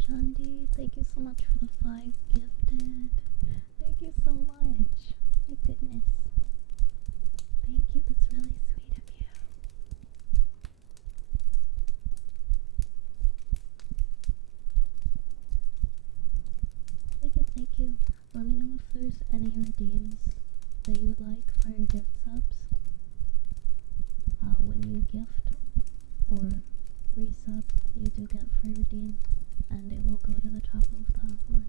Chandi, thank you so much for the 5 gifted. Thank you so much. My goodness. Thank you, that's really sweet of you. Thank you. Let me know if there's any redeems that you would like for your gift subs. When you gift or resub, you do get free redeem, and it will go to the top of the list.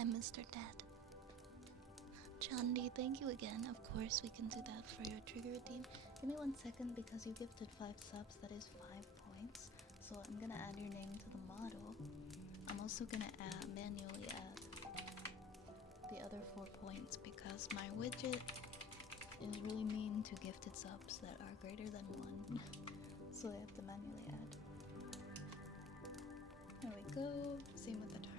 Hi, Mr. Dad. Chandi, thank you again. Of course, we can do that for your trigger routine. Give me 1 second because you gifted 5 subs. That is 5 points. So I'm gonna add your name to the model. I'm also gonna manually add the other 4 points because my widget is really mean to gifted subs that are greater than 1. So I have to manually add. There we go. Same with the timer.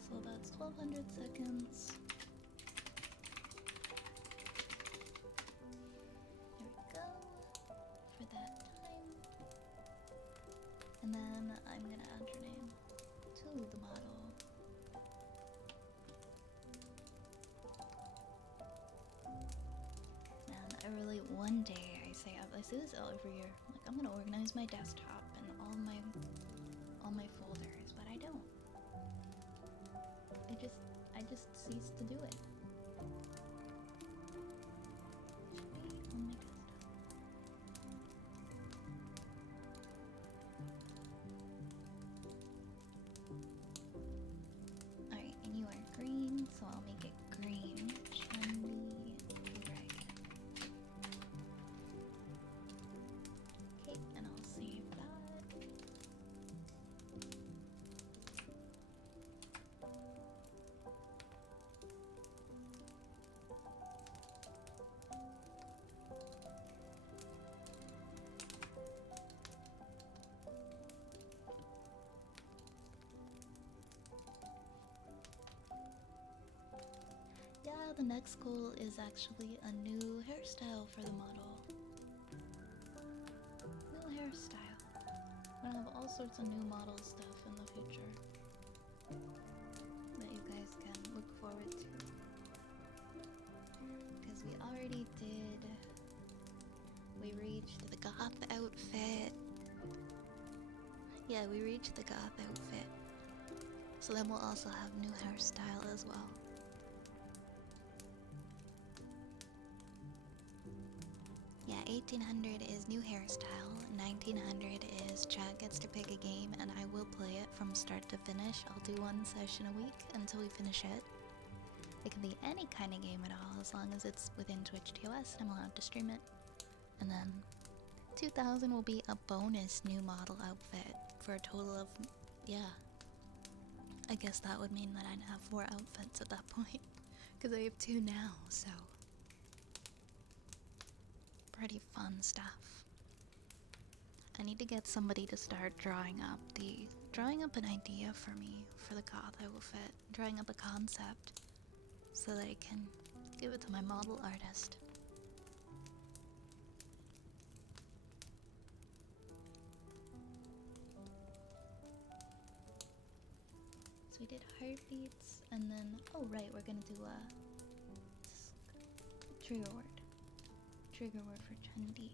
So that's 1200 seconds. There we go. For that time. And then I'm gonna add your name to the model. Man, I really, one day I say this every year. Like, I'm gonna organize my desktop and all my folders, but I don't. I just cease to do it. Should be on my desktop. Alright, and you are green, so I'll make it green. Shiny dragon. Okay, and I'll save that. Yeah, the next goal is actually a new hairstyle for the model. New hairstyle. We're gonna have all sorts of new model stuff in the future that you guys can look forward to. Because we already did. We reached the goth outfit. Yeah, we reached the goth outfit. So then we'll also have new hairstyle as well. Yeah, 1800 is new hairstyle, 1900 is chat gets to pick a game and I will play it from start to finish. I'll do 1 session a week until we finish it. It can be any kind of game at all as long as it's within Twitch TOS. I'm allowed to stream it. And then 2000 will be a bonus new model outfit for a total of, yeah. I guess that would mean that I'd have 4 outfits at that point. Because I have 2 now, so. Pretty fun stuff. I need to get somebody to start drawing up an idea for me for the goth outfit, drawing up a concept so that I can give it to my model artist. So we did heartbeats and then, oh right, we're gonna do a trigger word. Trigger word for Chandi.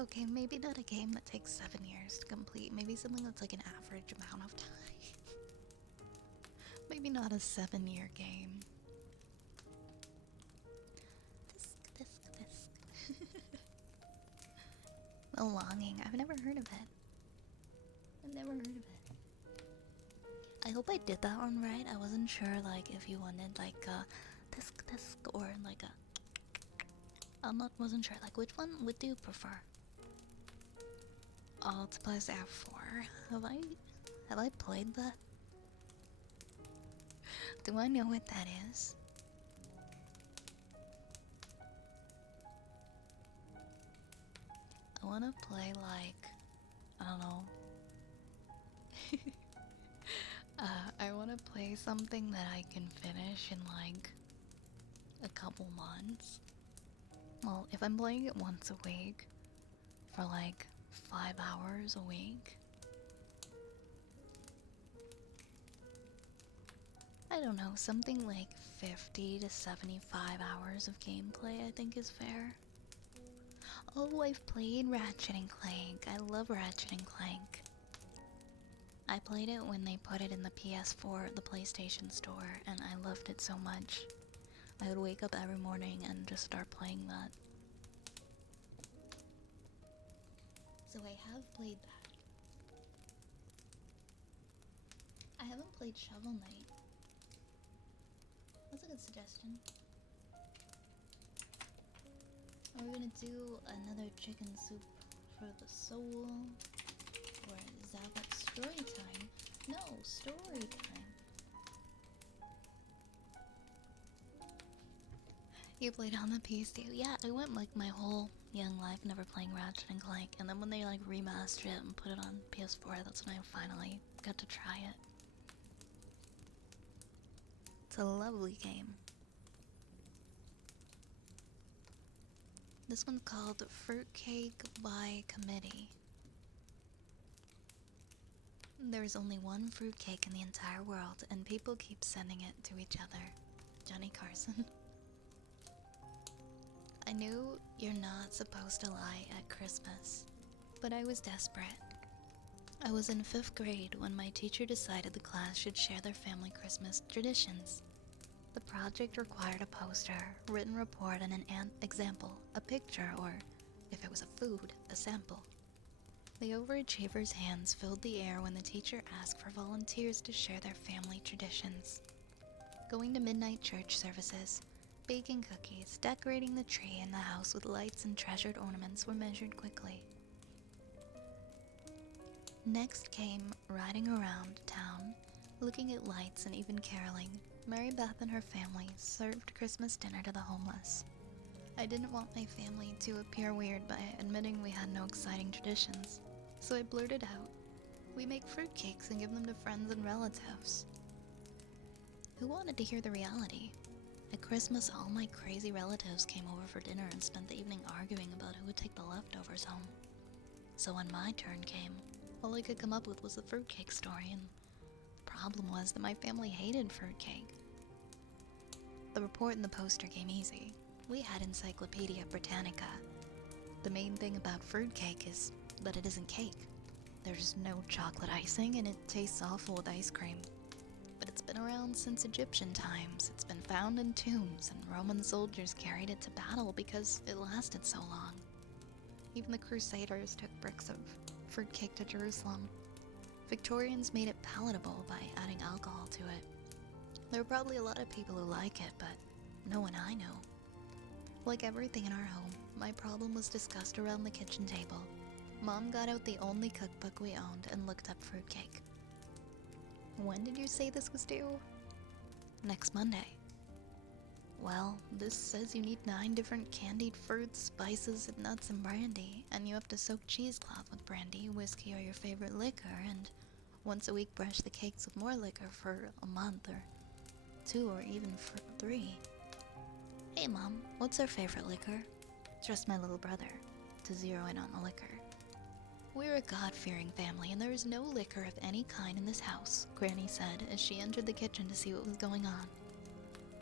Okay, maybe not a game that takes 7 years to complete. Maybe something that's like an average amount of time. Maybe not a 7-year game. Disc. The Longing. I've never heard of it. I've never heard of it. I hope I did that one right. I wasn't sure like if you wanted like a disc or like a. Wasn't sure. Like which one would you prefer? Alt plus F4. Have I played that? Do I know what that is? I wanna play like I don't know. I wanna play something that I can finish in like a couple months. Well, if I'm playing it once a week for like 5 hours a week, I don't know, something like 50 to 75 hours of gameplay I think is fair. Oh, I've played Ratchet and Clank. I love Ratchet and Clank. I played it when they put it in the PS4, the PlayStation Store, and I loved it so much. I would wake up every morning and just start playing that. So I have played that. I haven't played Shovel Knight. That's a good suggestion. Are we gonna do another chicken soup for the soul? Or is that what story time? No, story time. You played on the PC? Yeah, I went like my whole young life never playing Ratchet and Clank, and then when they like remastered it and put it on PS4, that's when I finally got to try it. It's a lovely game. This one's called Fruitcake by Committee. There's only one fruitcake in the entire world, and people keep sending it to each other. Johnny Carson. I knew you're not supposed to lie at Christmas, but I was desperate. I was in 5th grade when my teacher decided the class should share their family Christmas traditions. The project required a poster, written report, and an example, a picture, or, if it was a food, a sample. The overachievers' hands filled the air when the teacher asked for volunteers to share their family traditions. Going to midnight church services, baking cookies, decorating the tree and the house with lights and treasured ornaments were measured quickly. Next came riding around town, looking at lights and even caroling. Mary Beth and her family served Christmas dinner to the homeless. I didn't want my family to appear weird by admitting we had no exciting traditions, so I blurted out, "We make fruitcakes and give them to friends and relatives." Who wanted to hear the reality? At Christmas, all my crazy relatives came over for dinner and spent the evening arguing about who would take the leftovers home. So when my turn came, all I could come up with was the fruitcake story, and the problem was that my family hated fruitcake. The report and the poster came easy. We had Encyclopedia Britannica. The main thing about fruitcake is that it isn't cake. There's no chocolate icing and it tastes awful with ice cream. But it's been around since Egyptian times. It's been found in tombs, and Roman soldiers carried it to battle because it lasted so long. Even the Crusaders took bricks of fruitcake to Jerusalem. Victorians made it palatable by adding alcohol to it. There are probably a lot of people who like it, but no one I know. Like everything in our home, my problem was discussed around the kitchen table. Mom got out the only cookbook we owned and looked up fruitcake. When did you say this was due? Next Monday. Well, this says you need 9 different candied fruits, spices, nuts, and brandy, and you have to soak cheesecloth with brandy, whiskey, or your favorite liquor, and once a week brush the cakes with more liquor for a month, or 2, or even for 3. Hey Mom, what's our favorite liquor? Just my little brother, to zero in on the liquor. We're a God-fearing family, and there is no liquor of any kind in this house, Granny said as she entered the kitchen to see what was going on.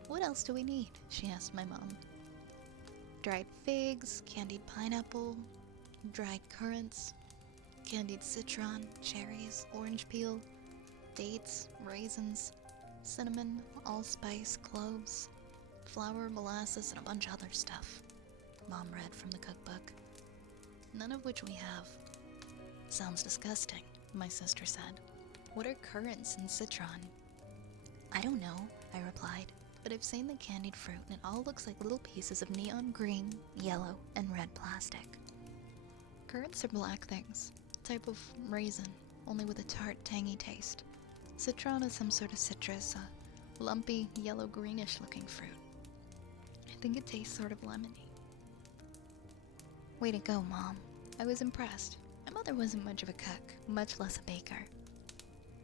What else do we need? She asked my mom. Dried figs, candied pineapple, dried currants, candied citron, cherries, orange peel, dates, raisins, cinnamon, allspice, cloves, flour, molasses, and a bunch of other stuff. Mom read from the cookbook. None of which we have. Sounds disgusting, my sister said. What are currants and citron? I don't know, I replied, but I've seen the candied fruit and it all looks like little pieces of neon green, yellow, and red plastic. Currants are black things, type of raisin, only with a tart, tangy taste. Citron is some sort of citrus, a lumpy, yellow-greenish looking fruit. I think it tastes sort of lemony. Way to go, Mom. I was impressed. My mother wasn't much of a cook, much less a baker.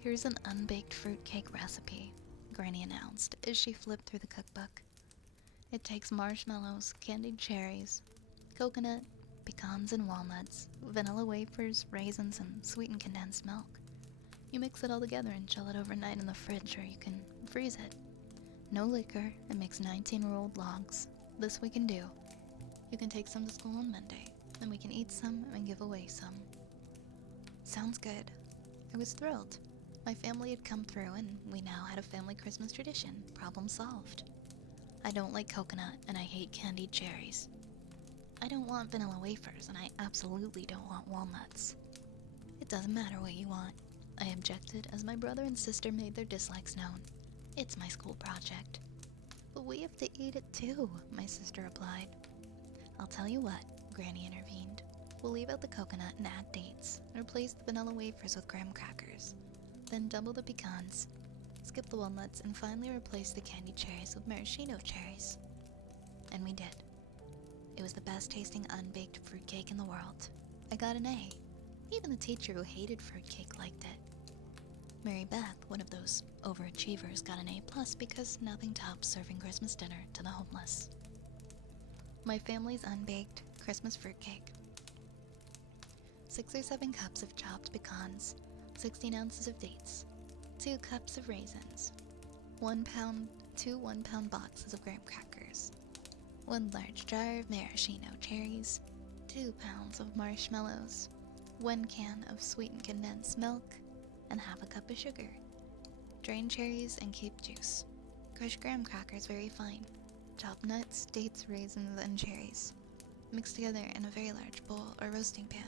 Here's an unbaked fruitcake recipe, Granny announced as she flipped through the cookbook. It takes marshmallows, candied cherries, coconut, pecans and walnuts, vanilla wafers, raisins, and sweetened condensed milk. You mix it all together and chill it overnight in the fridge, or you can freeze it. No liquor, and makes 19 rolled logs. This we can do. You can take some to school on Monday, and we can eat some and give away some. Sounds good. I was thrilled. My family had come through, and we now had a family Christmas tradition. Problem solved. I don't like coconut, and I hate candied cherries. I don't want vanilla wafers, and I absolutely don't want walnuts. It doesn't matter what you want, I objected as my brother and sister made their dislikes known. It's my school project. But we have to eat it too, my sister replied. I'll tell you what, Granny intervened. We'll leave out the coconut and add dates, and replace the vanilla wafers with graham crackers. Then double the pecans, skip the walnuts, and finally replace the candied cherries with maraschino cherries. And we did. It was the best tasting unbaked fruitcake in the world. I got an A. Even the teacher who hated fruitcake liked it. Mary Beth, one of those overachievers, got an A+ because nothing tops serving Christmas dinner to the homeless. My family's unbaked Christmas fruitcake. 6 or 7 cups of chopped pecans, 16 ounces of dates, 2 cups of raisins, 1 pound, 2 1-pound boxes of graham crackers, 1 large jar of maraschino cherries, 2 pounds of marshmallows, 1 can of sweetened condensed milk, and half a cup of sugar. Drain cherries and keep juice. Crush graham crackers very fine. Chop nuts, dates, raisins, and cherries. Mix together in a very large bowl or roasting pan.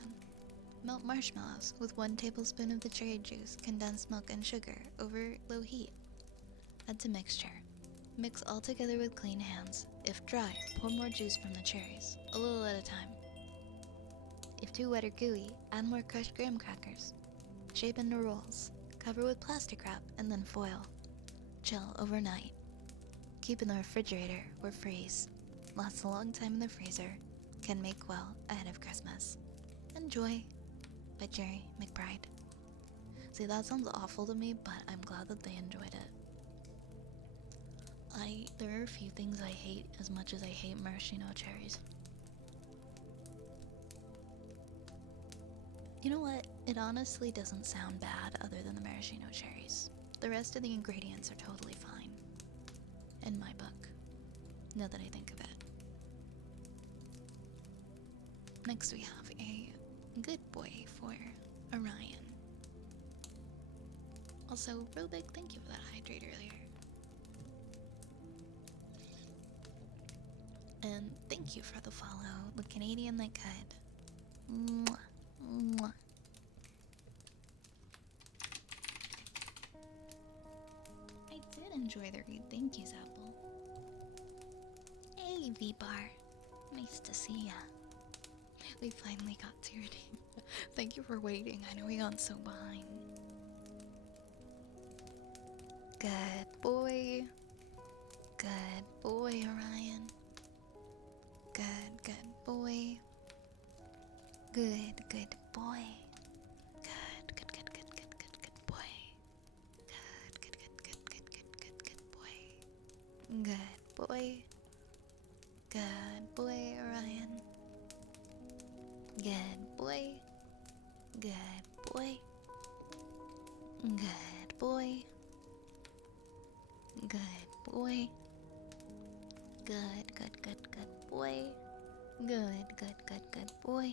Melt marshmallows with 1 tablespoon of the cherry juice, condensed milk, and sugar over low heat. Add to mixture. Mix all together with clean hands. If dry, pour more juice from the cherries, a little at a time. If too wet or gooey, add more crushed graham crackers. Shape into rolls. Cover with plastic wrap and then foil. Chill overnight. Keep in the refrigerator or freeze. Lasts a long time in the freezer. Can make well ahead of Christmas. Enjoy. By Jerry McBride. See, that sounds awful to me, but I'm glad that they enjoyed it. There are a few things I hate as much as I hate maraschino cherries. You know what? It honestly doesn't sound bad other than the maraschino cherries. The rest of the ingredients are totally fine. In my book. Now that I think of it. Next we have a good boy for Orion. Also, real big thank you for that hydrate earlier. And thank you for the follow, the Canadian that could. Mwah, mwah. I did enjoy the read. Thank you, Zapple. Hey, V-Bar. Nice to see ya. We finally got to your name. Thank you for waiting. I know we got so behind. Good boy. Good boy, Orion. Good boy. Good boy. Good boy. Good boy. Good boy. Good boy, Orion. Good boy. Good boy. Good boy. Good boy. Good boy. Good boy.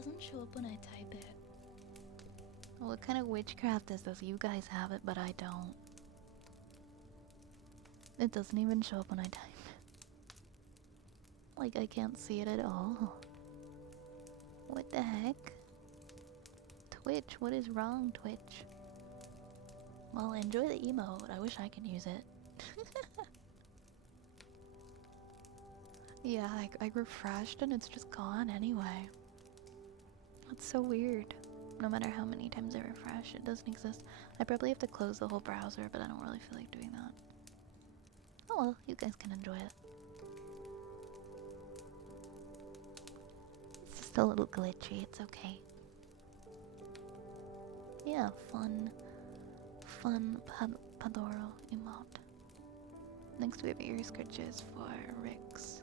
doesn't show up when I type it. What kind of witchcraft is this? You guys have it, but I don't. It doesn't even show up when I type it. Like, I can't see it at all. What the heck? Twitch, what is wrong, Twitch? Well, enjoy the emote. I wish I could use it. Yeah, I refreshed and it's just gone anyway. That's so weird. No matter how many times I refresh, it doesn't exist. I probably have to close the whole browser, but I don't really feel like doing that. Oh well, you guys can enjoy it. It's just a little glitchy, it's okay. Yeah, fun Padoro emote. Next we have ear scratches for Rix.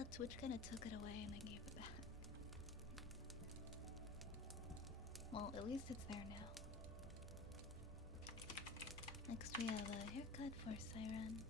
Yeah, Twitch kind of took it away and I gave it back. Well, at least it's there now. Next we have a haircut for Siren.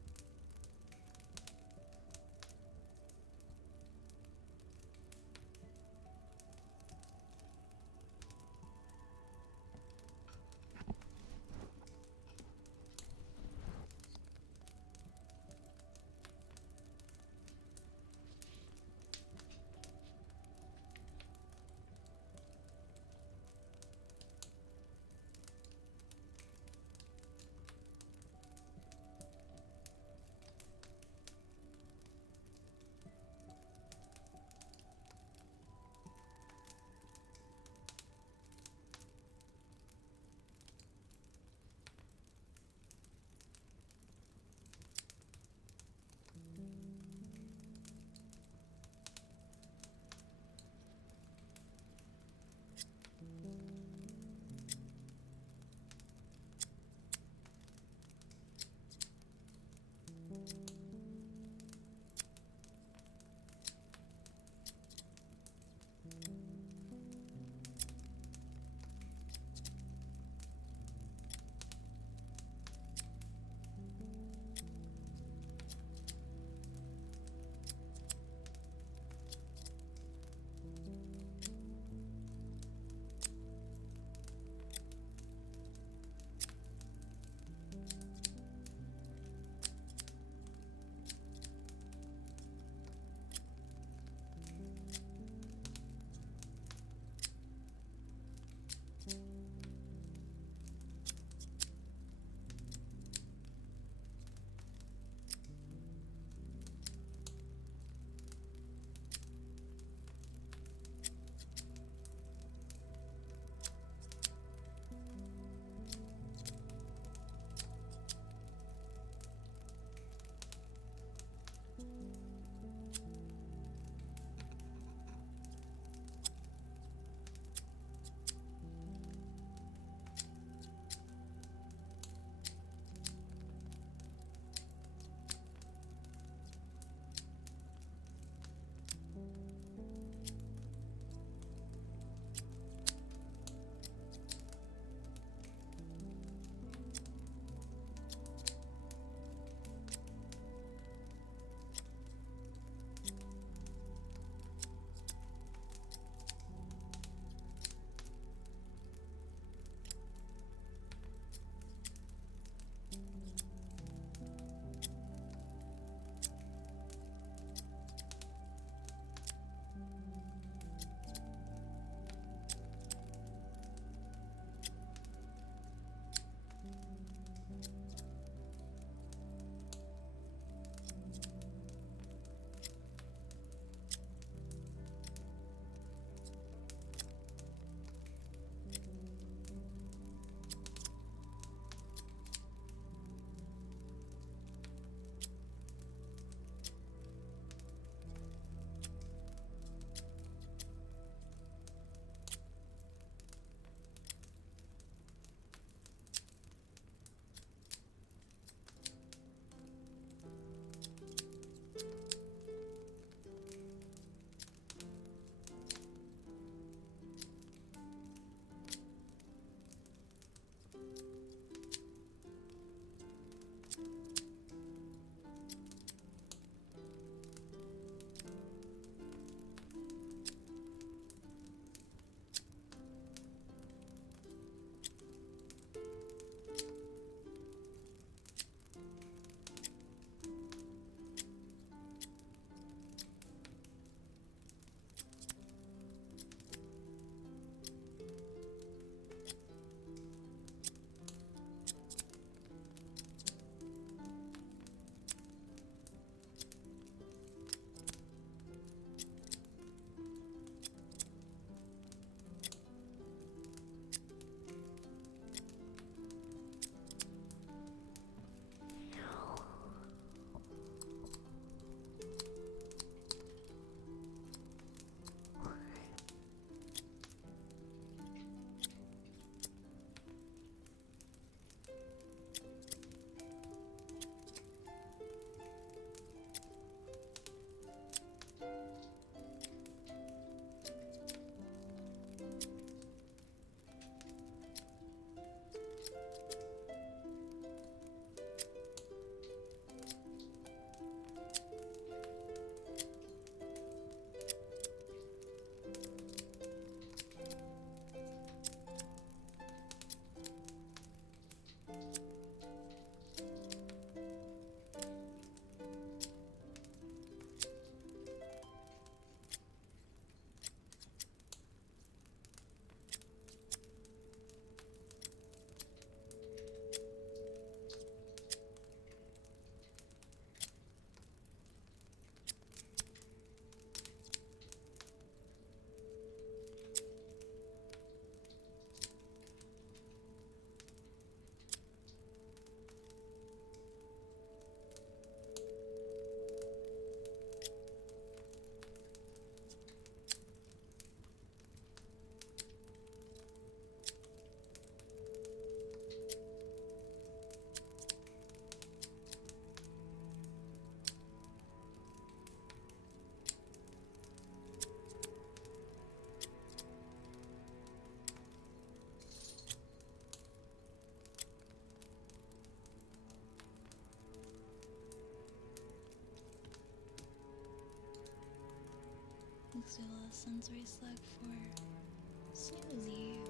sensory slug for Snoozy.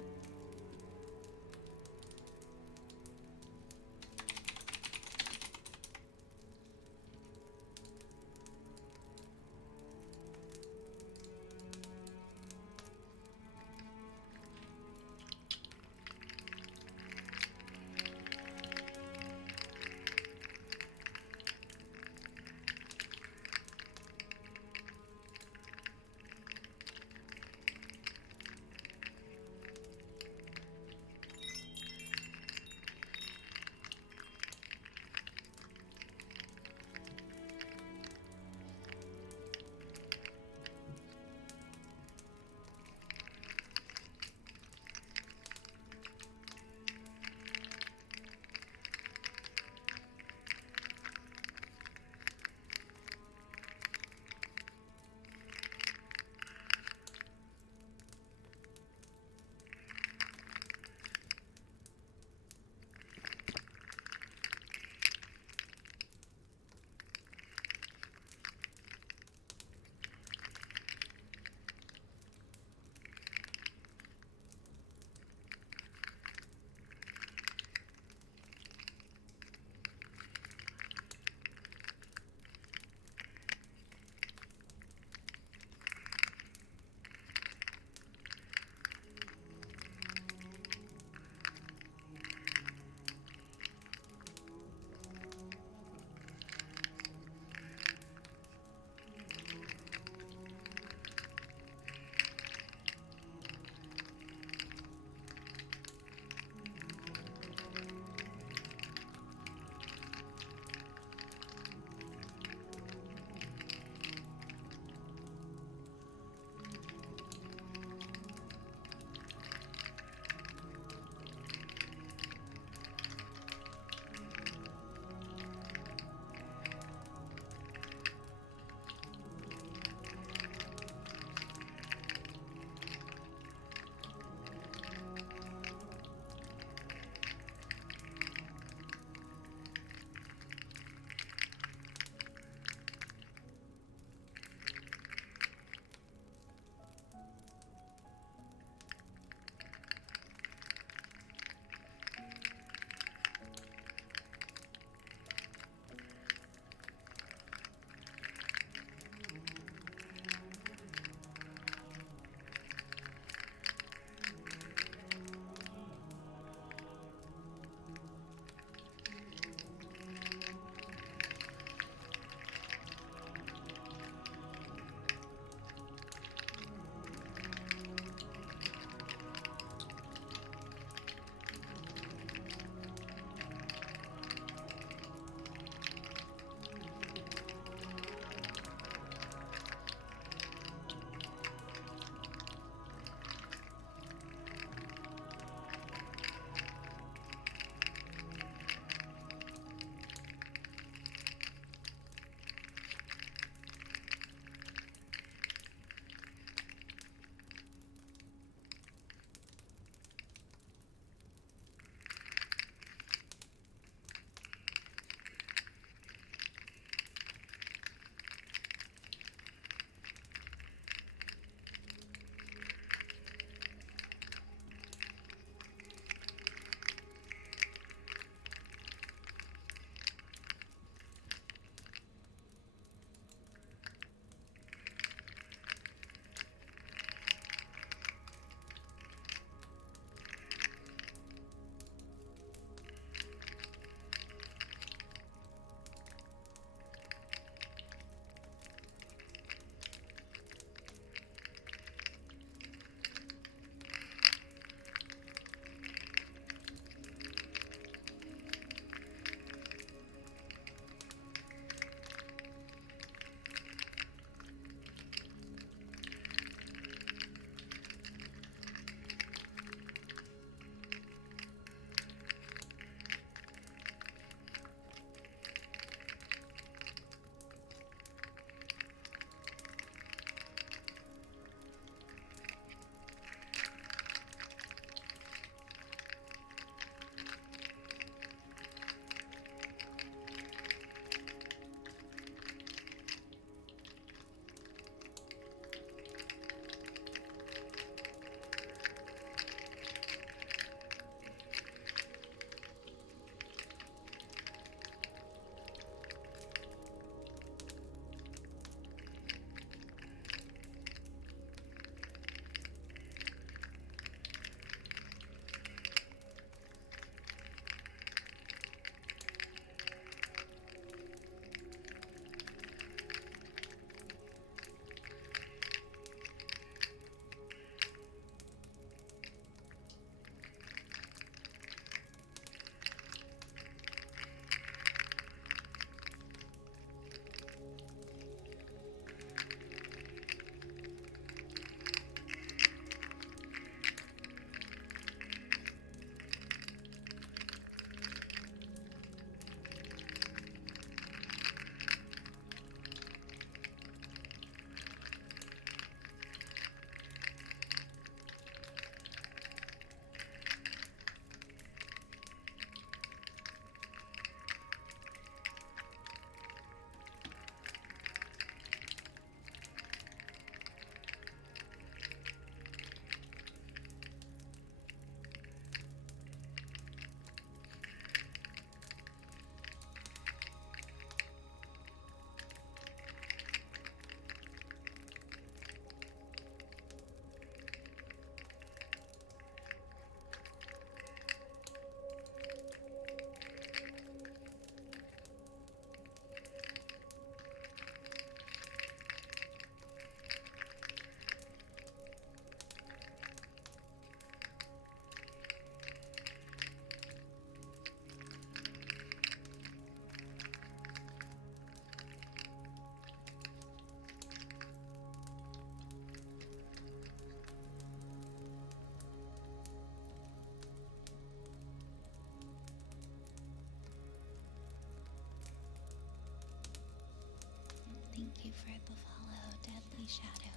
for the follow, Deadly Shadow.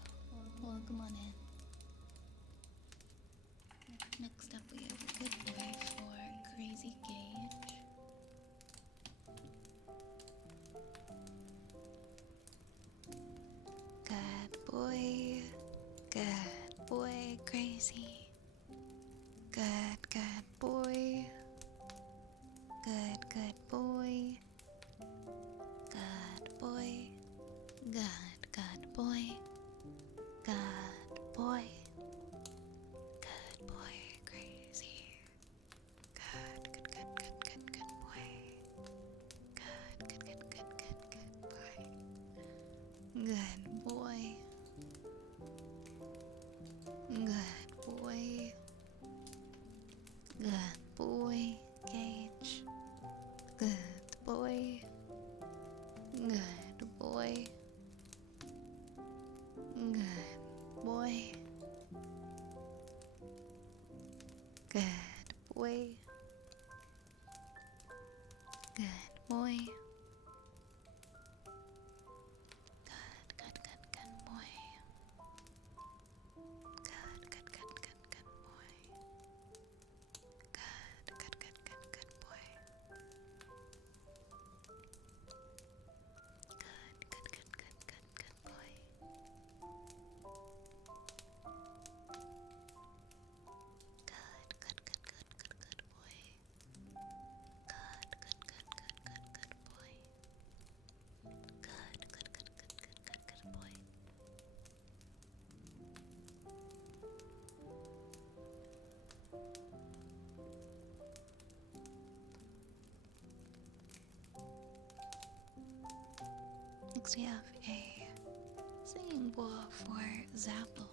Welcome on in. Next up, we have a good boy for Crazy Gage. Good boy. Good boy, Crazy. Good boy. Good boy. Good boy. Good boy. Good boy. Good boy, Crazy. Good boy. Good boy. Good boy. Good boy. Good boy, Gage. Good boy. Good boy. Good boy. Good boy. Good boy. Good boy. Good boy. Good boy. Good boy. Good boy. Good boy. Good boy. Next we have a singing bowl for Zapple.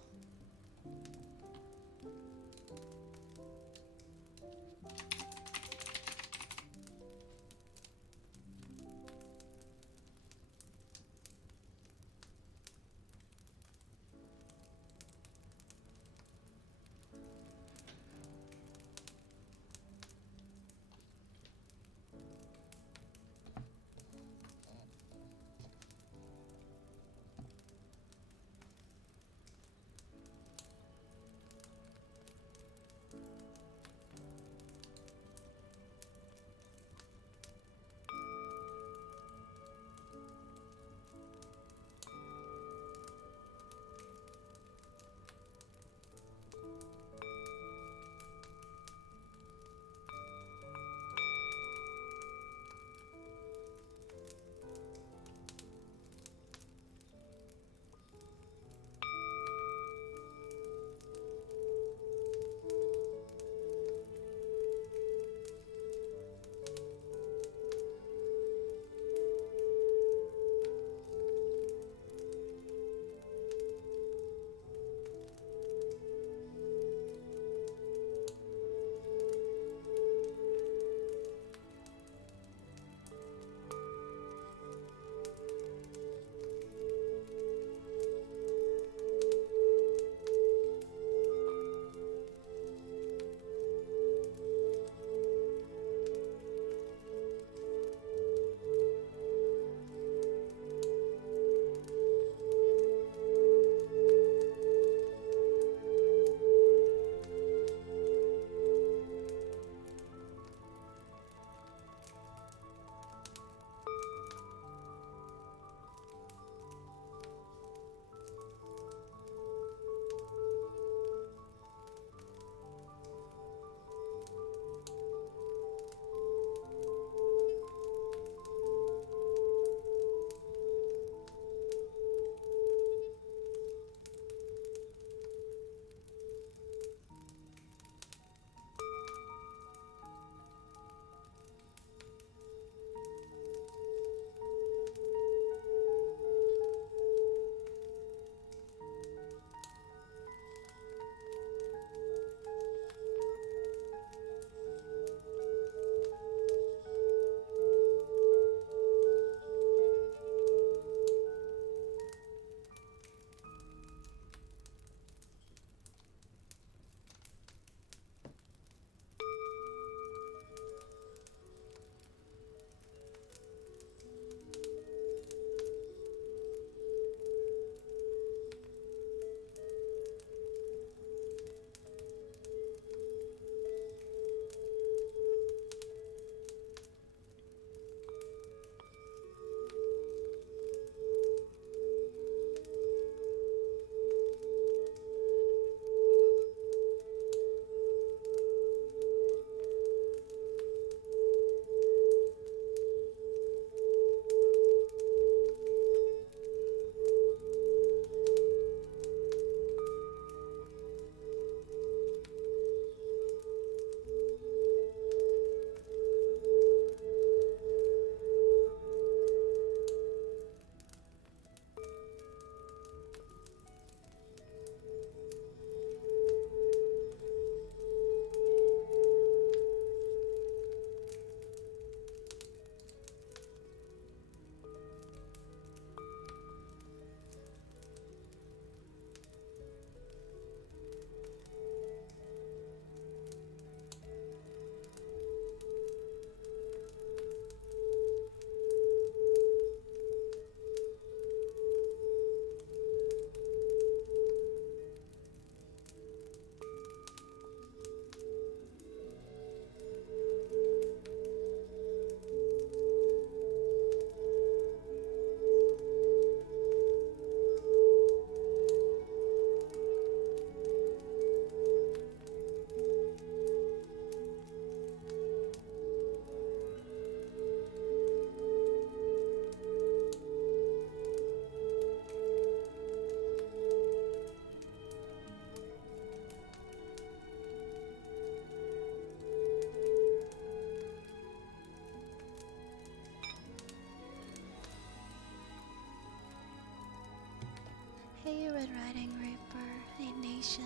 Red Riding Reaper, hey Nation.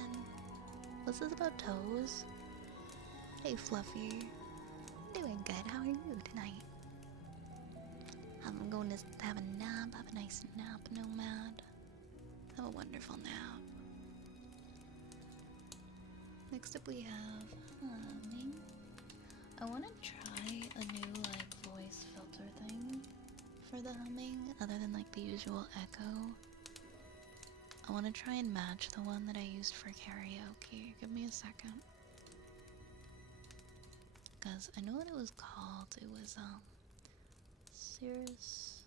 Was this about toes? Hey Fluffy. Doing good, how are you tonight? I'm going to have a nap, have a nice nap, Nomad. Have a wonderful nap. Next up we have humming. I want to try a new voice filter thing for the humming, other than the usual echo. I want to try and match the one that I used for karaoke. Give me a second. Because I know what it was called. It was Cirrus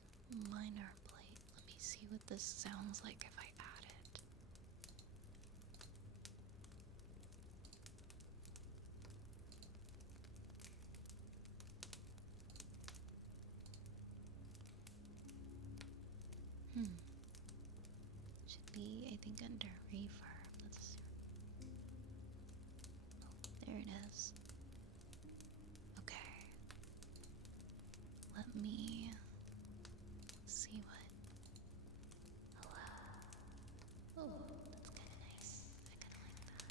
Minor Plate. Let me see what this sounds like if I add it. Should be, I think, under reverb. Let's see. Oh, there it is. Okay. Let me see what. Hello. Oh, that's kind of nice. I kind of like that.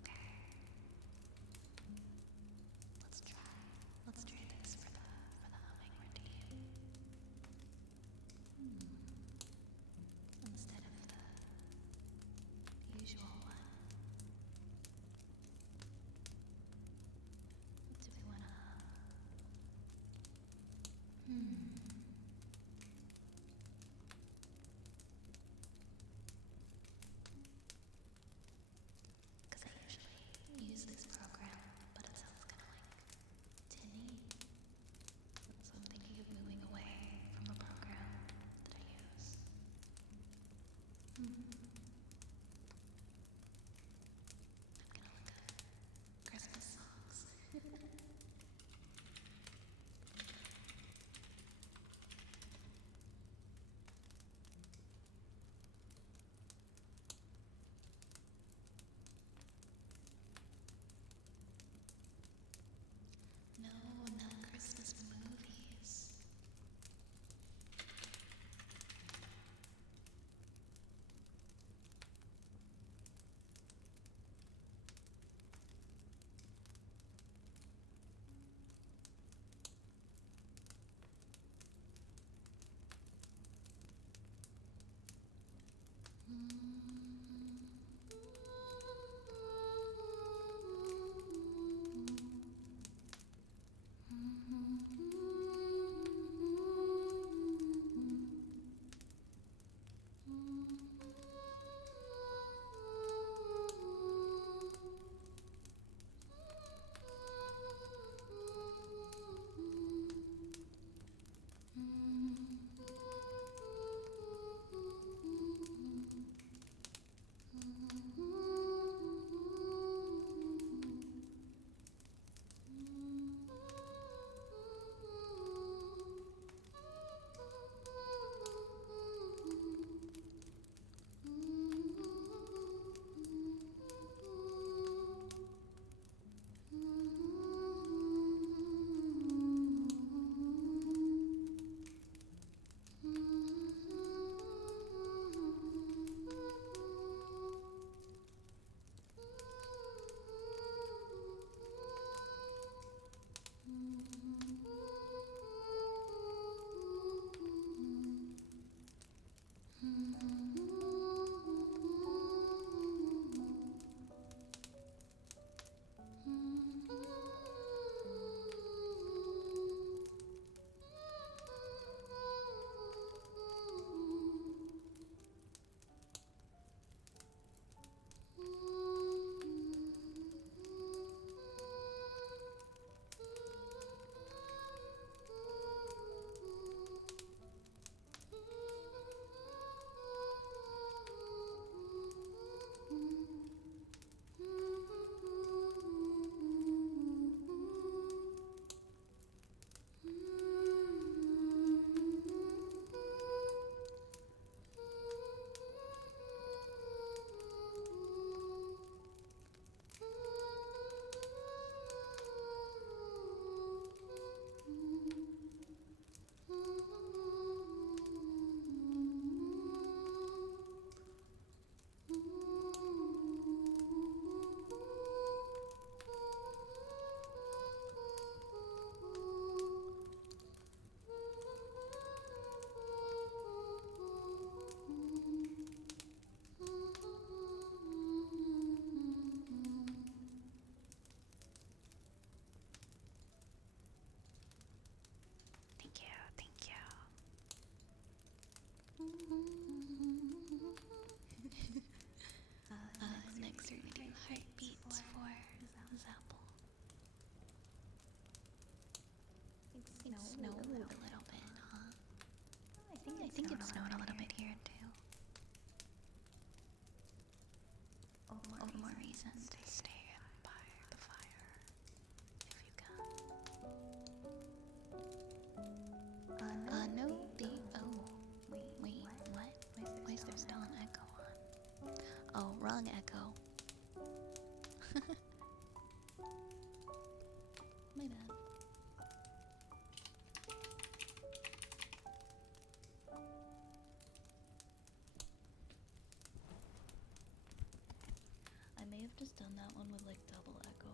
Okay. Let's try. Let's try this for the humming routine. Instead of the usual one. Do we wanna think it's snowing a little bit here too. All the more reasons to stay by the fire if you can. No, wait, what? Why is there still an echo on? Oh, wrong echo. My bad. I may have just done that one with like double echo.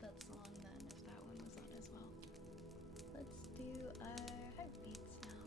That song then, if that one was on as well. Let's do our heartbeats now.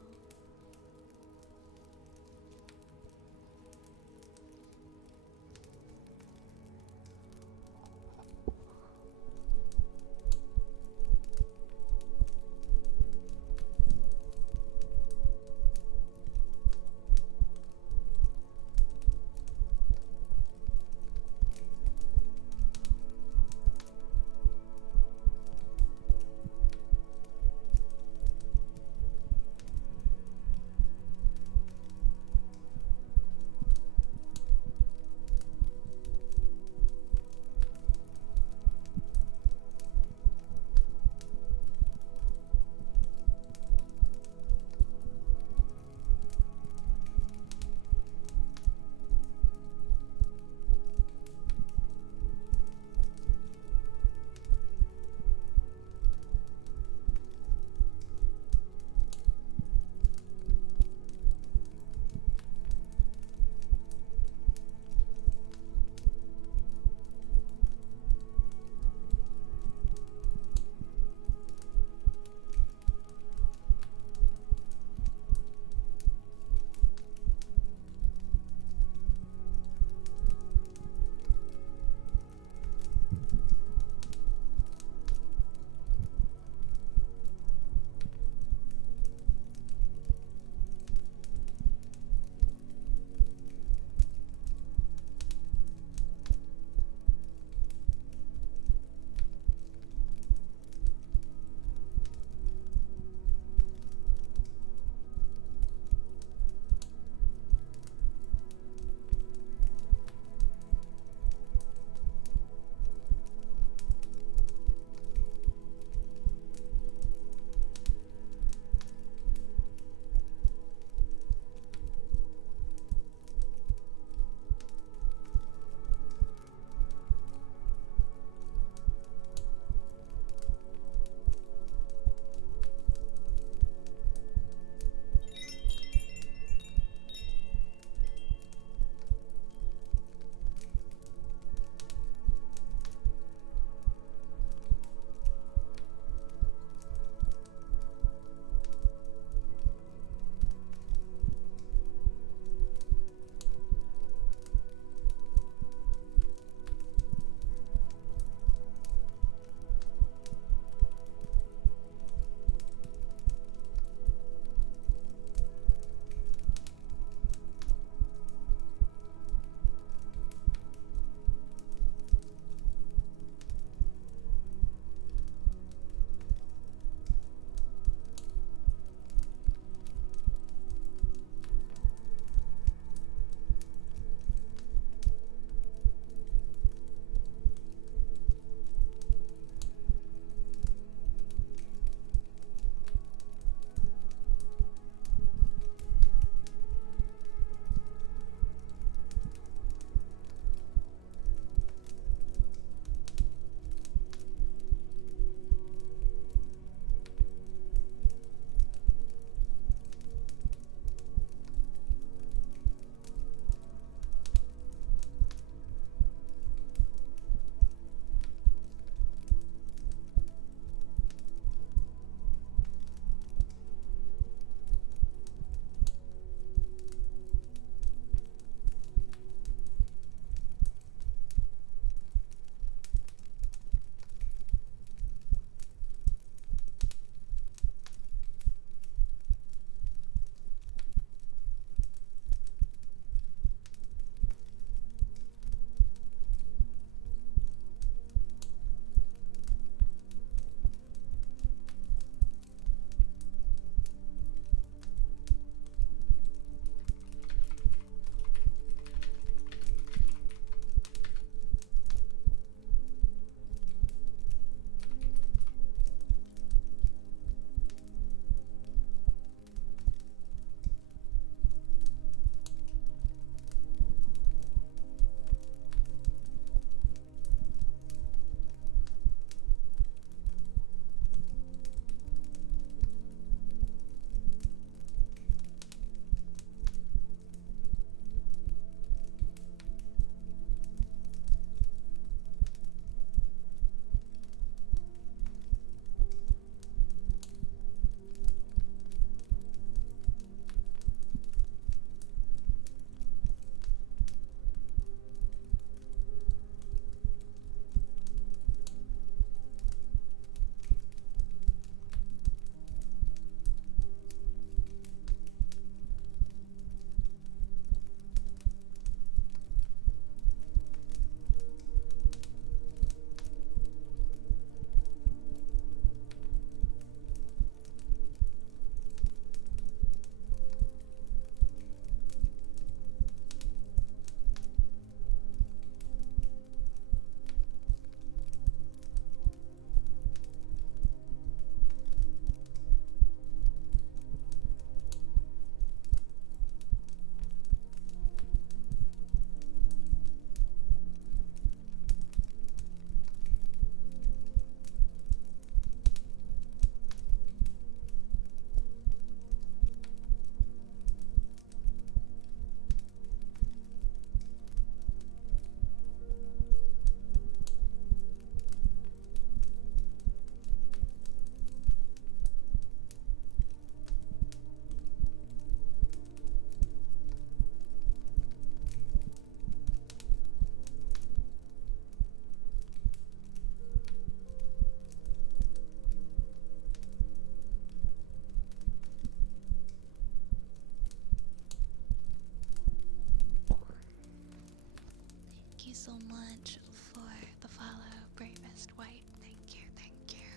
much for the follow, Bravest White. Thank you, thank you.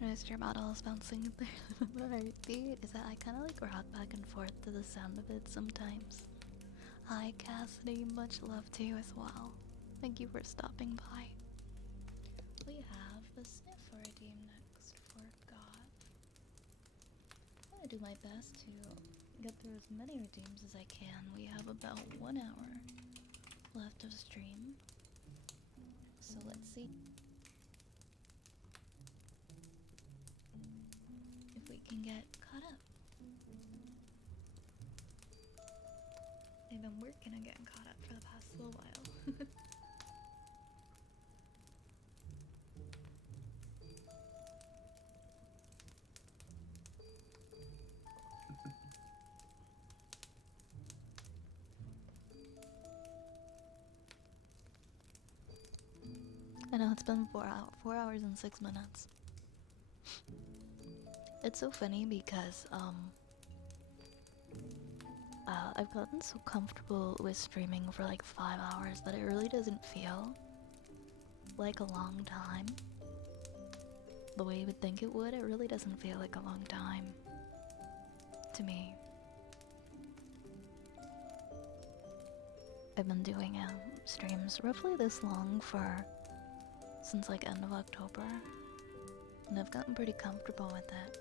Noticed your model is bouncing through the heartbeat. Is that I kind of like rock back and forth to the sound of it sometimes. Hi, Cassidy. Much love to you as well. Thank you for stopping by. We have the Sniffer redeem next for God. I'm gonna do my best to get through as many redeems as I can. We have about 1 hour left of stream. So let's see if we can get caught up. I've been working on getting caught up for the past little while. I know it's been 4 hours and 6 minutes. It's so funny because I've gotten so comfortable with streaming for like 5 hours that it really doesn't feel like a long time. The way you would think it would, it really doesn't feel like a long time to me. I've been doing streams roughly this long since like end of October, and I've gotten pretty comfortable with it.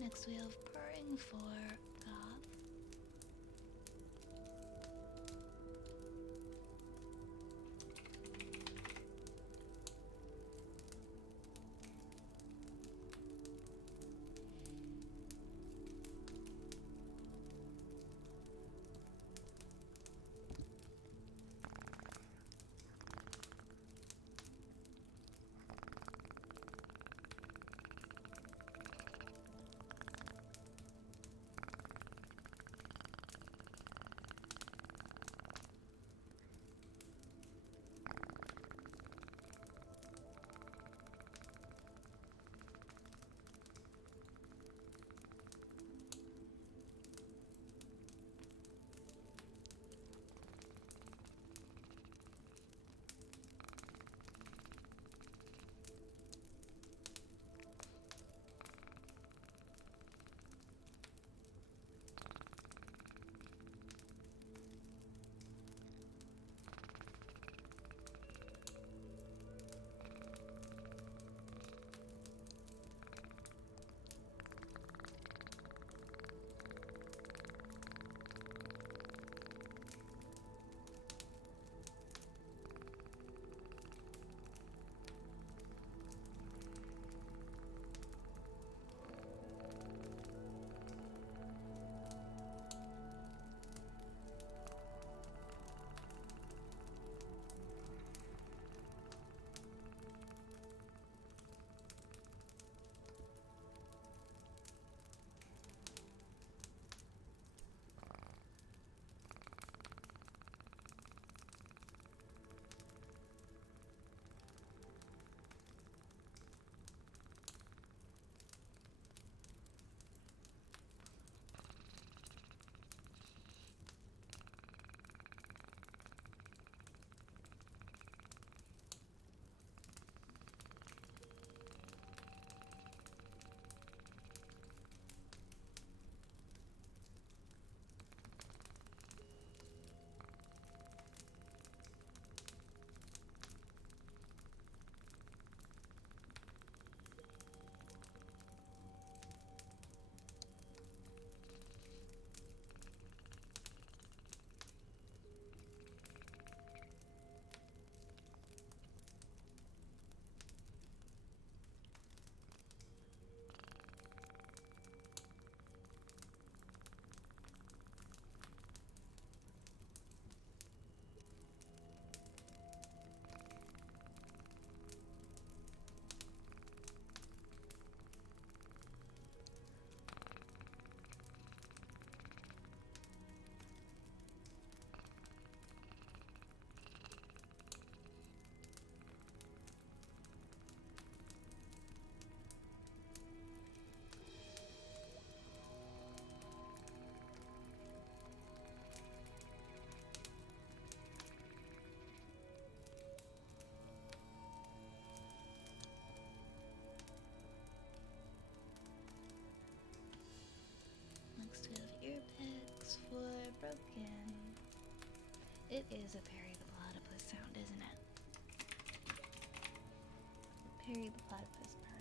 Next we have Purring for God. It is a Perry the Platypus sound, isn't it? Perry the Platypus purr.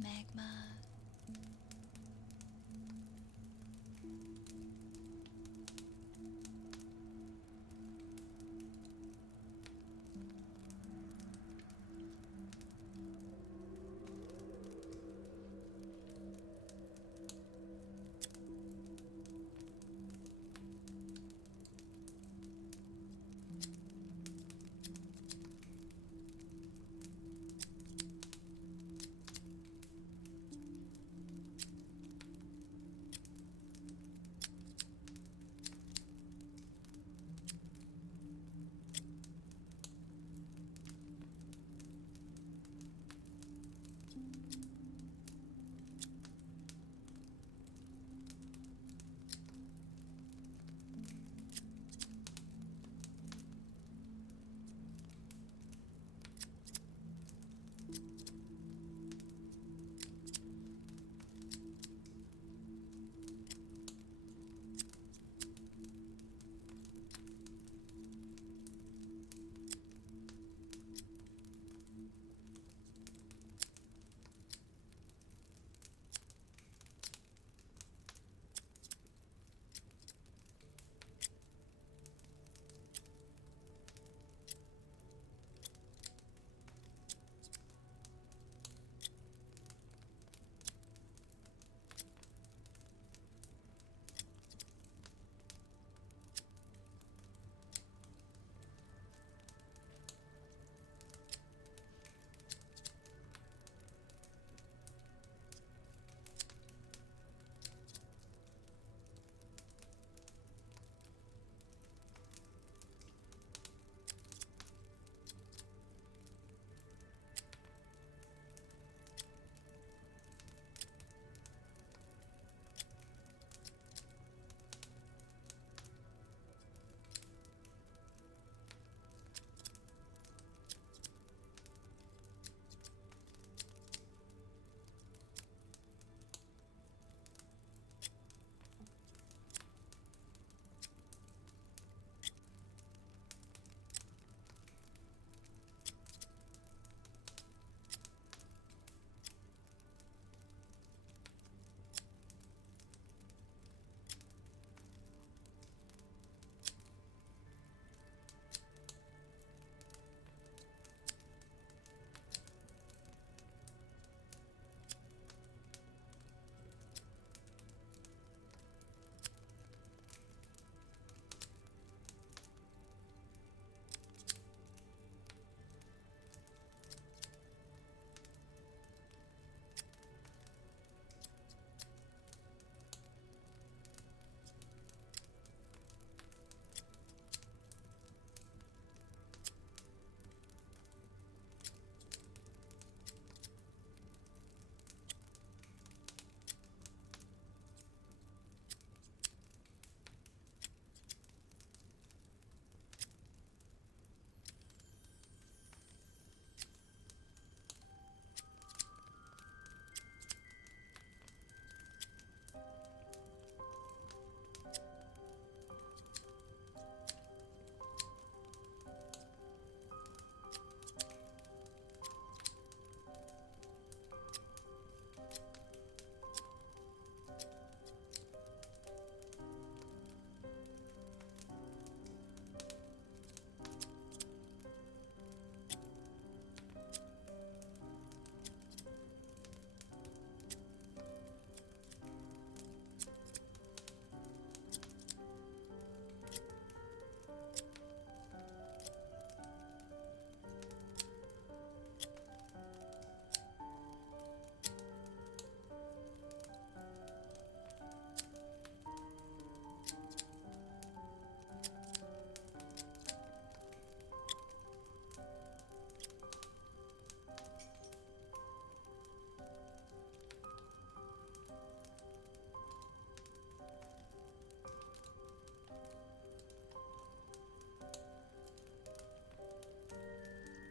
Magma.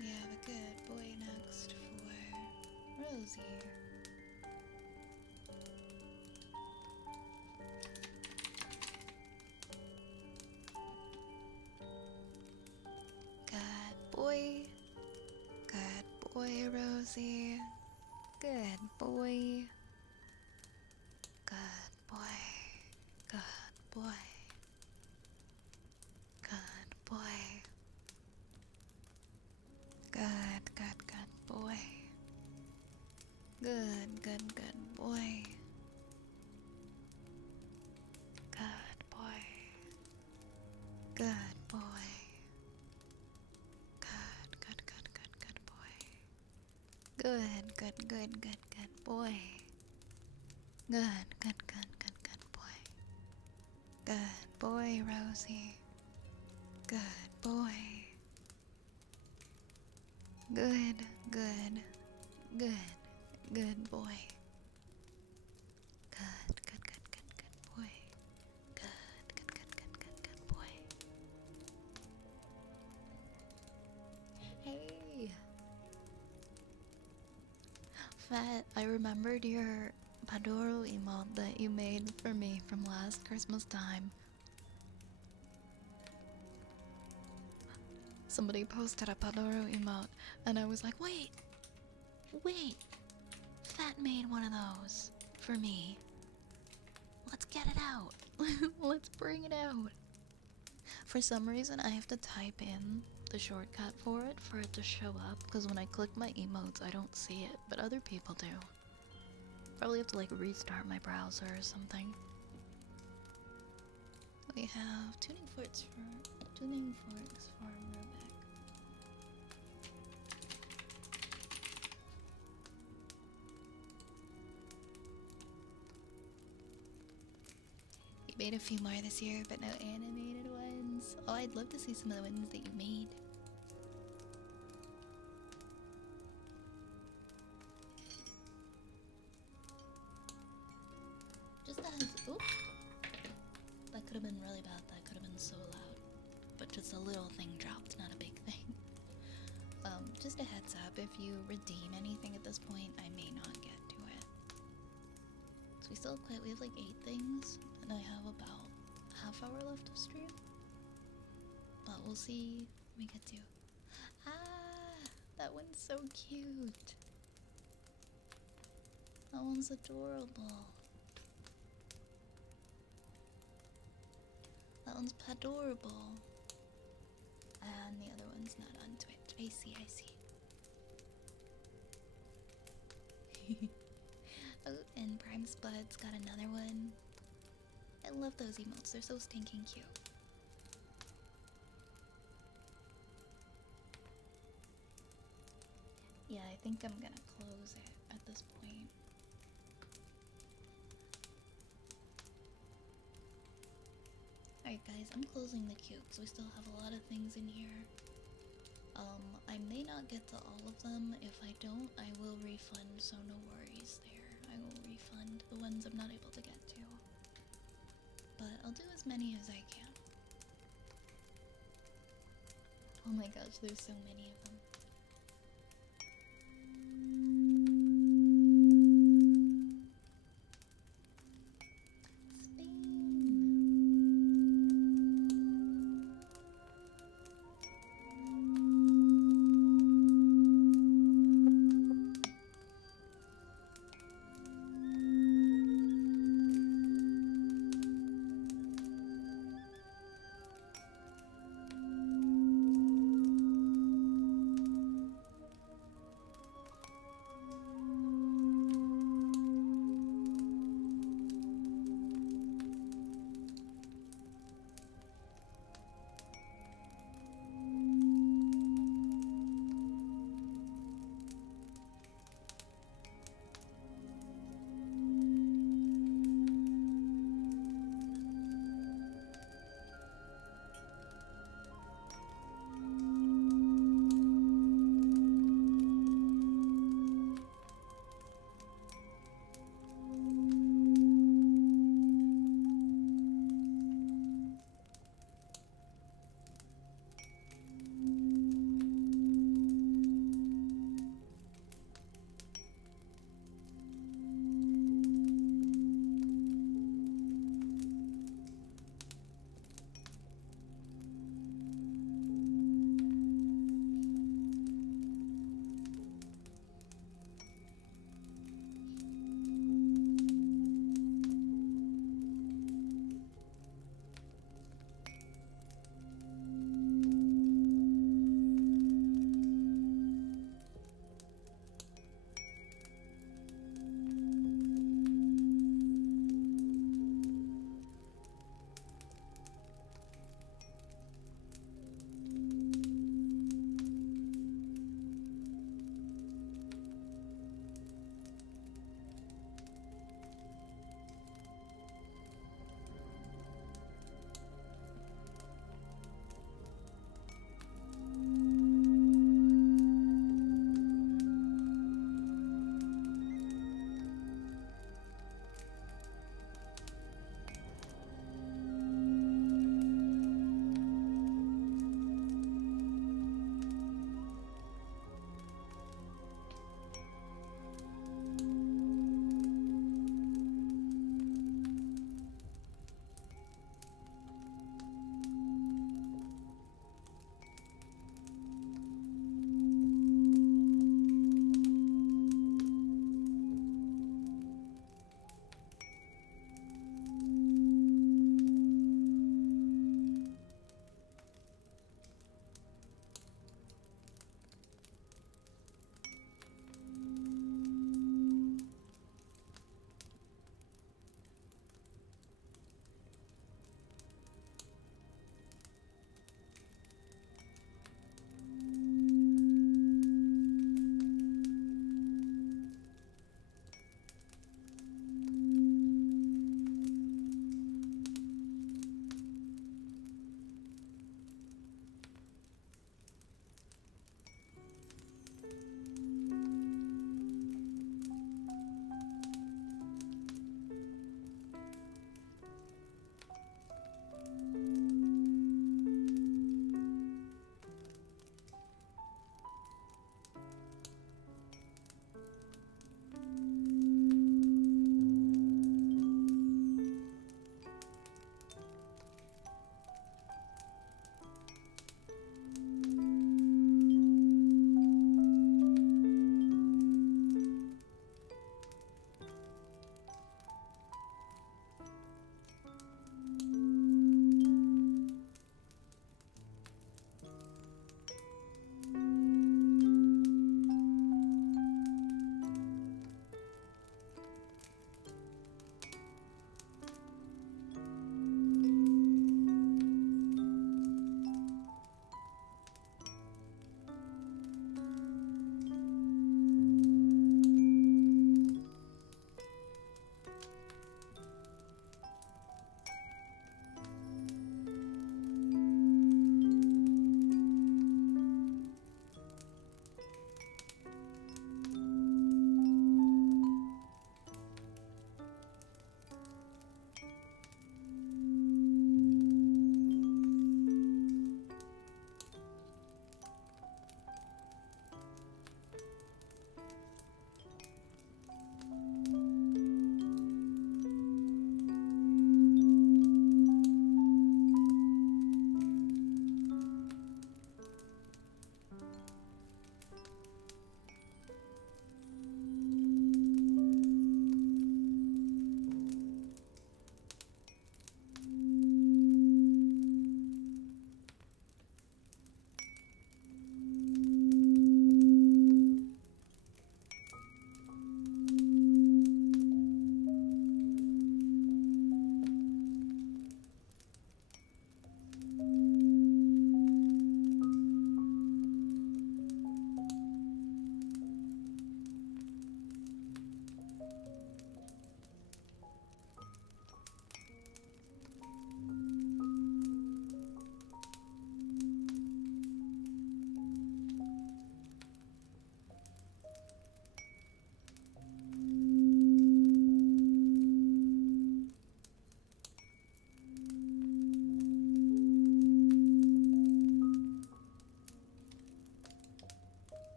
We have a good boy next for Rosie. Good boy. Good boy, Rosie. Good boy. Good boy. Good boy. Good boy. Good, good, good boy. Good, good, good boy. Good boy. Good boy. Good, good, good, good, good boy. Good, good, good, good, good boy. Good, good, good, good, good boy. Good boy, Rosie. Good boy. Good, good, good, good boy. Good, good, good, good, good boy. Good, good, good, good, good, good boy. Hey! Fat, I remembered your Padoro emote that you made for me from last Christmas time. Somebody posted a Padoro emote, and I was like, wait! Fat made one of those for me. Let's get it out. Let's bring it out. For some reason, I have to type in the shortcut for it to show up, because when I click my emotes, I don't see it, but other people do. Probably have to like restart my browser or something. We have tuning forks for Rubik. You made a few more this year, but no animated ones. Oh, I'd love to see some of the ones that you made. Just as, oop, that could have been really bad. That could have been so loud. But just a little thing dropped, not a big thing. Just a heads up, if you redeem anything at this point, I may not get to it. So we still have we have like 8 things, and I have about half hour left of stream. But we'll see when we get to. Ah, that one's so cute. That one's adorable. That one's padorable. And the other one's not on Twitch. I see. Oh, and Prime Spud's got another one. I love those emotes, they're so stinking cute. Yeah, I think I'm gonna close it at this point. Alright guys, I'm closing the cubes. We still have a lot of things in here. I may not get to all of them. If I don't, I will refund, so no worries there. I will refund the ones I'm not able to get to. But I'll do as many as I can. Oh my gosh, there's so many of them.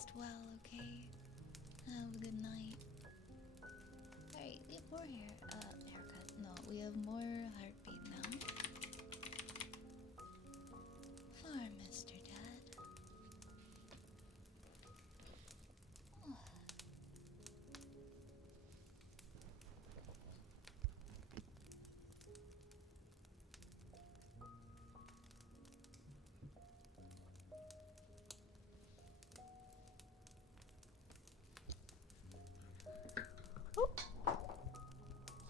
rest well, okay? Have a good night. Alright, we have more haircut. No, we have more heartbeat now. For Mr. Dad.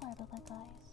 Sorry about that, guys.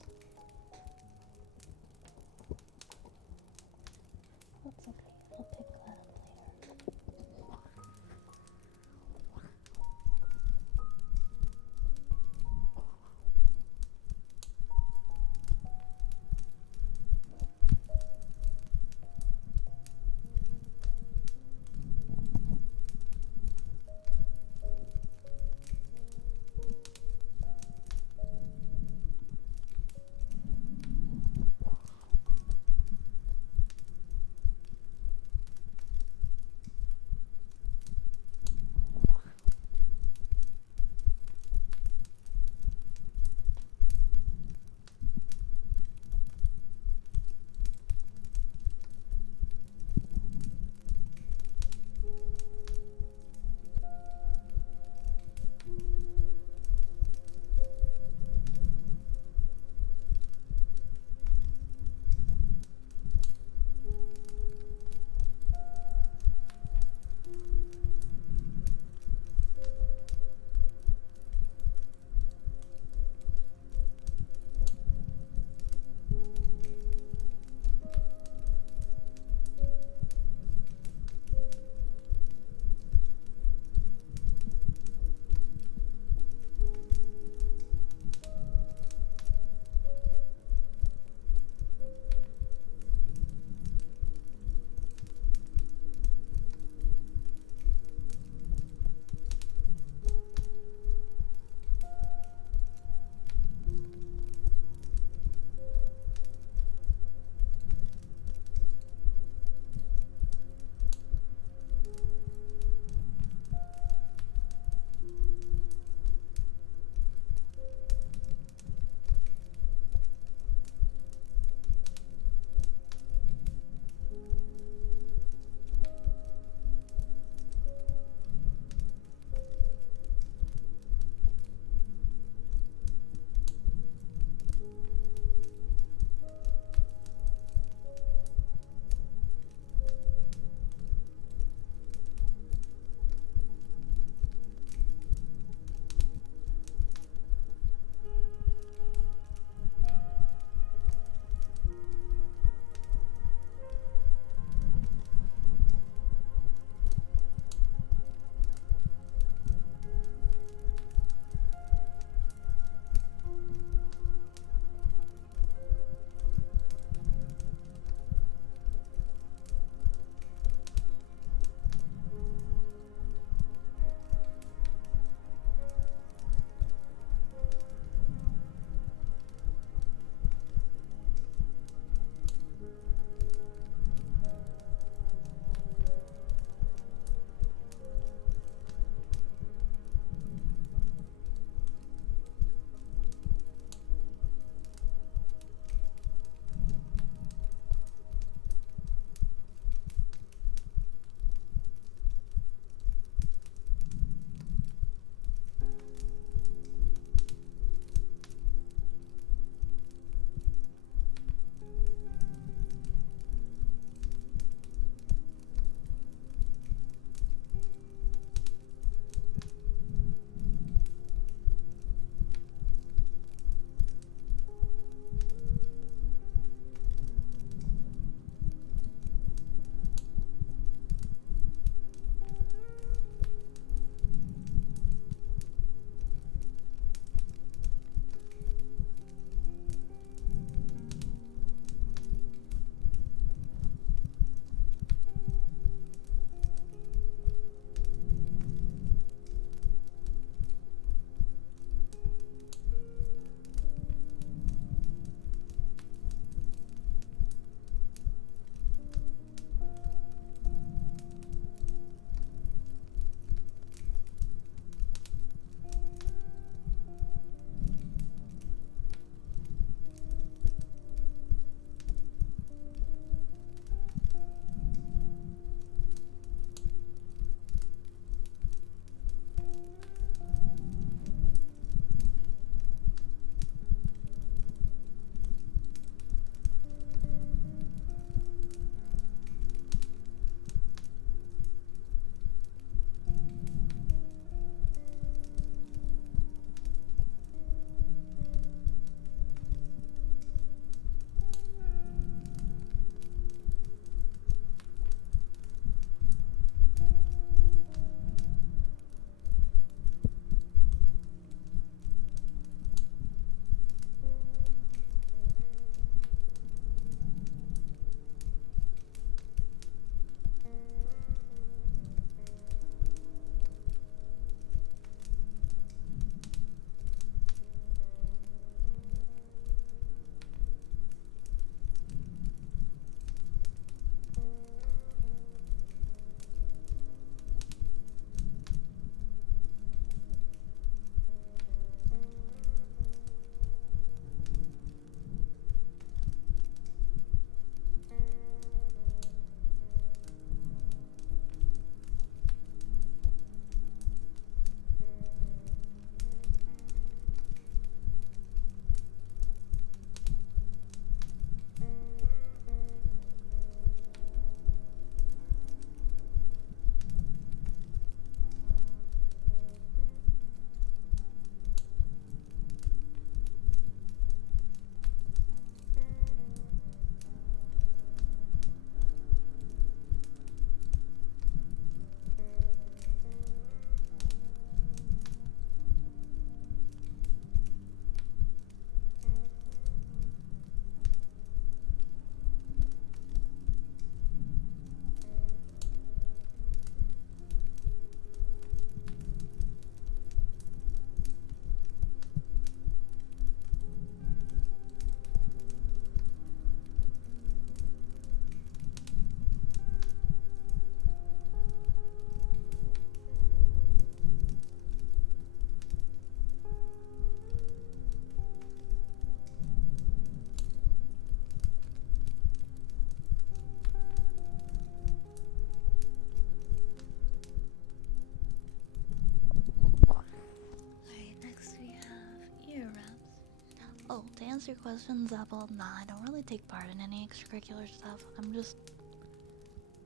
answer your questions, Apple, nah, I don't really take part in any extracurricular stuff. I'm just,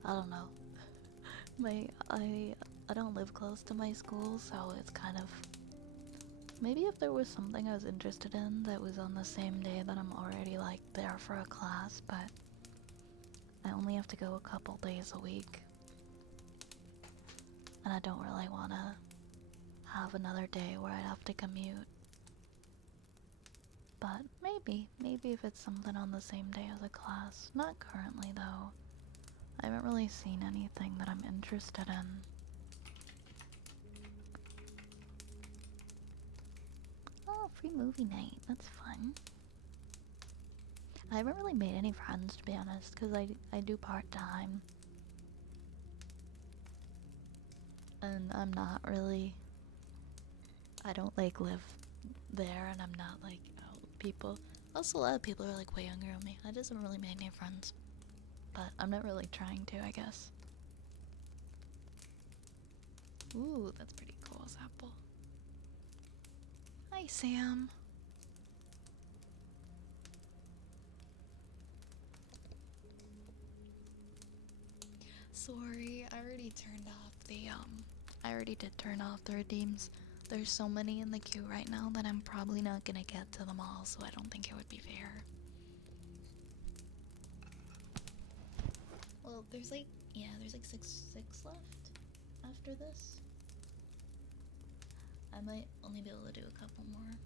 I don't know. My, I don't live close to my school, so it's kind of, maybe if there was something I was interested in that was on the same day that I'm already, like, there for a class, but I only have to go a couple days a week. And I don't really want to have another day where I'd have to commute. But maybe if it's something on the same day as a class. Not currently, though. I haven't really seen anything that I'm interested in. Oh, free movie night. That's fun. I haven't really made any friends, to be honest, because I do part-time. And I'm not really... I don't, like, live there, and I'm not, like, out with people. Also, a lot of people are, like, way younger than me. I just haven't really made any friends. But I'm not really trying to, I guess. Ooh, that's pretty cool, Apple. Hi, Sam. Sorry, I already turned off the, I already did turn off the redeems. There's so many in the queue right now that I'm probably not gonna get to them all, so I don't think it would be fair. Well, there's like, yeah, there's like six left after this. I might only be able to do a couple more.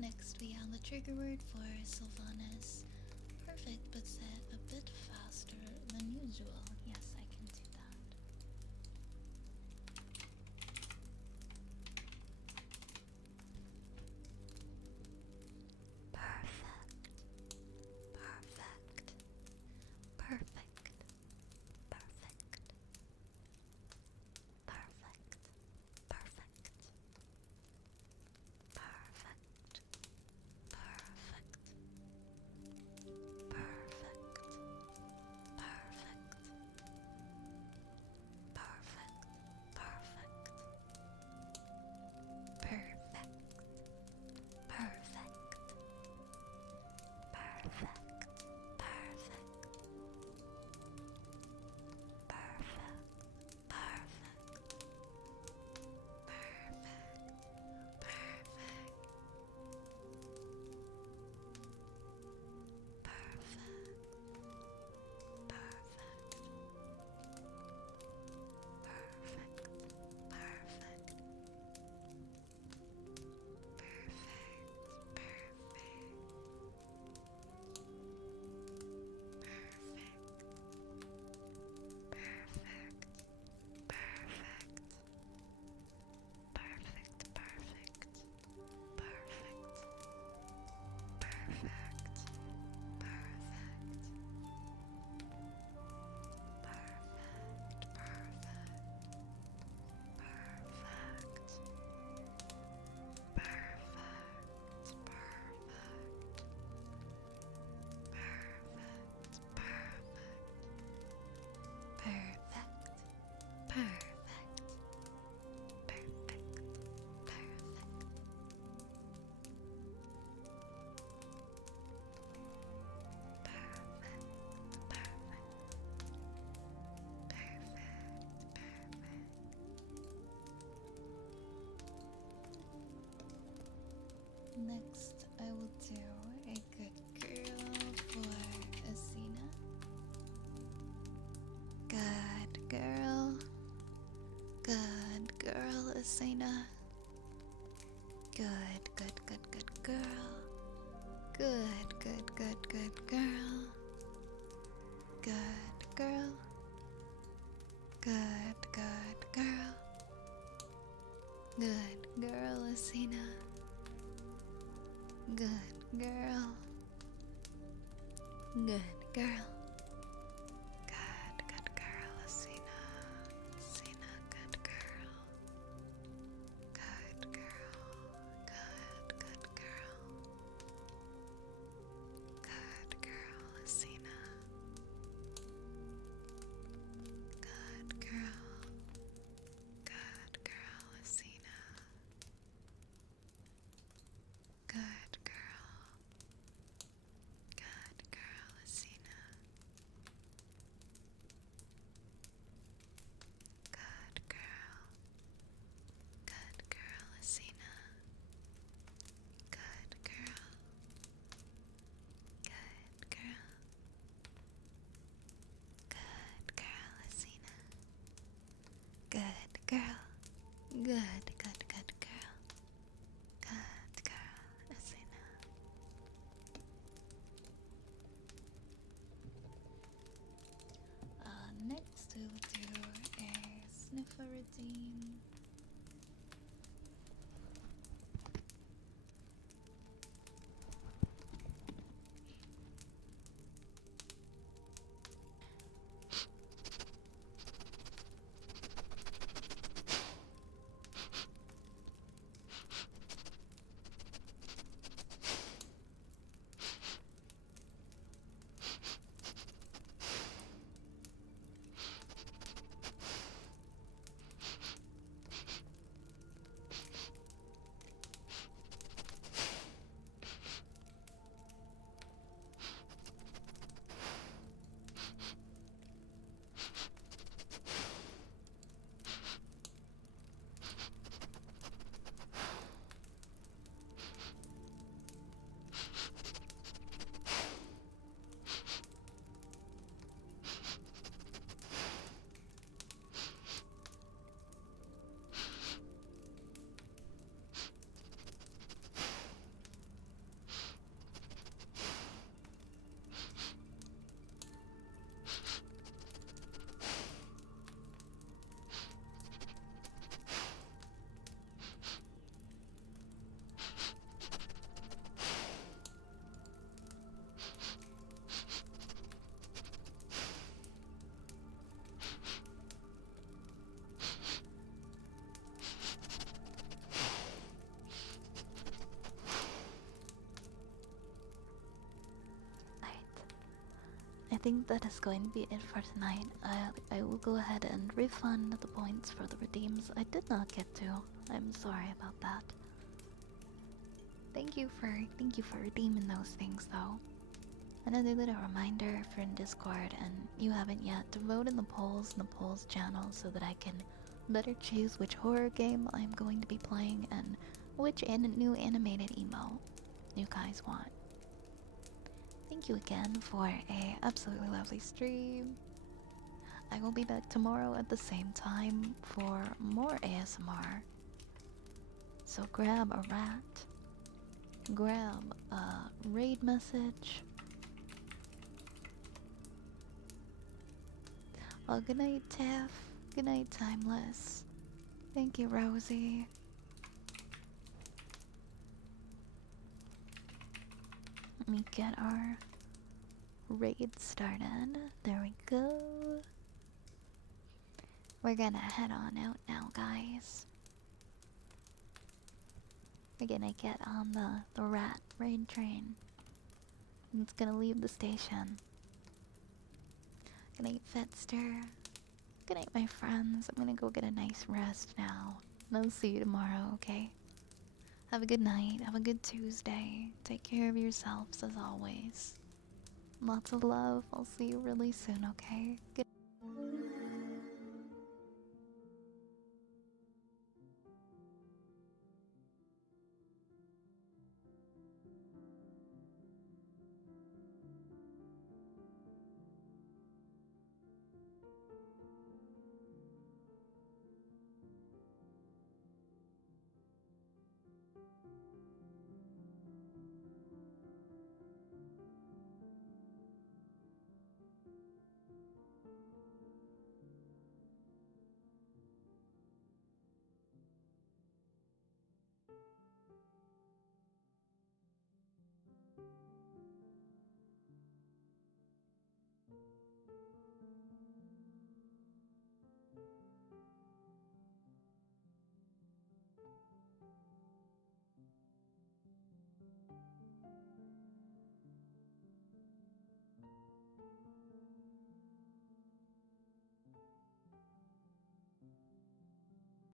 Next, we have the trigger word for Sylvanas. Perfect, but said a bit faster than usual. Yes, I can do that. Perfect. Perfect. Perfect. Perfect. Perfect. Perfect. Perfect. Perfect. Next, I will do a good girl for Asina. Good girl. Good girl, Asina. Good, good, good, good girl. Good, good, good, good girl. Good girl. Good, good girl. Good girl, Asina. Good girl. Good girl. Good, good girl, Asina. Asina, good girl. Good girl. Good, good girl. Good girl, Asina. Good girl. Good girl, Asina. Good girl. Good girl, Asina. Good girl. Good girl, Asina. Good girl. Good girl. Good girl, Asina. Good girl. Good, good, good girl. Good girl, Asina. Next we'll do a sniffer routine. think that is going to be it for tonight. I will go ahead and refund the points for the redeems I did not get to. I'm sorry about that. Thank you for redeeming those things though. Another little reminder, if you're in Discord and you haven't yet, to vote in the polls channel so that I can better choose which horror game I'm going to be playing and which new animated emo you guys want. Thank you again for a absolutely lovely stream. I will be back tomorrow at the same time for more ASMR. So grab a rat, grab a raid message. Oh, good night, Tiff. Good night, Timeless. Thank you, Rosie. Let me get our raid started. There we go. We're gonna head on out now, guys. We're gonna get on the rat raid train. It's gonna leave the station. Good night, Fetster. Good night, my friends. I'm gonna go get a nice rest now. And I'll see you tomorrow, okay? Have a good night. Have a good Tuesday. Take care of yourselves as always. Lots of love. I'll see you really soon, okay? Good